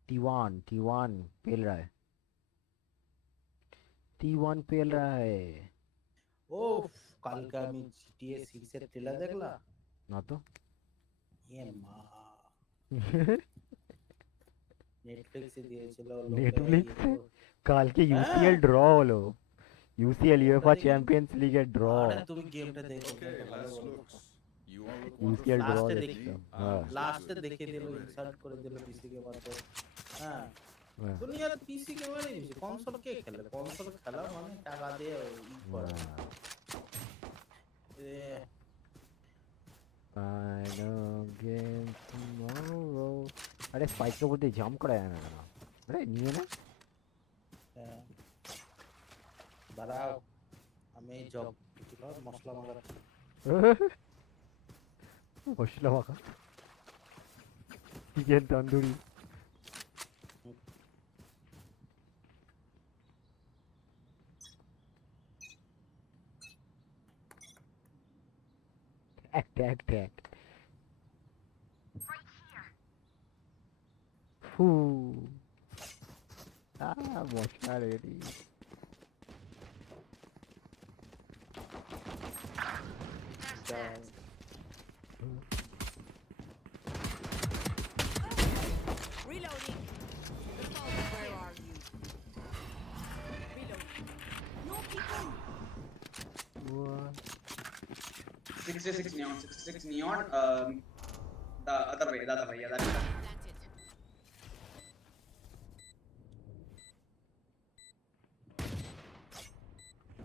T1 पेल रहा है। T1 पेल रहा है। ওফ কালকে আমি জিটিএ 6 এর ট্রেলার দেখলাম না তো। এ মা নেটফ্লিক্সে দিয়েছিল নেটফ্লিক্স কালকে ইউসিএল ড্র হলো। ইউসিএল ইউএফএ চ্যাম্পিয়ন্স লিগের ড্র। আরে তুমি গেমটা দেখো, গেমটা ভালো বলো। ইউসিএল ড্র লাস্টে দেখলাম। হ্যাঁ লাস্টে দেখে দিল, ইনসার্ট করে দিল পিসি কে বাদে। হ্যাঁ দুনিয়ার পিসি কে মানে বেশি কনসোল কে খেলে, কনসোল খেলা মানে টাকা দিয়ে ই করে। I don't get tomorrow। अरे स्पाइक के बोलते जंप कराया ना ना। अरे नहीं है ना। দাঁড়াও আমি জব দিল মশলা মাগার। মশলা মাখা চিকেন তন্দুরি। ট্যাগ ফু মশলা ready. Reloading. Where are you? Reloading. No people. 66 neon, 66 neon. The other way, yeah, that way.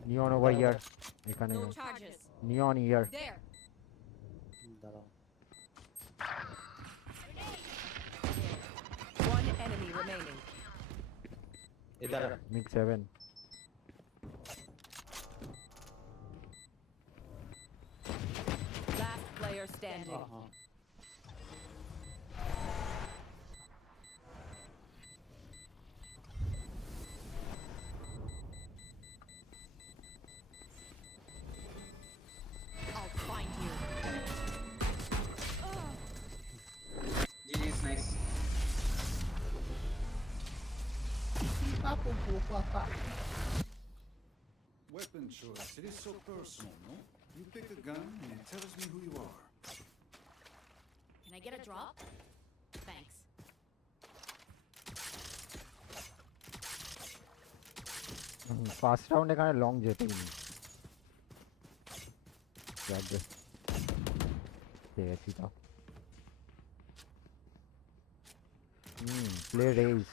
Neon over here. এখানে No charges. Neon here. There. দাঁড়াও One enemy remaining. इधर Mid 7. Last player standing. I'll find you. GG's nice. Weapon choice, it is so personal, no? You pick a gun and it tells me who you are. Can I get a drop? Thanks. First round এখানে long যেতেই নেই। পেয়েছি তো। Play Raze.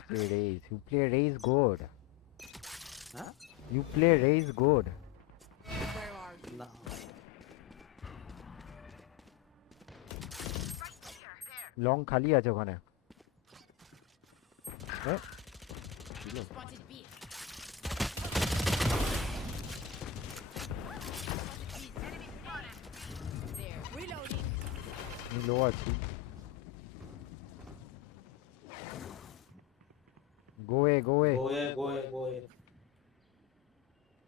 You play Raze good. Huh? You play Raze good. Where are you? No. Long খালি আছে ওখানে। Spotted B. There. Reloading. লো আছি গোয়ে গোয়ে গোয়ে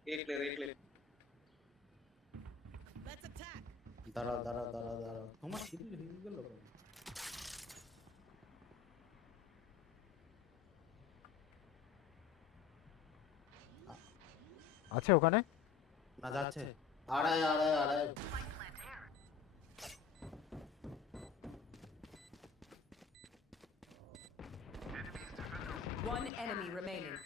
एक प्लेयर দাঁড়াও তোমার কিল হয়ে গেল আছে ওখানে না যাচ্ছে আড়াই One enemy remaining.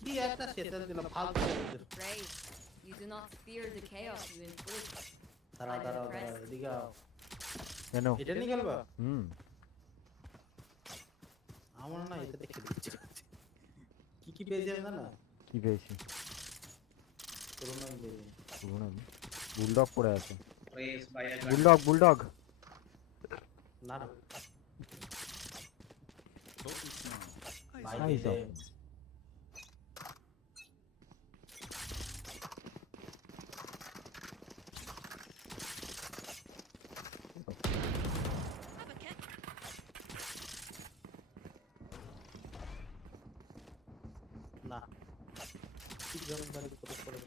কি একটা সেটা দিল ফালতু Brave. You do not fear the chaos you inflict. দাঁড়াও এদিকে আও কেন এটা নিয়ে গেলবা হুম আমার না এটা দেখে দিচ্ছি কি পেয়েছি আমি না কি পেয়েছি পুরোনো বুলডগ পড়ে আছে रेस भाई বুলডগ না ভাই তো না কি জমদারি করে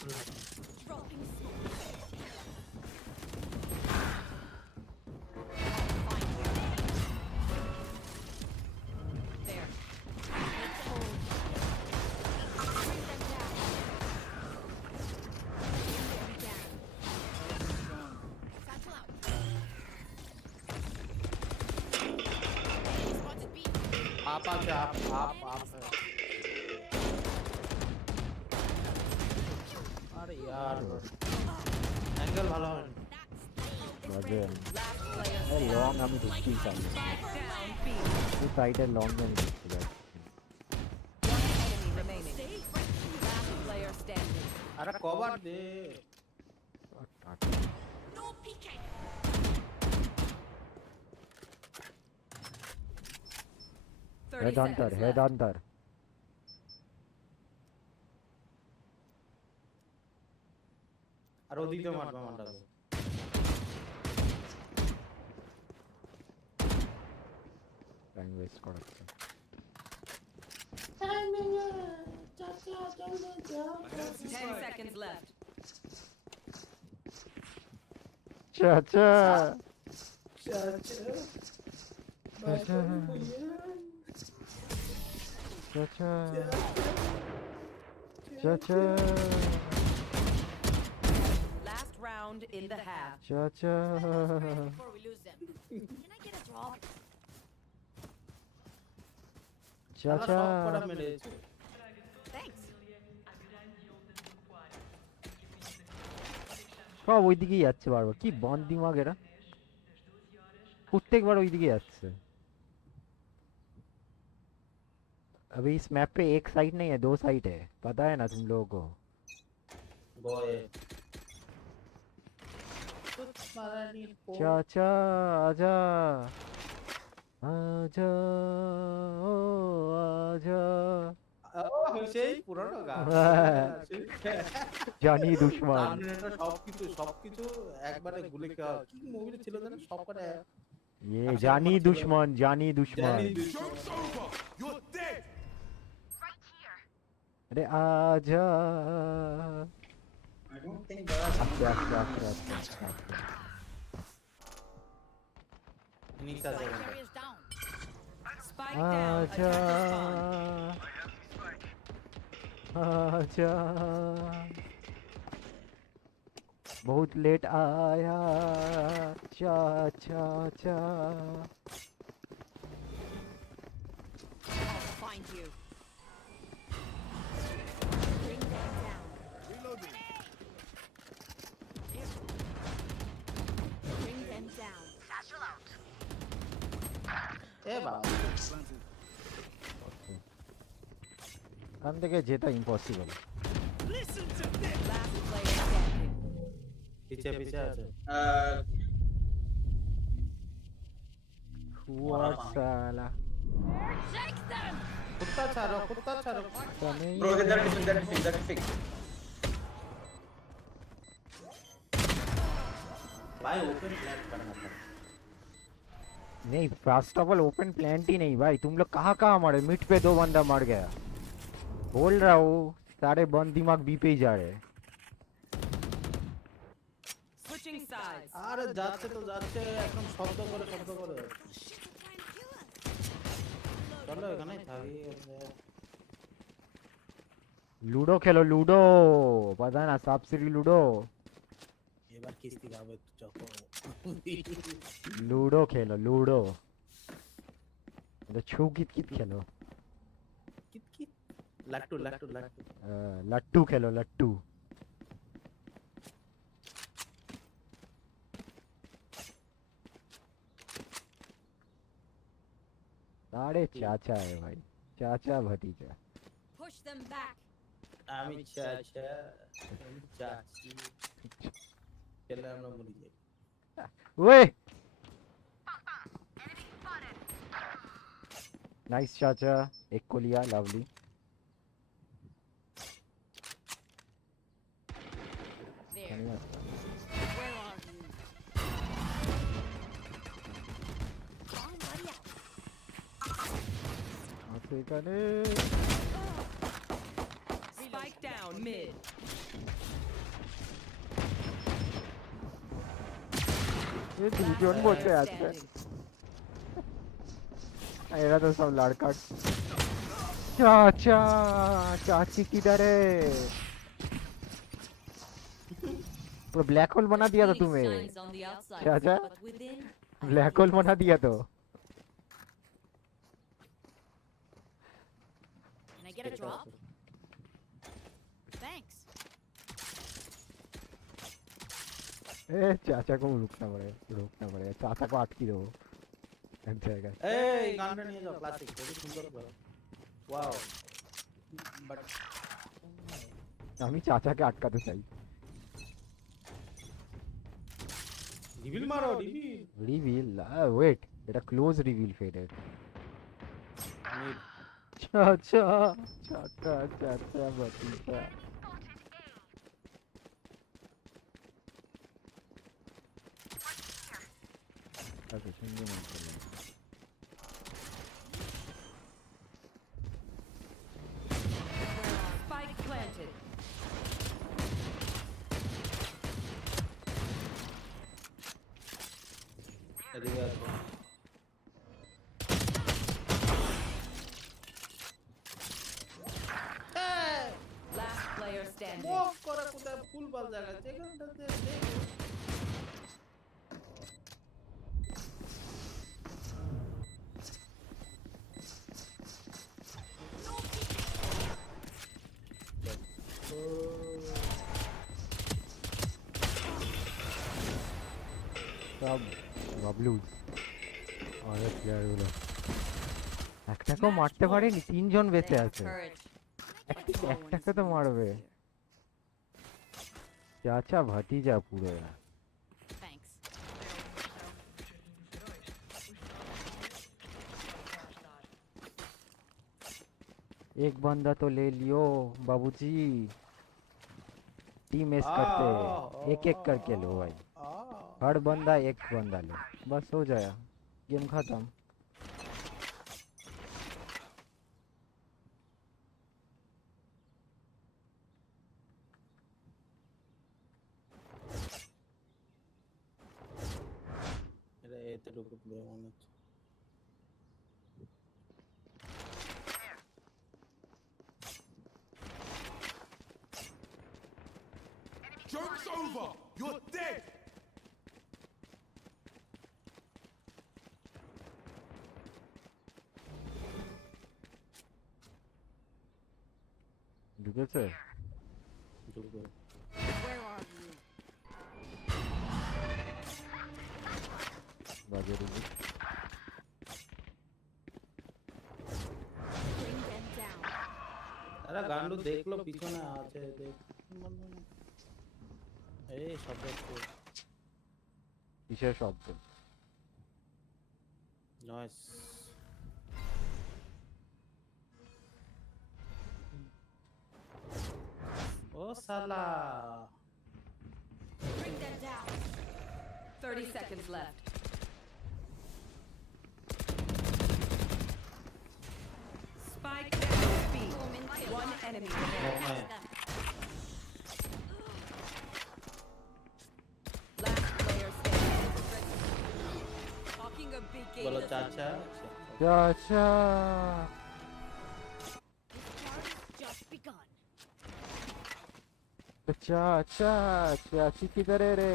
Dropping smoke. There. Satchel out. Spotted B. आप है अरे यार एंगल ভালো হয় বাজে এই লং আমি ঢুকতেই চাই এই সাইডে লং আমি ঢুকতে যাচ্ছি Enemy remaining. Last player standing. अरे कवर दे No peeking. head hunter আর ওদিকে মারবা মারবা টাইম ওয়েস্ট করাচ্ছে Ten seconds left. চাচা চাচা Last round in the half. চাচা Before we lose them. Can I get a drop? চাচা Thanks. সব ওইদিকেই যাচ্ছে বারবার কি বন্ধ দিমাগ এরা প্রত্যেকবার ওইদিকে যাচ্ছে अभी इस मैप पे एक साइड नहीं है 2 साइड है पता है ना तुम लोगों को चाचा आजा आजा ओ आजा সেই পুরনো গান জানি দুশমন সবকিছু একবারে গুলে খাওয়া কি মুভি ছিল জানেন সবকটা ये जानी दुश्मन अरे आजा I don't think there are some आजा आजा बहुत लेट आया चा चा चा I'll find you. Bring them down. Reloading. Bring them down. Satchel out. এ বাবা এখান থেকে যেটা impossible Listen to this. Last player standing. পিছে আছে हुआ साला कुत्ता चारो Bro, that is fixed. भाई ओपन प्लान करना था नहीं first of all open plant ही नहीं भाई, तुम लोग कहाँ मारे, मिड पे 2 बंदा मर गया। बोल रहा हूँ सारे बंद दिमाग बी पे ही जा रहे हैं। Switching sides. আরে যাচ্ছে তো যাচ্ছে একদম শব্দ করে চলো এখানেই থাকি लूडो खेलो लूडो, पता है ना सांप सीढ़ी लूडो। এবার কিস্তি খাবে চকো लूडो खेलो लूडो, तो छू कित कित खेलो, लट्टू लट्टू खेलो लट्टू। सारे चाचा है भाई, चाचा भतीजा। Push them back. আমি চাচা আমি চাচি চলে আমরা মরি যাই ओए नाइस चाचा, एक को लिया, लवली। Spike down mid. ये दुर्योधन बोलते हैं आज पे। एरा तो सब लड़का। चाचा चाची किधर है? पूरा ब्लैक होल बना दिया था तुम्हें। चाचा ब्लैक होल बना दिया तो। Can I get a drop? Thanks. ए चाचा को रोकना पड़ेगा, चाचा को अटकी दो एक जगह। এই গানটা নিয়ে যাও ক্লাসিক খুবই সুন্দর করে ওয়াও বাট আমি চাচাকে আটকাতে চাই। রিভিল মারো রিভিল ওয়েট, এটা ক্লোজ রিভিল ফেডেড। চাচা চাচা চাচা ভতিজা। Okay, şimdi mi yapalım? Spike planted. এদিকে আসো Last player standing. মুভ করে কোথায় ফুল বল জায়গা যেখানটাতে দেখো সব বাবলুজ আরে প্লেয়ার গুলো একটাকেও মারতে পারেনি, 3 জন বেঁচে আছে। একটাকে তো মারবে। চাচা ভাতিজা পুরো। Thanks. एक बंदा तो ले लियो बाबूजी, टीम एस करते एक एक करके लो भाई, हर बंदा एक बंदा लो, बस हो जाएगा गेम खत्म। এটা এতে ঢুকে পুরো মনে হচ্ছে Joke's over! You're dead! ঢুকেছে ঢুকে Where are you? বাজে ঢুকে। Bring them down. আরে গান্ডু দেখলো পিছনে আছে দেখ এই শব্দ কিসের শব্দ? নয়েস ও শালা। Bring them down. 30 seconds left. Spike down B. One enemy remaining. Last player standing. Talking a big game. বলো চাচা। চাচা Just begun. চাচা চাচি কিধর है রে?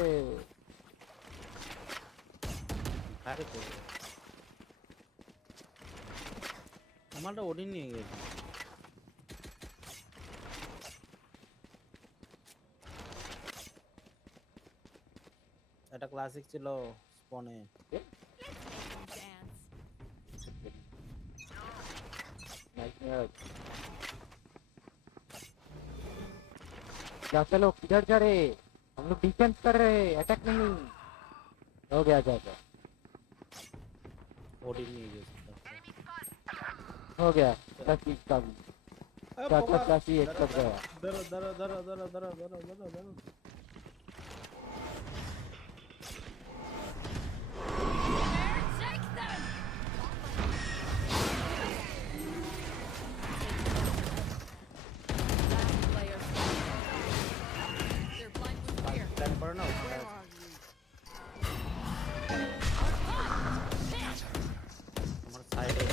আরে তো আমারটা ওডিন নিয়ে গেছে। এটা ক্লাসিক ছিল স্পনে। क्या चलो किधर जा रहे? हम लोग डिफेंस कर रहे हैं, अटैक नहीं। हो गया चाचा, ओडिन नहीं गया। हो गया चाची का भी। चाचा चाची एक सब गया। दरो दरो दरो दरो दरो दरो दरो दरो। प्लान करो ना। हमारे साइड है।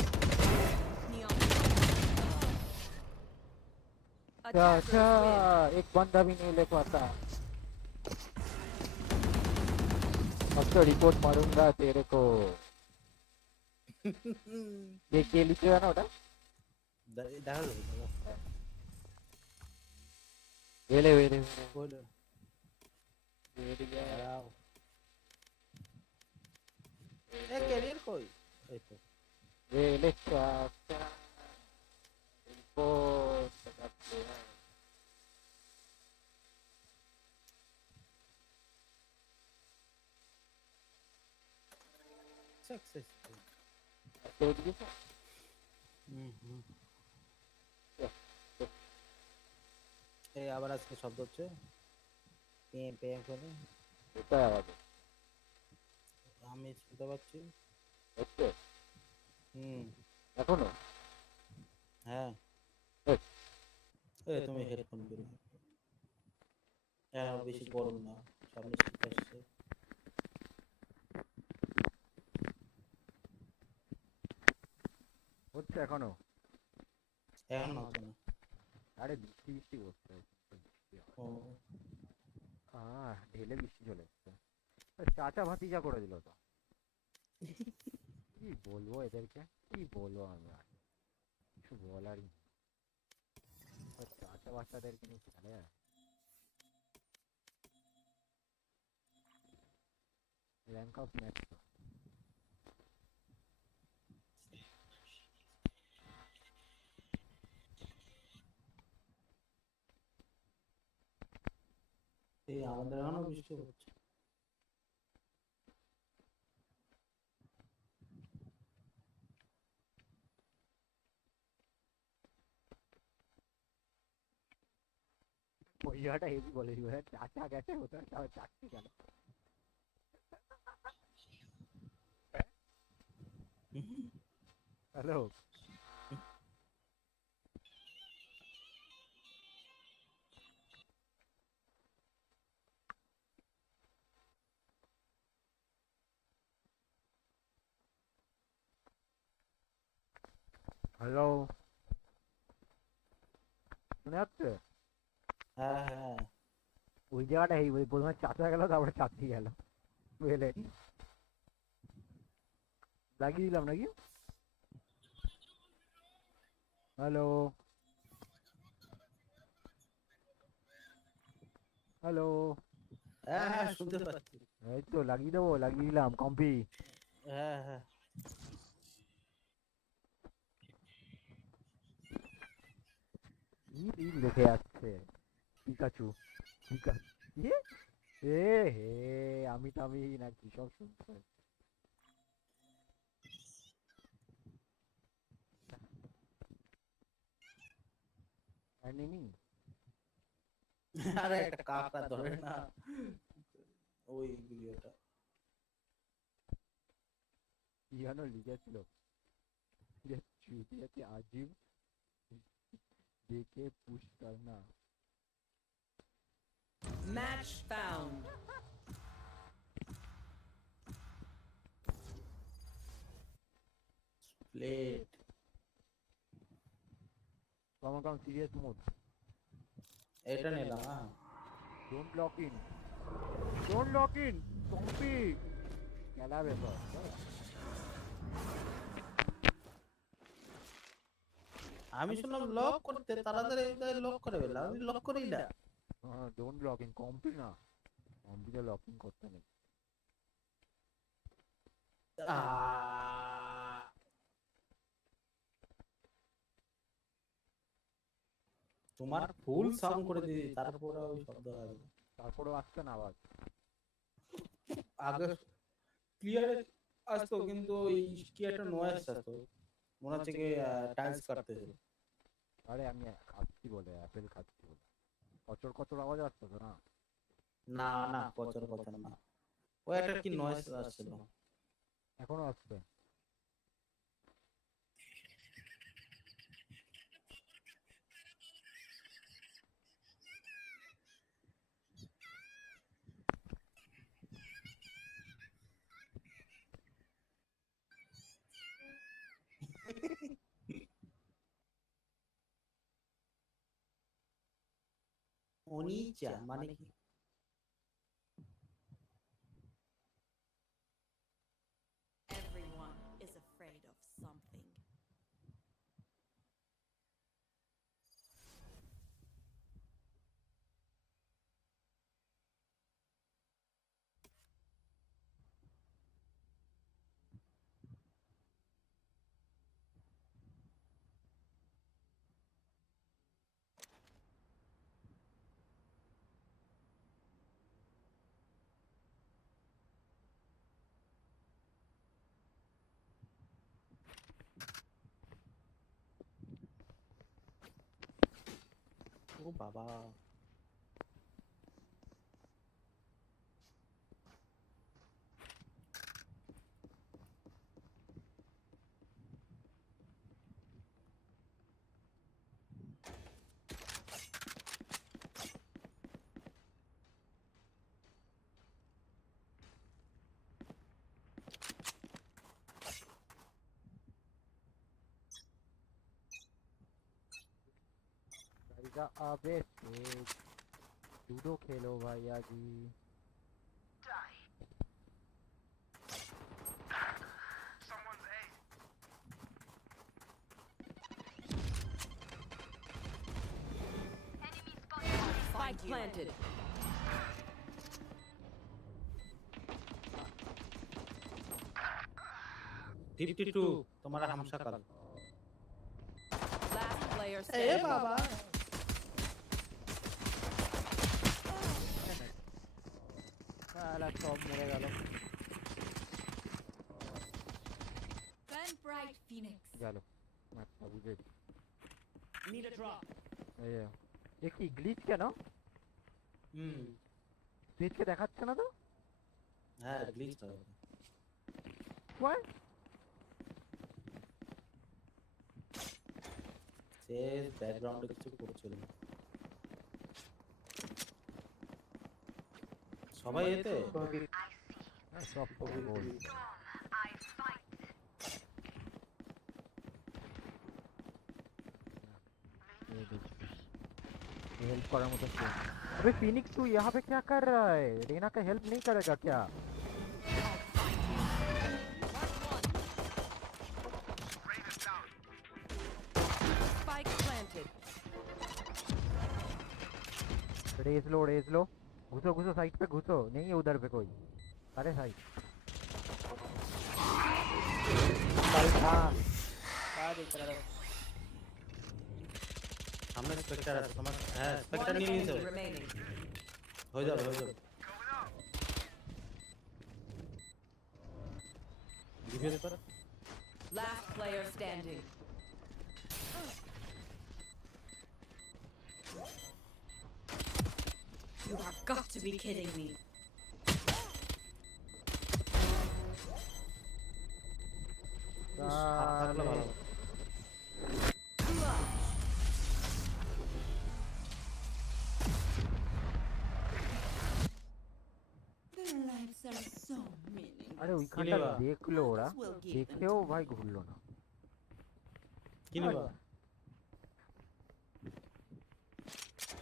चाचा एक बंदा भी नहीं ले पाता। अब तो रिपोर्ट मारूंगा तेरे को। ये के लिखे है ना उधर? डाल वेले वेले बोल वेले गया। ए कैरियर कोई ए तो वेले चाचा रिपोर्ट करते हैं। सक्सेसफुल तो ये तो এই আবার আজকে শব্দ হচ্ছে পে পে করে এটা আওয়াজ আমি শুনতে পাচ্ছি হচ্ছে এখনো হ্যাঁ এই তুমি হেডফোন দিলে হ্যাঁ বেশি গরম না সামনে শীত আসছে হচ্ছে এখনো এখন হচ্ছে না আরে বৃষ্টি বৃষ্টি হচ্ছে ও ঢেলে বৃষ্টি চলে এসছে চাচা ভাতিজা করে দিল তো কি বলবো এদেরকে কি বলবো আমরা কিছু বলারই চাচা বাচ্চাদেরকে নিয়ে খেলে র্যাঙ্ক অফ ম্যাচ তো এই আমাদের এখনো বৃষ্টি হচ্ছে भैयाटा हेवी बोले है चाचा कैसे होता है चाची क्या हेलो हेलो শুনে যাচ্ছে হ্যাঁ হ্যাঁ ওই জায়গাটা এই প্রথমে চাচা গেল তারপরে চাচি গেল বুঝলে লাগিয়ে দিলাম নাকি হ্যালো হ্যালো হ্যাঁ হ্যাঁ শুনতে পাচ্ছি এই তো লাগিয়ে দেবো লাগিয়ে দিলাম কম্পি হ্যাঁ হ্যাঁ লিখে যাচ্ছে পিকাচু এ হে আমি টামি নাকি সব শুনতে enemy আরে একটা কাকড়া ধরে না ওই ভিডিওটা ইয়ানো লিখেছিল ये चूतिया के अजीब देखे पुश करना Match found. प्लेट कम सीरियस मोड এটা নিলাম হ্যাঁ डोंट लॉक इन कॉम्पी খেলা ব্যাপার আমি শুনলাম লক করতে তাড়াতাড়ি লক করে ফেললাম আমি লক করি না হ্যাঁ ডোন্ট লক ইন কম্পি না কম্পিতে লকিং করতে নেই তোমার ফুল সাউন্ড করে দিই তারপরে ওই শব্দ আসবে তারপরে আসছে না আওয়াজ আগে ক্লিয়ার আসতো কিন্তু ওই কি একটা নয়েজ আসতো মনে হচ্ছে কি টাইলস কাটতেছে আরে আমি খাচ্ছি বলে অ্যাপেল খাচ্ছি বলে কচর কচর আওয়াজ আসছে তো না না না কচর কচর না ওই একটা কি নয়েজ আসছিল এখনো আসছে ওনিচা মানে কি Everyone is afraid of something. ও বাবা भैया अबे लूडो खेलो भैया जी Spike planted. टिप्टी टू तुम्हारा हमशा कल Last player ए standing. बाबा साला सब मरे गেল Burn bright, Phoenix. গেল আচ্ছা বুঝেছি Need a drop. এ কি গ্লিচ কেন গ্লিচকে দেখাচ্ছে না তো হ্যাঁ গ্লিচ তো What? সে ব্যাকগ্রাউন্ডে কিছু করছিল সবাই এতে সব বল हेल्प करा मुझे अबे फिनिक्स तू यहाँ पे क्या कर रहा है रेना का हेल्प नहीं करेगा क्या Spike planted. रेस लो घुसो घुसो साइड पे घुसो नहीं है उधर पे कोई अरे साइड সামনে স্পেক্টার আছে তোমার হ্যাঁ স্পেক্টার নিয়ে নিয়েছো হয়ে যাবে ডিফেন্স কর Last player standing. You have got to be kidding me. থাকলে ভালো। Their lives are so meaningful. আরে ওইখানটা দেখলো ওরা, দেখেও ভাই ঘুরলো না। কি নেবা?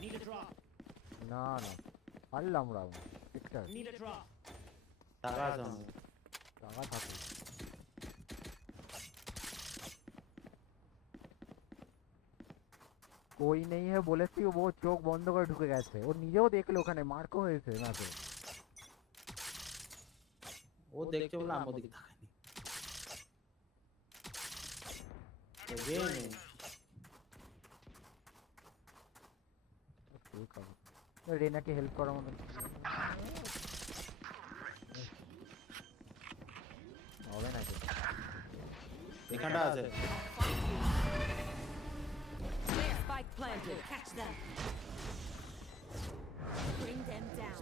Need a drop. না না পারলাম রাউন্ড ঠিকঠাক। Need a drop. টাকা আছে আমার। টাকা থাকে। कोई नहीं है বলেছি, ও চোখ বন্ধ করে ঢুকে গেছে, ও নিজেও দেখলো ওখানে মার্কও হয়েছে না তো। ও দেখছে বলে আমি ওদিকে তাকাইনি। রেনাকে হেল্প করা মানে হবে না তো। এখানটা আছে। Spike planted. Catch them. Bring them down.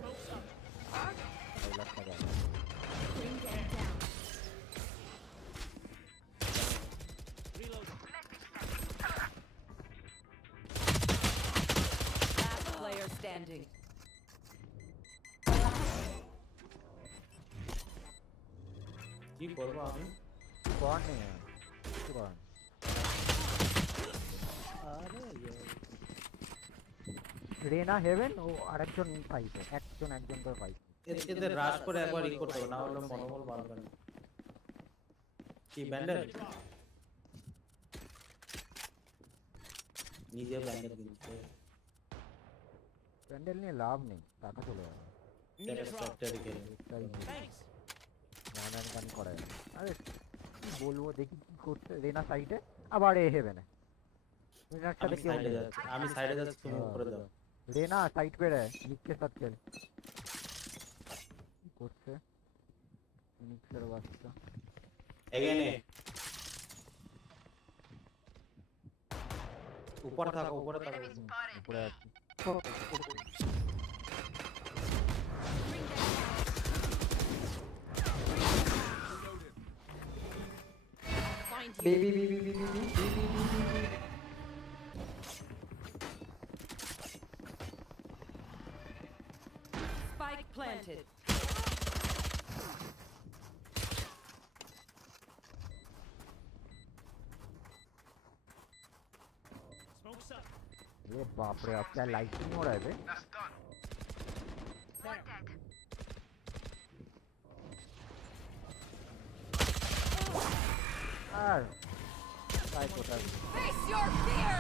Bring them down. Last player standing. কি করব আমি? कौन नहीं है कौन? আরে রেনা হেভেন ও আরেকজন ফাইটে, একজন করে ফাইট। এদের রাশ করে একবার ই করতে হবে, না হলে মনোবল বাড়বে না। কি ব্যান্ডেল? নিজে ব্যান্ডেল কিনছে। ব্যান্ডেল নিয়ে লাভ নেই, টাকা চলে যাবে। গান করে আরে কি বলবো, দেখি কি করতে। রেনা সাইডে আবার এ হেভেনে। রেনার সাথে কেউ নেই। আমি সাইডে যাচ্ছি, তুমি উপরে যাও। रेना साइड पे रहे, निक के साथ खेल। করছে নিকের বাচ্চা এগেনে উপরে থাকো, উপরে থাকো, উপরে আছে। Bee. Spike planted. Smoke's up. ये बाप रे, अब क्या लाइटिंग हो रहा है बे? यार Face your fear.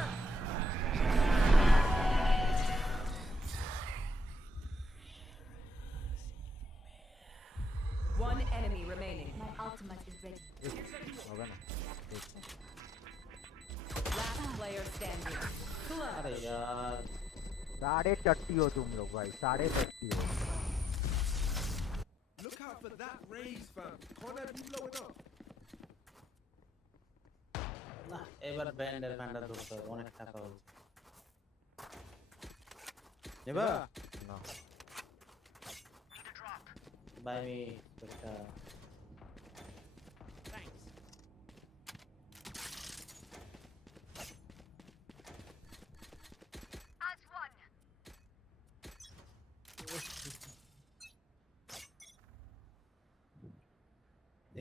One enemy remaining. My ultimate is ready. होगा ना। Last player standing. अरे यार 30 हो तुम लोग भाई, 30 हो। Look out for that raise, fam. Can't have you blow it up. না এবার ব্যান্ডেল ধরতে হবে, অনেক টাকা হচ্ছে। নেবা না বাই মি একটা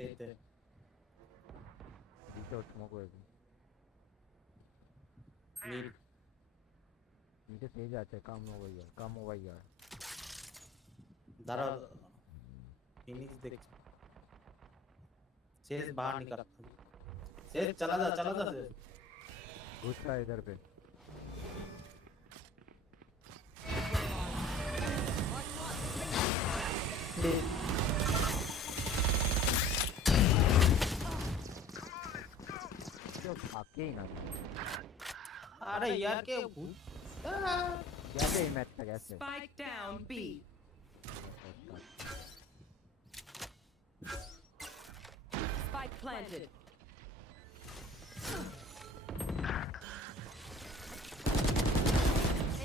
এতে রিচার্জ স্মোক হয়েছে। नीचे तेज आता है, कम हो गई यार। दारा फिनिक्स देख शेष बाहर निकल, शेष चला जा शेष घुस रहा है इधर पे। आके ही ना अरे यार के कैसे ही मैच था कैसे। Spike down B. Spike planted.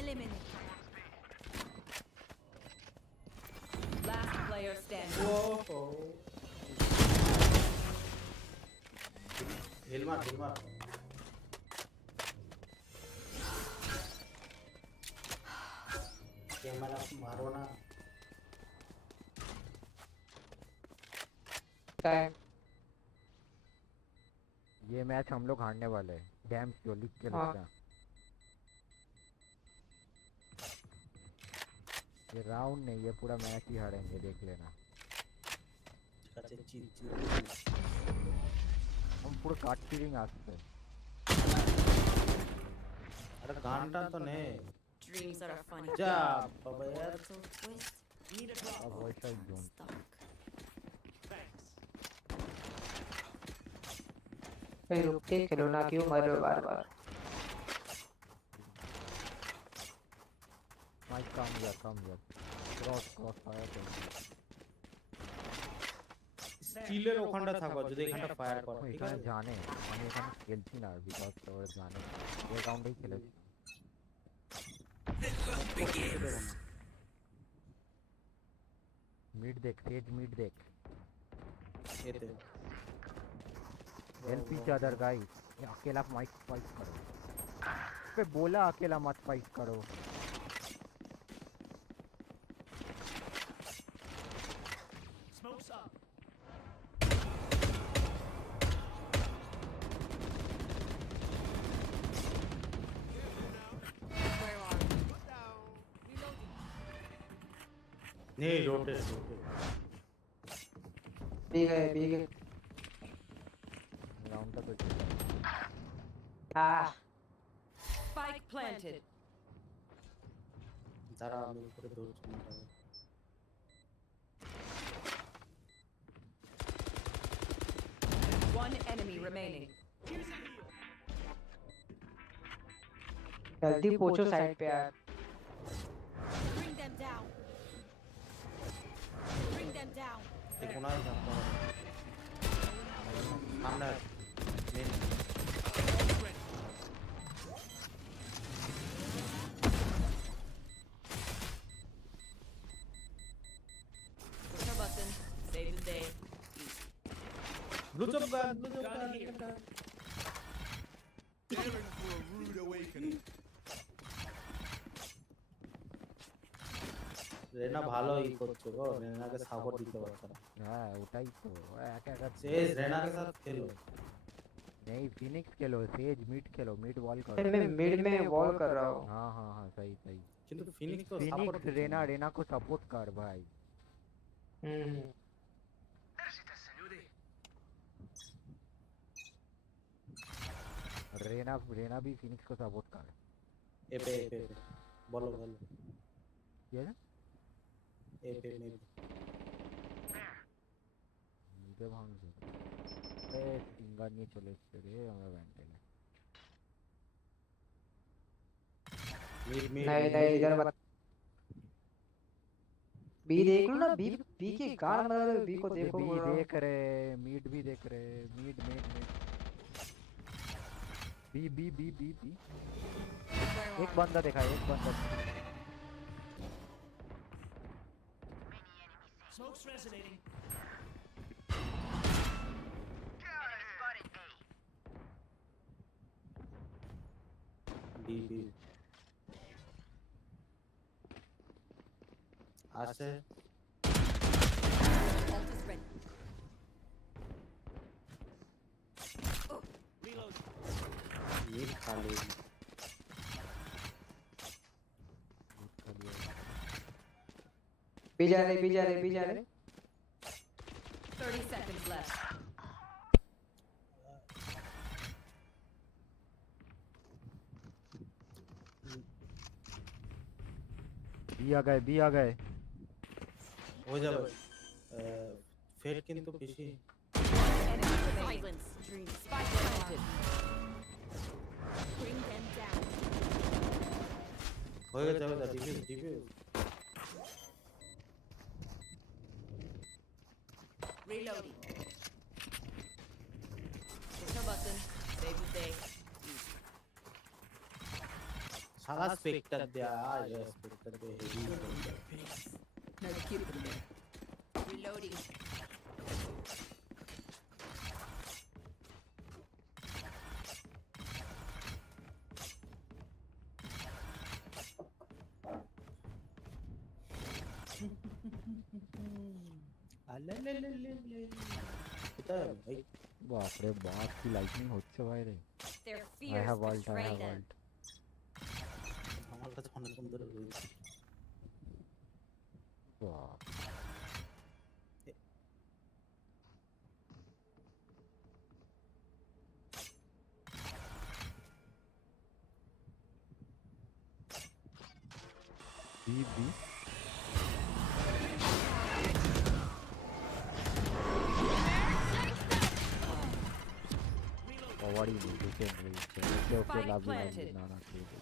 Eliminate. हिलमार कैमरा मारो ना ये मैच हम लोग हारने वाले हैं डैम जो लिख के रखना ये राउंड नहीं ये पूरा मैच ही हारेंगे देख लेना हम पूरा काट फीलिंग आते हैं अरे गांटा तो नहीं Dreams are funny. जा बाबा यार Need a drop. अब वैसा ही जोन भाई रुक के खेलो ना क्यों मर रहे हो बार-बार माइक कम या क्रॉस फायर স্টিলের ওখানটা থাকো যদি এখানটা ফায়ার করো ঠিক এখানে আছে জানে আমি এখানে খেলছি না বিকজ ওরা জানে এই রাউন্ডেই খেলেছি मिड देख तेज मिड देख এতে हेल्प ईच अदर गाइस ये अकेला माइक फाइट करो पे बोला अकेला मत फाइट करो Smoke's up. नहीं रोटेट बी गए राउंड तक हां Spike planted. जरा আমি উপরে দৌড়ছি না One enemy remaining. जल्दी पहुंचो साइड पे यार Bring them down. Bring them down. ये কোনায় থাকতে হবে সামনে main Push a button. Save the day. ব্লু চপ গান Daring for a rude awakening. Reyna ভালো ই করছে গো রেনাকে সাপোর্ট দিতে পারছে না হ্যাঁ ওটাই তো একা একা सेज रेना के साथ खेलो नहीं फिनिक्स खेलो सेज मिड खेलो मिड वॉल करो मैं मिड में वॉल कर रहा हूं हां सही किंतु फिनिक्स तो फिनिक्स रेना को सपोर्ट कर भाई रेना भी फिनिक्स को सपोर्ट कर ए पे बोलो ये ए पे में मुझे भांग दे सिंगर নিয়ে চলে এসেছে রে আমরা ব্যান্ডেলে नहीं इधर मत बी देख लो ना बी की गान मतलब बी को देखो बी देख रहे मिड भी देख रहे मिड बी एक बंदा देखा एक बंदा Smoke's resonating. बी आसे Ult is ready. Reload. ये खाली बी जा रहे 30 seconds left. बी आ गए हो जाবে ফেড কিন্তু বেশি Enemy silence. Dream. Spike planted. Bring them down. হয়ে যাবে দা defuse Reloading. Push a button. Save the day. সারা স্পেক্টার দেয়া আর স্পেক্টার দে heavy No cute in there. Reloading. কোথায় এই বাপ রে বাপ কি লাইটিং হচ্ছে বাইরে Their I fears have ult, I betray have them. ult. আমার কাছে অনেকক্ষণ ধরে রয়েছে বাপ B. Oh, what do you mean? You can reach it. Okay, love you. No, ठीक है.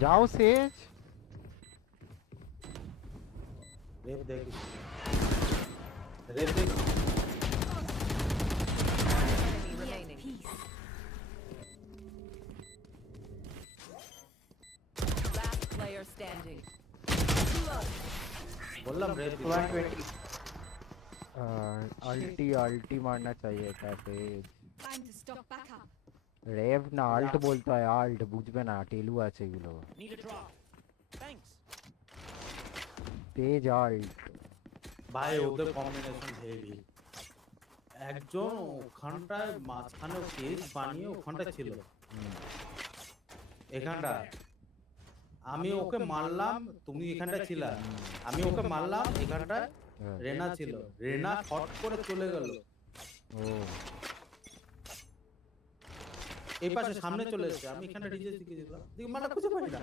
जाओ सेज. रेप देख रेप देख Remaining. Last player standing. बोलला रेप 120 अल्टी मारना चाहिए था says. Time to stock back up. रेव ना अल्ट बोलता है अल्ट बुझबे ना टेलू আছে এগুলো. Need a drop. Thanks. তেজ अल्ट. ভাই ওদের কম্বিনেশন হেভি একজন ওখানটায় মাঝখানে পেজ বানিয়ে ওখানটা ছিল এখানটা আমি ওকে মারলাম তুমি এখানটা ছিলা আমি ওকে মারলাম এখানটায় রেনা ছিল রেনা শট করে চলে গেল ও এই পাশে সামনে চলে এসেছে আমি এখানে ডিজে শিখে দিলাম দেখি মারটা খুঁজে পাই না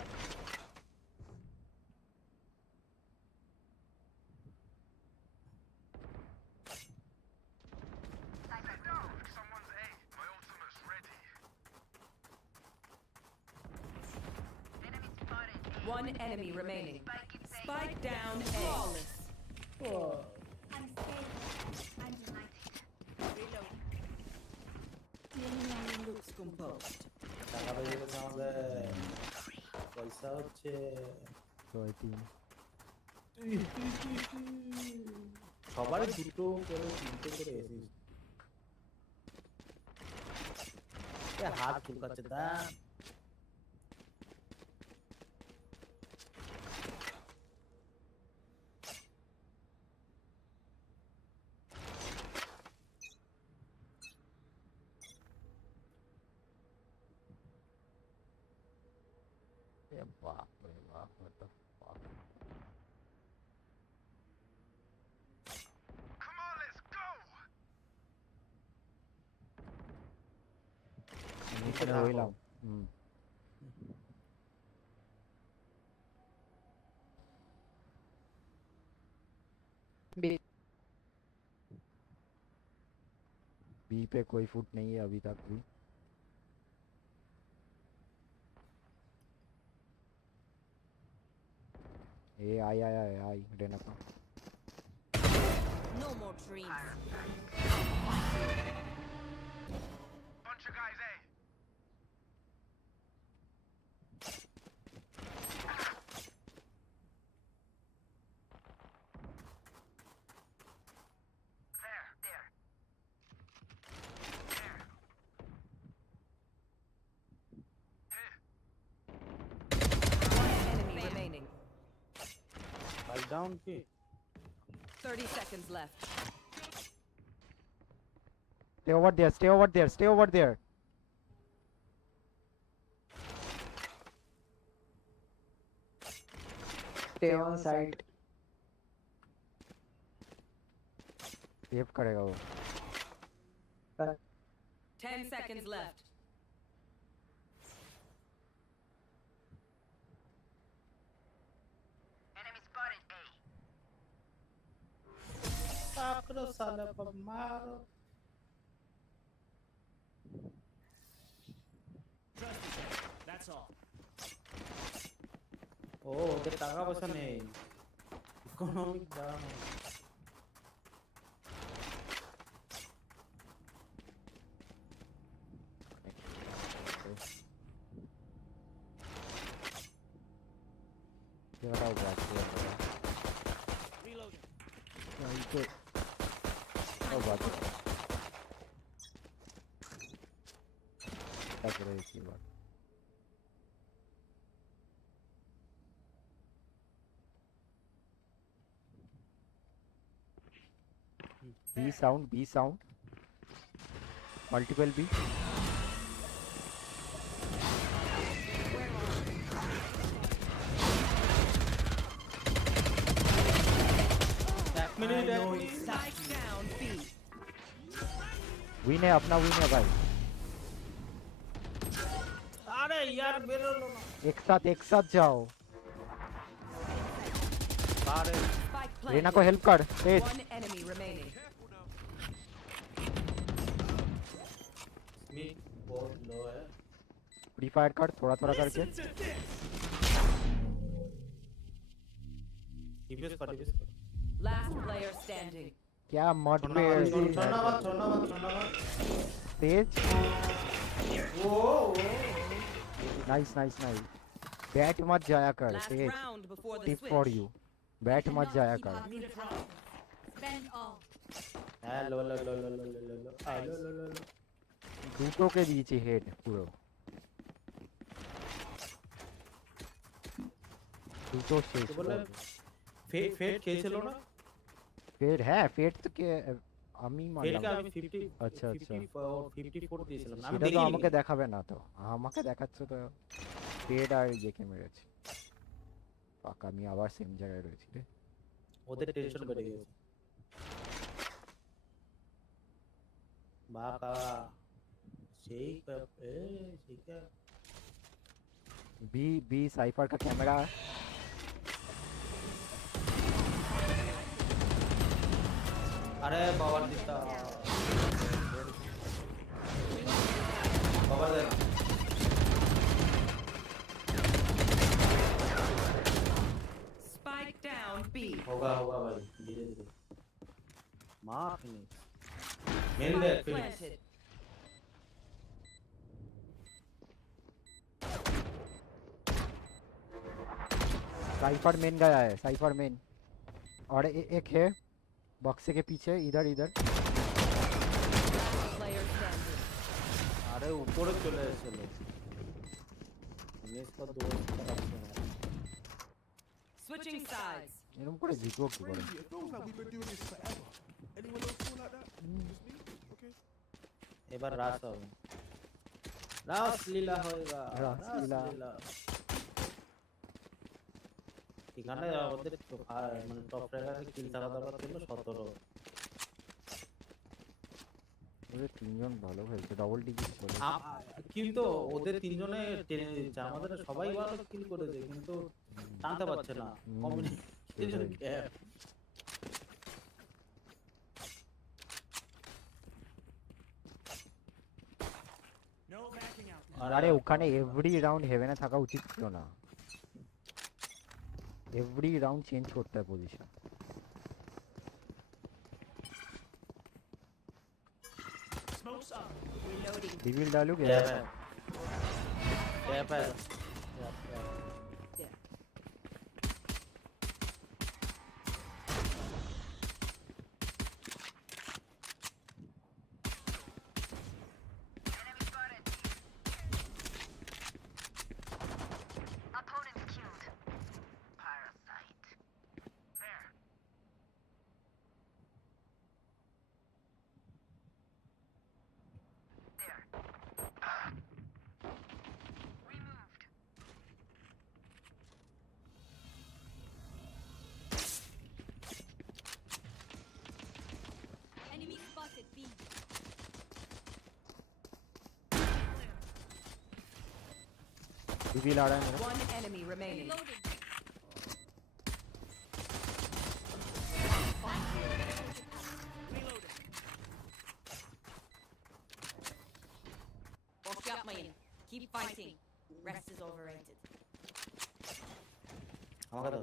One enemy remaining. Spike down A. Flawless. I'm scared. I'm delighted. Reload. Enemy looks composed. টাকা পেয়ে গেছে আমাদের পয়সা হচ্ছে ছয় তিন সবার দুটো করে তিনটে করে এসিস হাত চুলকাচ্ছে তা बाप रे बाप what the fuck. নিচে রইলাম बी पे कोई फुट नहीं है अभी तक भी ए आई रेना का No more dreams. Bunch of guys, eh? Enemy remaining. Fall down ki 30 seconds left. stay over there stay over there stay on site save करेगा वो 10 seconds left. Sakro sana pa maro That's all. ও ওদের টাকা পয়সা নেই economic down क्या रहा है Reloading. इनको क्या बात है क्या करे इसकी बात B sound. Multiple B. Spike down B. Win है अपना win है भाई. अरे यार बेरोलो ना एक साथ जाओ. अरे रीना को हेल्प कर. तेज. One enemy remaining. स्मिथ बहुत लो है. फ्री फायर कर थोड़ा करके. डिफेंस कर. Last player standing. क्या मत पे छोड़ना मत. तेज. ओ नाइस. बैट मत जाया कर. Last Tej. round before the tip switch. For you. Bat मत जाया कर. Spend all. हेलो लो. दूतों के बीच ही हेड पूरा. दूतों से तो बोले फेट खेल लो ना. फेड है. फेड তো কে আমি फेट মারলাম. का अभी 50 আচ্ছা 54 দিয়েছিলাম আমি সেটা তো দেখিনি. আমাকে দেখাবে না তো. আমাকে দেখাচ্ছে তো ফেড আর ইয়েকে মেরেছে. পাকা আমি আবার সেম জায়গায় রয়েছি রে. ওদের টেনশন বেড়ে গেছে. বাকা সেই बी साइफर का कैमरा. अरे बाबा दिखता. बाबा देना. Spike down B. होगा भाई धीरे. मार नहीं. Main back Planted. Cipher main गया है. साइफर मेन और एक है बक्से के पीछे इधर. Player standing. अरे ऊपर चले चलो. इसका दोस्त तरफ से. Switching sides. এরকম করে জিতবো কি করে? It feels like we've been doing this forever. Anyone else feel like that? Just me? Okay. এবার রাস হবে. রাসলীলা होएगा. রাসলীলা. এখানে আমাদের মানে টপ র্যাঙ্কারে কিল থাকা দরকার ছিল 17. ওদের তিনজন ভালো খেলছে. ডাবল ডিজিট চলে. কিন্তু ওদের তিনজনে টেনে দিচ্ছে. আমাদের সবাই ভালো কিল করেছে কিন্তু টানতে পারছে না. Communication gap. আরে ওখানে এভরি রাউন্ড হেভেনে থাকা উচিত ছিল না. এভরি রাউন্ড চেঞ্জ করতে হয় পজিশন. रिवील डालू क्या? टैप है. Enemy spotted B. रिवील आ रहा है मेरा. One enemy remaining. Watch out, man. Keep fighting. Rest is overrated. আমাকে দাও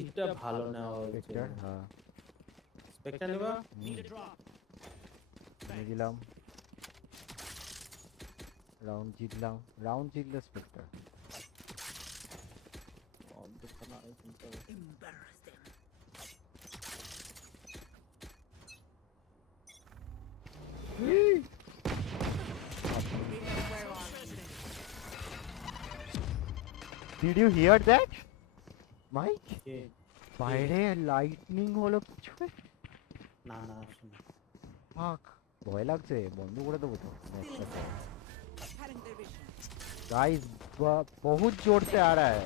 এটা ভালো না স্পেক্টার. হ্যাঁ স্পেক্টার নেবা. নিয়ে দিলাম. রাউন্ড জিতলে spectre. Embarrass them. Did you hear that? Mike? বাইরে লাইটনিং হলো কিছু না না শুনে ফাক ভয় লাগছে বন্ধ করে দেবো তো Stealing sight. Cutting their vision. Guys बहुत जोर से आ रहा है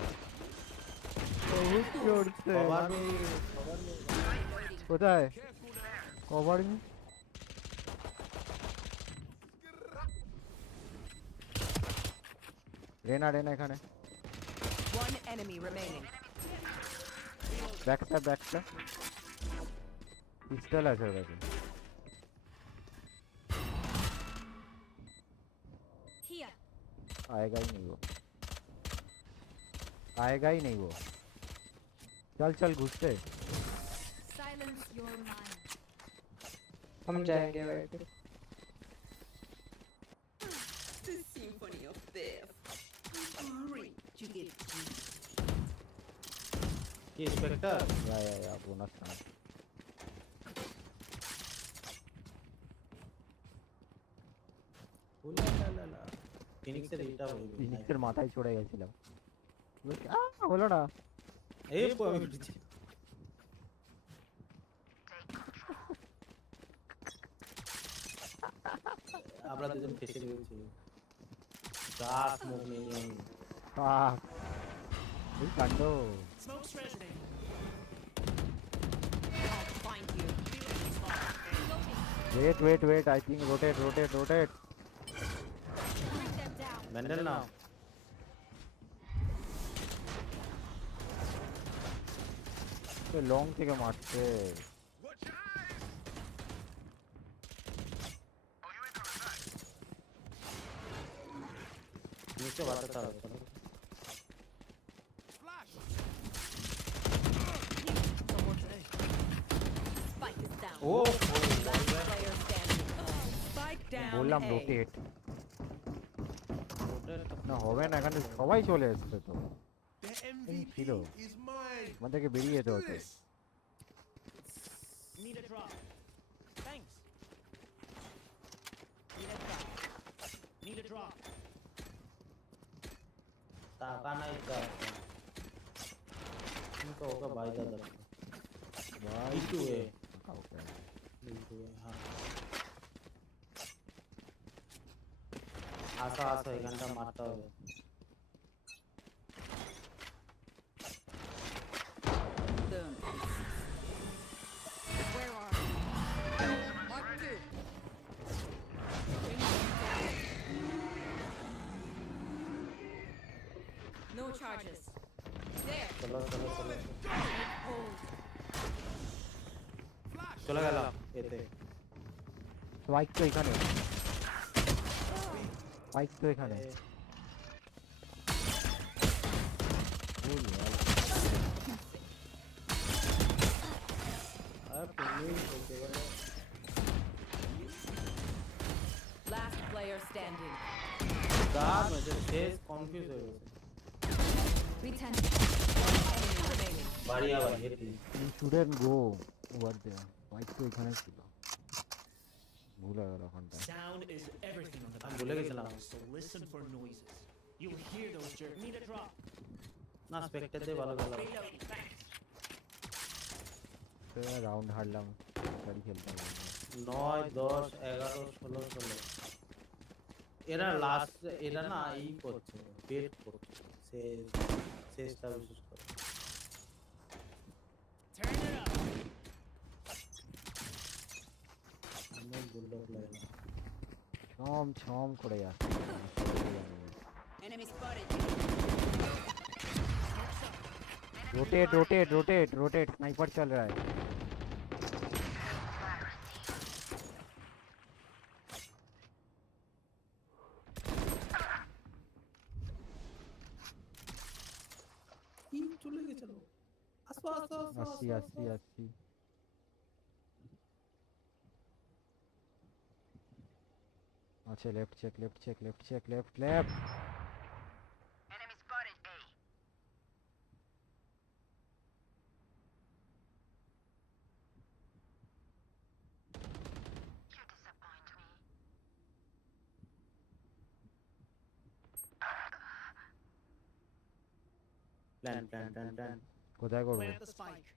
बहुत जोर से कवर में पता है कवर में रेना रेना এখানে One enemy remaining. Back pistol है सर वैसे Here. आएगा ही नहीं वो आएगा ही नहीं वो चल चल घुसते Silence your mind. हम जाएंगे बैठ The symphony of death. Hurry to get की इंस्पेक्टर या बोनस था লা ফিনিক্সের এটা হইবে ফিনিক্সের মাথায় চড়ে গেছিলাম হলো না এই আমি উঠেছি আমরা দুজন ফেসে গেছি গাছ মুখ নিয়ে এই কাণ্ড Smoke's resonating. I'll find you. wait I think rotate Mendel না তো লং থেকে মারছে নিচে বাতাটা আছে Spike is down. Oh, Last player standing. Spike down. বললাম A. রোটেট না হবে না এখানে সবাই চলে এসেছে তো ছিল আমাদেরকে বেরিয়ে যেতে হতো Need a drop. Thanks. Need a drop. Need a drop. টাকা নাই কার इनको होगा वायदा दर इटू है हाँ आसा आसा 1 घंटा मारता होगा Where are you? Mark 2. No charges. There. चलो चलो चलो Hold. চলে গেলাম এতে স্পাইক তো এখানে ভুল यार अब पिंग होते हैं Last player standing. गार में जो फेस कंफ्यूज हो गए Return. Enemy remaining. बढ़िया बढ़िया थी you shouldn't go over there spike তো এখানে ছিল ভুলে গেল ওখানটা Sound is everything on the I'm भूल गया चला battlefield, so listen for noises. You'll hear those jerks. Need a drop. ना स्पेक्टर दे वाला गला Reload. Thanks. রাউন্ড হারলাম গাড়ি খেলতে হবে 9 10 11 16 16 এরা লাস্ট এরা না এই করছে বেট করছে সে এস্টাবলিশ করে Turn it up. আমি বুলডগ লাগলাম ছম করে যাচ্ছে Enemy spotted. रोटेट स्नाइपर चल रहा है চলে গেছিল আসো আসো আসো 80 अच्छा left check Enemy spotted. A. You disappoint me. Plan কোথায় করব Plant the spike.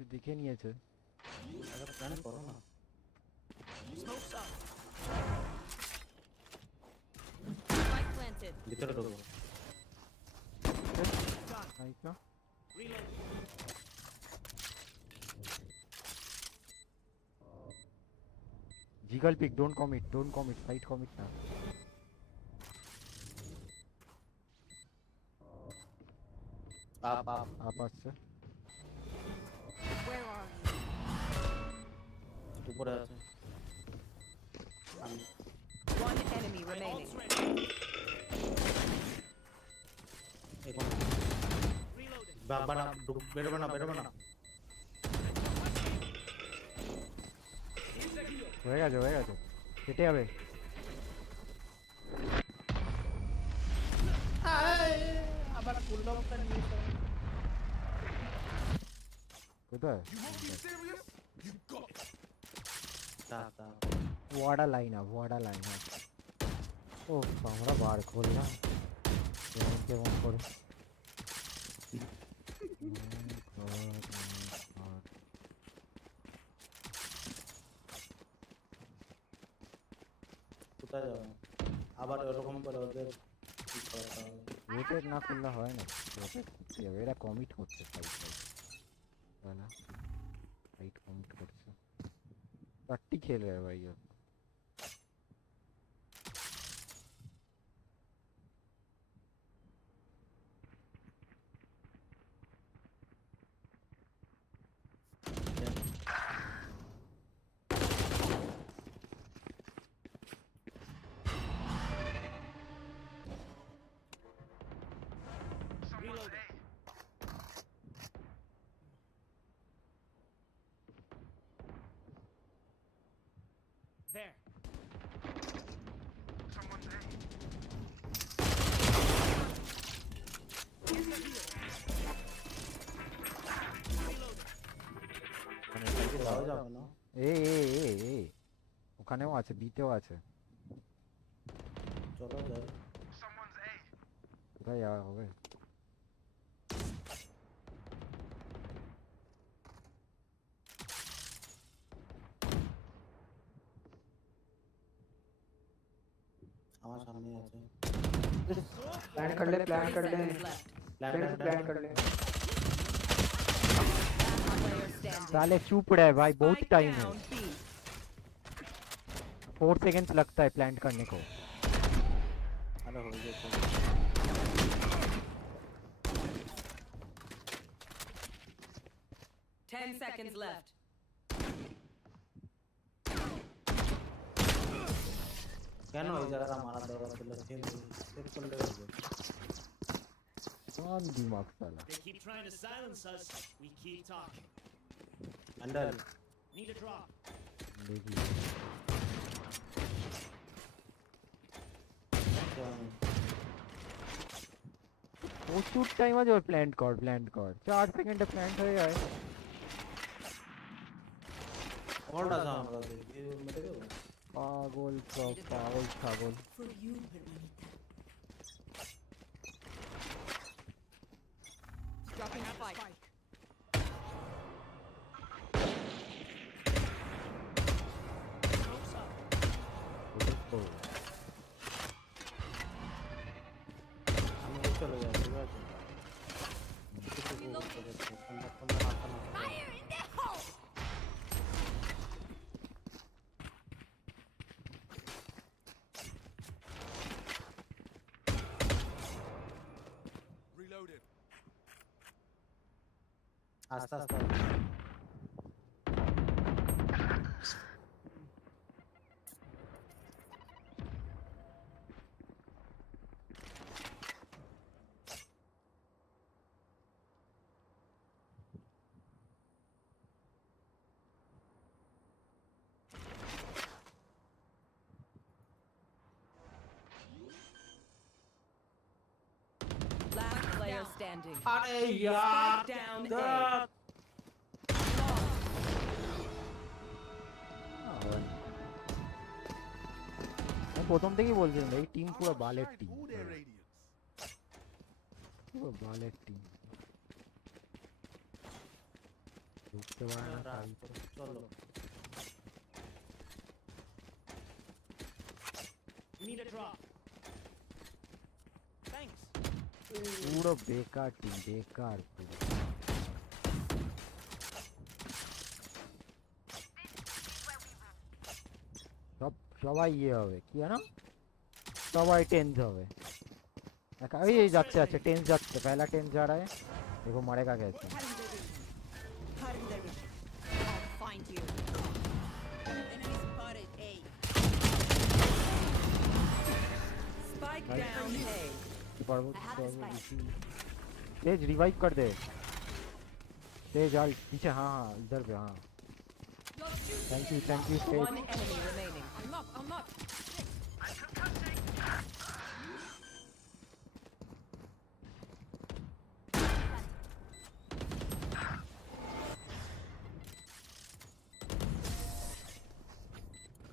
তুই দেখে নিয়েছে একটা প্ল্যান করো না Smoke's up. ভিতরে ঢোকো আইকা Jiggle pick, don't commit, fight commit now. Up. আসছে Where are উপরে আছে you? One enemy remaining. এখন বাবা না বেরোবে না হয়ে গেছে কেটে যাবে আবার ফুল লকটা নিয়েছে কোথায় ওয়াডা লাইন ও আমরা বার করলাম কেমন করে কোথায় যাবো আবার এরকম করে ওদের রোটেট না করলে হয় না রোটেট করতে হবে এরা কমিট করছে ফাইট কমিট করছে পার্টি খেল रहा है भाई ये There. এই ওখানেও আছে বিতেও আছে চলো যাই কোথায় যাওয়া হবে আমার সামনে আছে प्लान कर ले प्लान कर ले साले चुप रहे भाई बहुत टाइम है 4 सेकंड्स लगता है प्लांट करने को अरे हो गया 10 seconds left. কেন এই জায়গাটা মারা দরকার ছিল সেভ করলে হবে कौन दिमाग साला They keep trying to silence us. We keep talking. Under Need a drop. देखिए প্রচুর টাইম আছে ওই প্ল্যান্ট কর 4 সেকেন্ডে প্ল্যান্ট হয়ে যায় কোনটা সাউন্ড করে এই মেরে দেবো পাগল সব পাগল ছাগল For you, hermanita. Dropping a spike. আমি চলে যাই ঠিক আছে Fire in the hole! Reloaded. আস্তে আস্তে Last player standing. আরে यार Spike down A. আমি প্রথম থেকেই বলছিলাম এই টিম পুরো বালের টিম পুরো বালের টিম ঢুকতে পারে না সাইডে। চলো Need a drop. Thanks. পুরো বেকার টিম, বেকার পুরো। সবাই ইয়ে হবে কি জানো, সবাই টেন্স হবে। এই যাচ্ছে যাচ্ছে টেন্স যাচ্ছে, पहला टेंस जा रहा है, देखो मरेगा कैसे। Cutting their vision. I'll find you. Enemy spotted A. Spike down A. Tej revive कर दे, तेज आल पीछे। हाँ हाँ इधर पे। हाँ thank you Tej. One enemy remaining. I'm up. I'm up.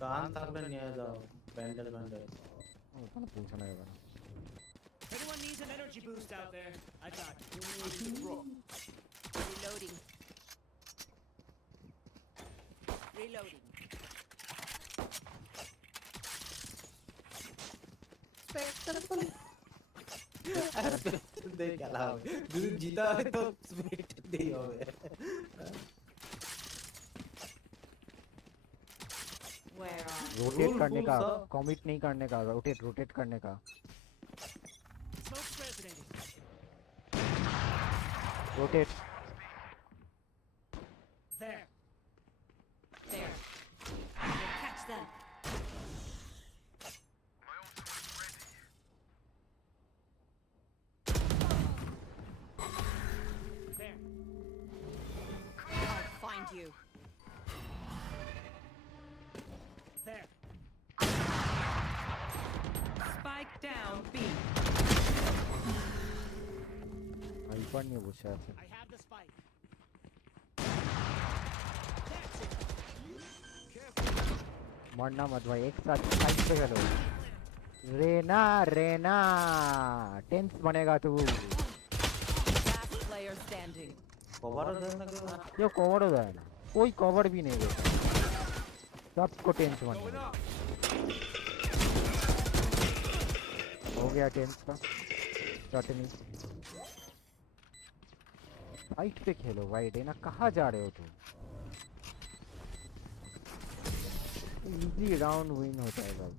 গান থাকলে নিয়ে যাও, ব্যান্ডেল ব্যান্ডেল। ওখানে পৌঁছানো যাবে না। Anyone needs an energy boost out there? I got you. Reloading. Reloading. দেখ খেলা হবে, যদি জিতা হবে তো স্পেক্টার দেই হবে। रोटेट करने का, कमिट नहीं करने का, रोटेट करने का। Smoke's resonating. Rotate. There. There. We'll catch them. There. I'll find you. There. Spike down B. IPod नहीं बचा है। I have the spike. मरना मत भाई, एक साथ साइड पे खेलो। रेना रेना टेंस बनेगा तू। Last player standing. कवर दे ना के यो कवर हो जाए ना, कोई कवर भी नहीं है, सबको टेंस बनेगा। हो गया टेंस का चटनी। साइड पे खेलो भाई, रेना कहाँ जा रहे हो तुम? इजी राउंड विन होता है भाई।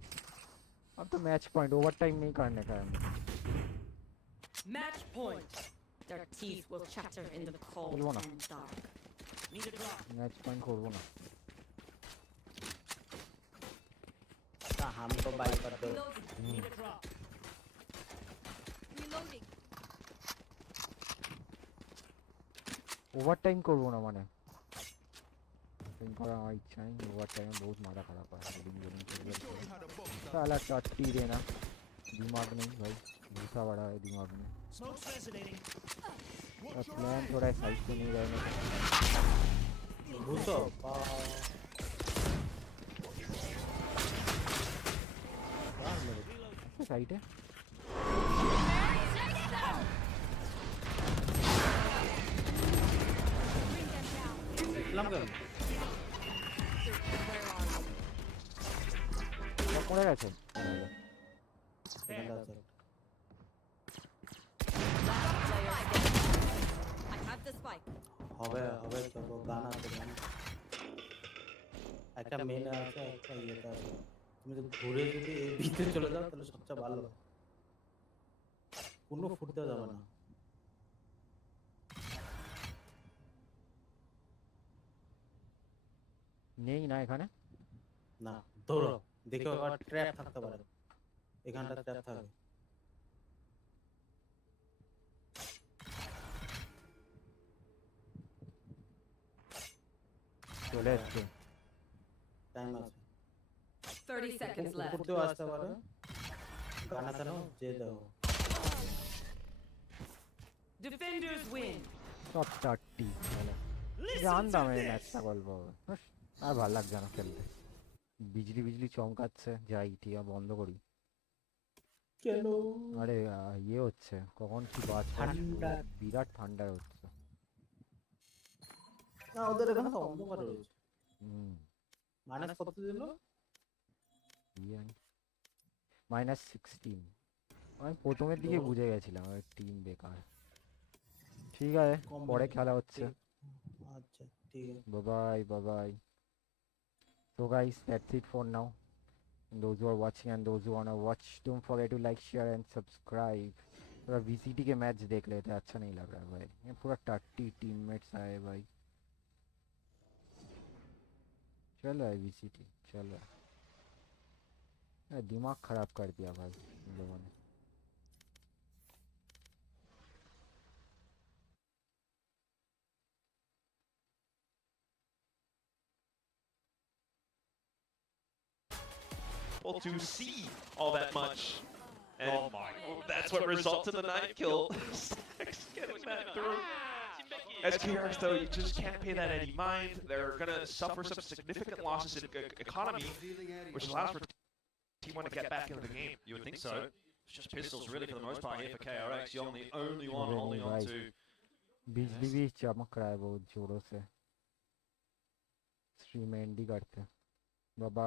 अब तो मैच पॉइंट, ओवर टाइम नहीं करने का है। Match point. Their teeth will chatter in the cold Hello, na. and dark. Need a drop. Match point खोलबो ना। हम तो बाई कर दो। Need a drop. Reloading. Over time করবো না মানে, টাইম করার আমার ইচ্ছা নেই। ওভার টাইমে बहुत माथा खराब है। साला चट्टी देना, दिमाग नहीं भाई, भूसा बड़ा है दिमाग में। Smoke's resonating. प्लान थोड़ा साइड पे नहीं रहने का। भूसो साइड है। পড়ে গেছে। I have the spike. হবে হবে চলো গান আছে গান। একটা মেন আছে, একটা ইয়েটা আছে। তুমি যদি ঘুরে যদি এর ভিতরে চলে যাও তাহলে সবচেয়ে ভালো। কোনো ফুটতে যাবে না। নেই না এখানে। না ধরো দেখো আবার ট্র্যাপ থাকতে পারে, এখানটা ট্র্যাপ থাকবে। চলে এসছে, টাইম আছে। 30 seconds left. ফুটতেও আসতে পারে। গানা কেন যে দাও। Defenders win. সব চারটি ভালো জানতাম এই ম্যাচটা গল্প হবে। আর ভালো লাগছে না খেলতে, বিজলি বিজলি চমকাচ্ছে। যাই টিয়া বন্ধ করি। কেন? আরে ইয়ে হচ্ছে, কখন কি বাজ ঠান্ডা, বিরাট ঠান্ডা হচ্ছে। না ওদের এখানে তো অন্ধকার রয়েছে হুম মাইনাস কত দিল -16 আমি প্রথমের দিকে বুঝে গেছিলাম টিম বেকার ঠিক আছে পরে খেলা হচ্ছে আচ্ছা ঠিক আছে bye bye so guys that's it for now and those who are watching and those who wanna watch don't forget to like share and subscribe पूरा VCT के मैच देख लेते हैं अच्छा नहीं लग रहा है भाई ये पूरा टट्टी टीममेट्स आए भाई चल रहा है VCT चल रहा है दिमाग खराब कर दिया भाई इन लोगों ने To see all that much. And that's what results in the 9th kill. Stacks getting that through. As KRX, though, you just can't pay that any mind. They're going to suffer some significant losses in economy, which allows for T1 to get back into the game. You would think so. It's just pistols really for the most part here for KRX. You're the only one holding on to. बिजली भी चमक रहा है बहुत जोरों से stream and he करते हैं बाबा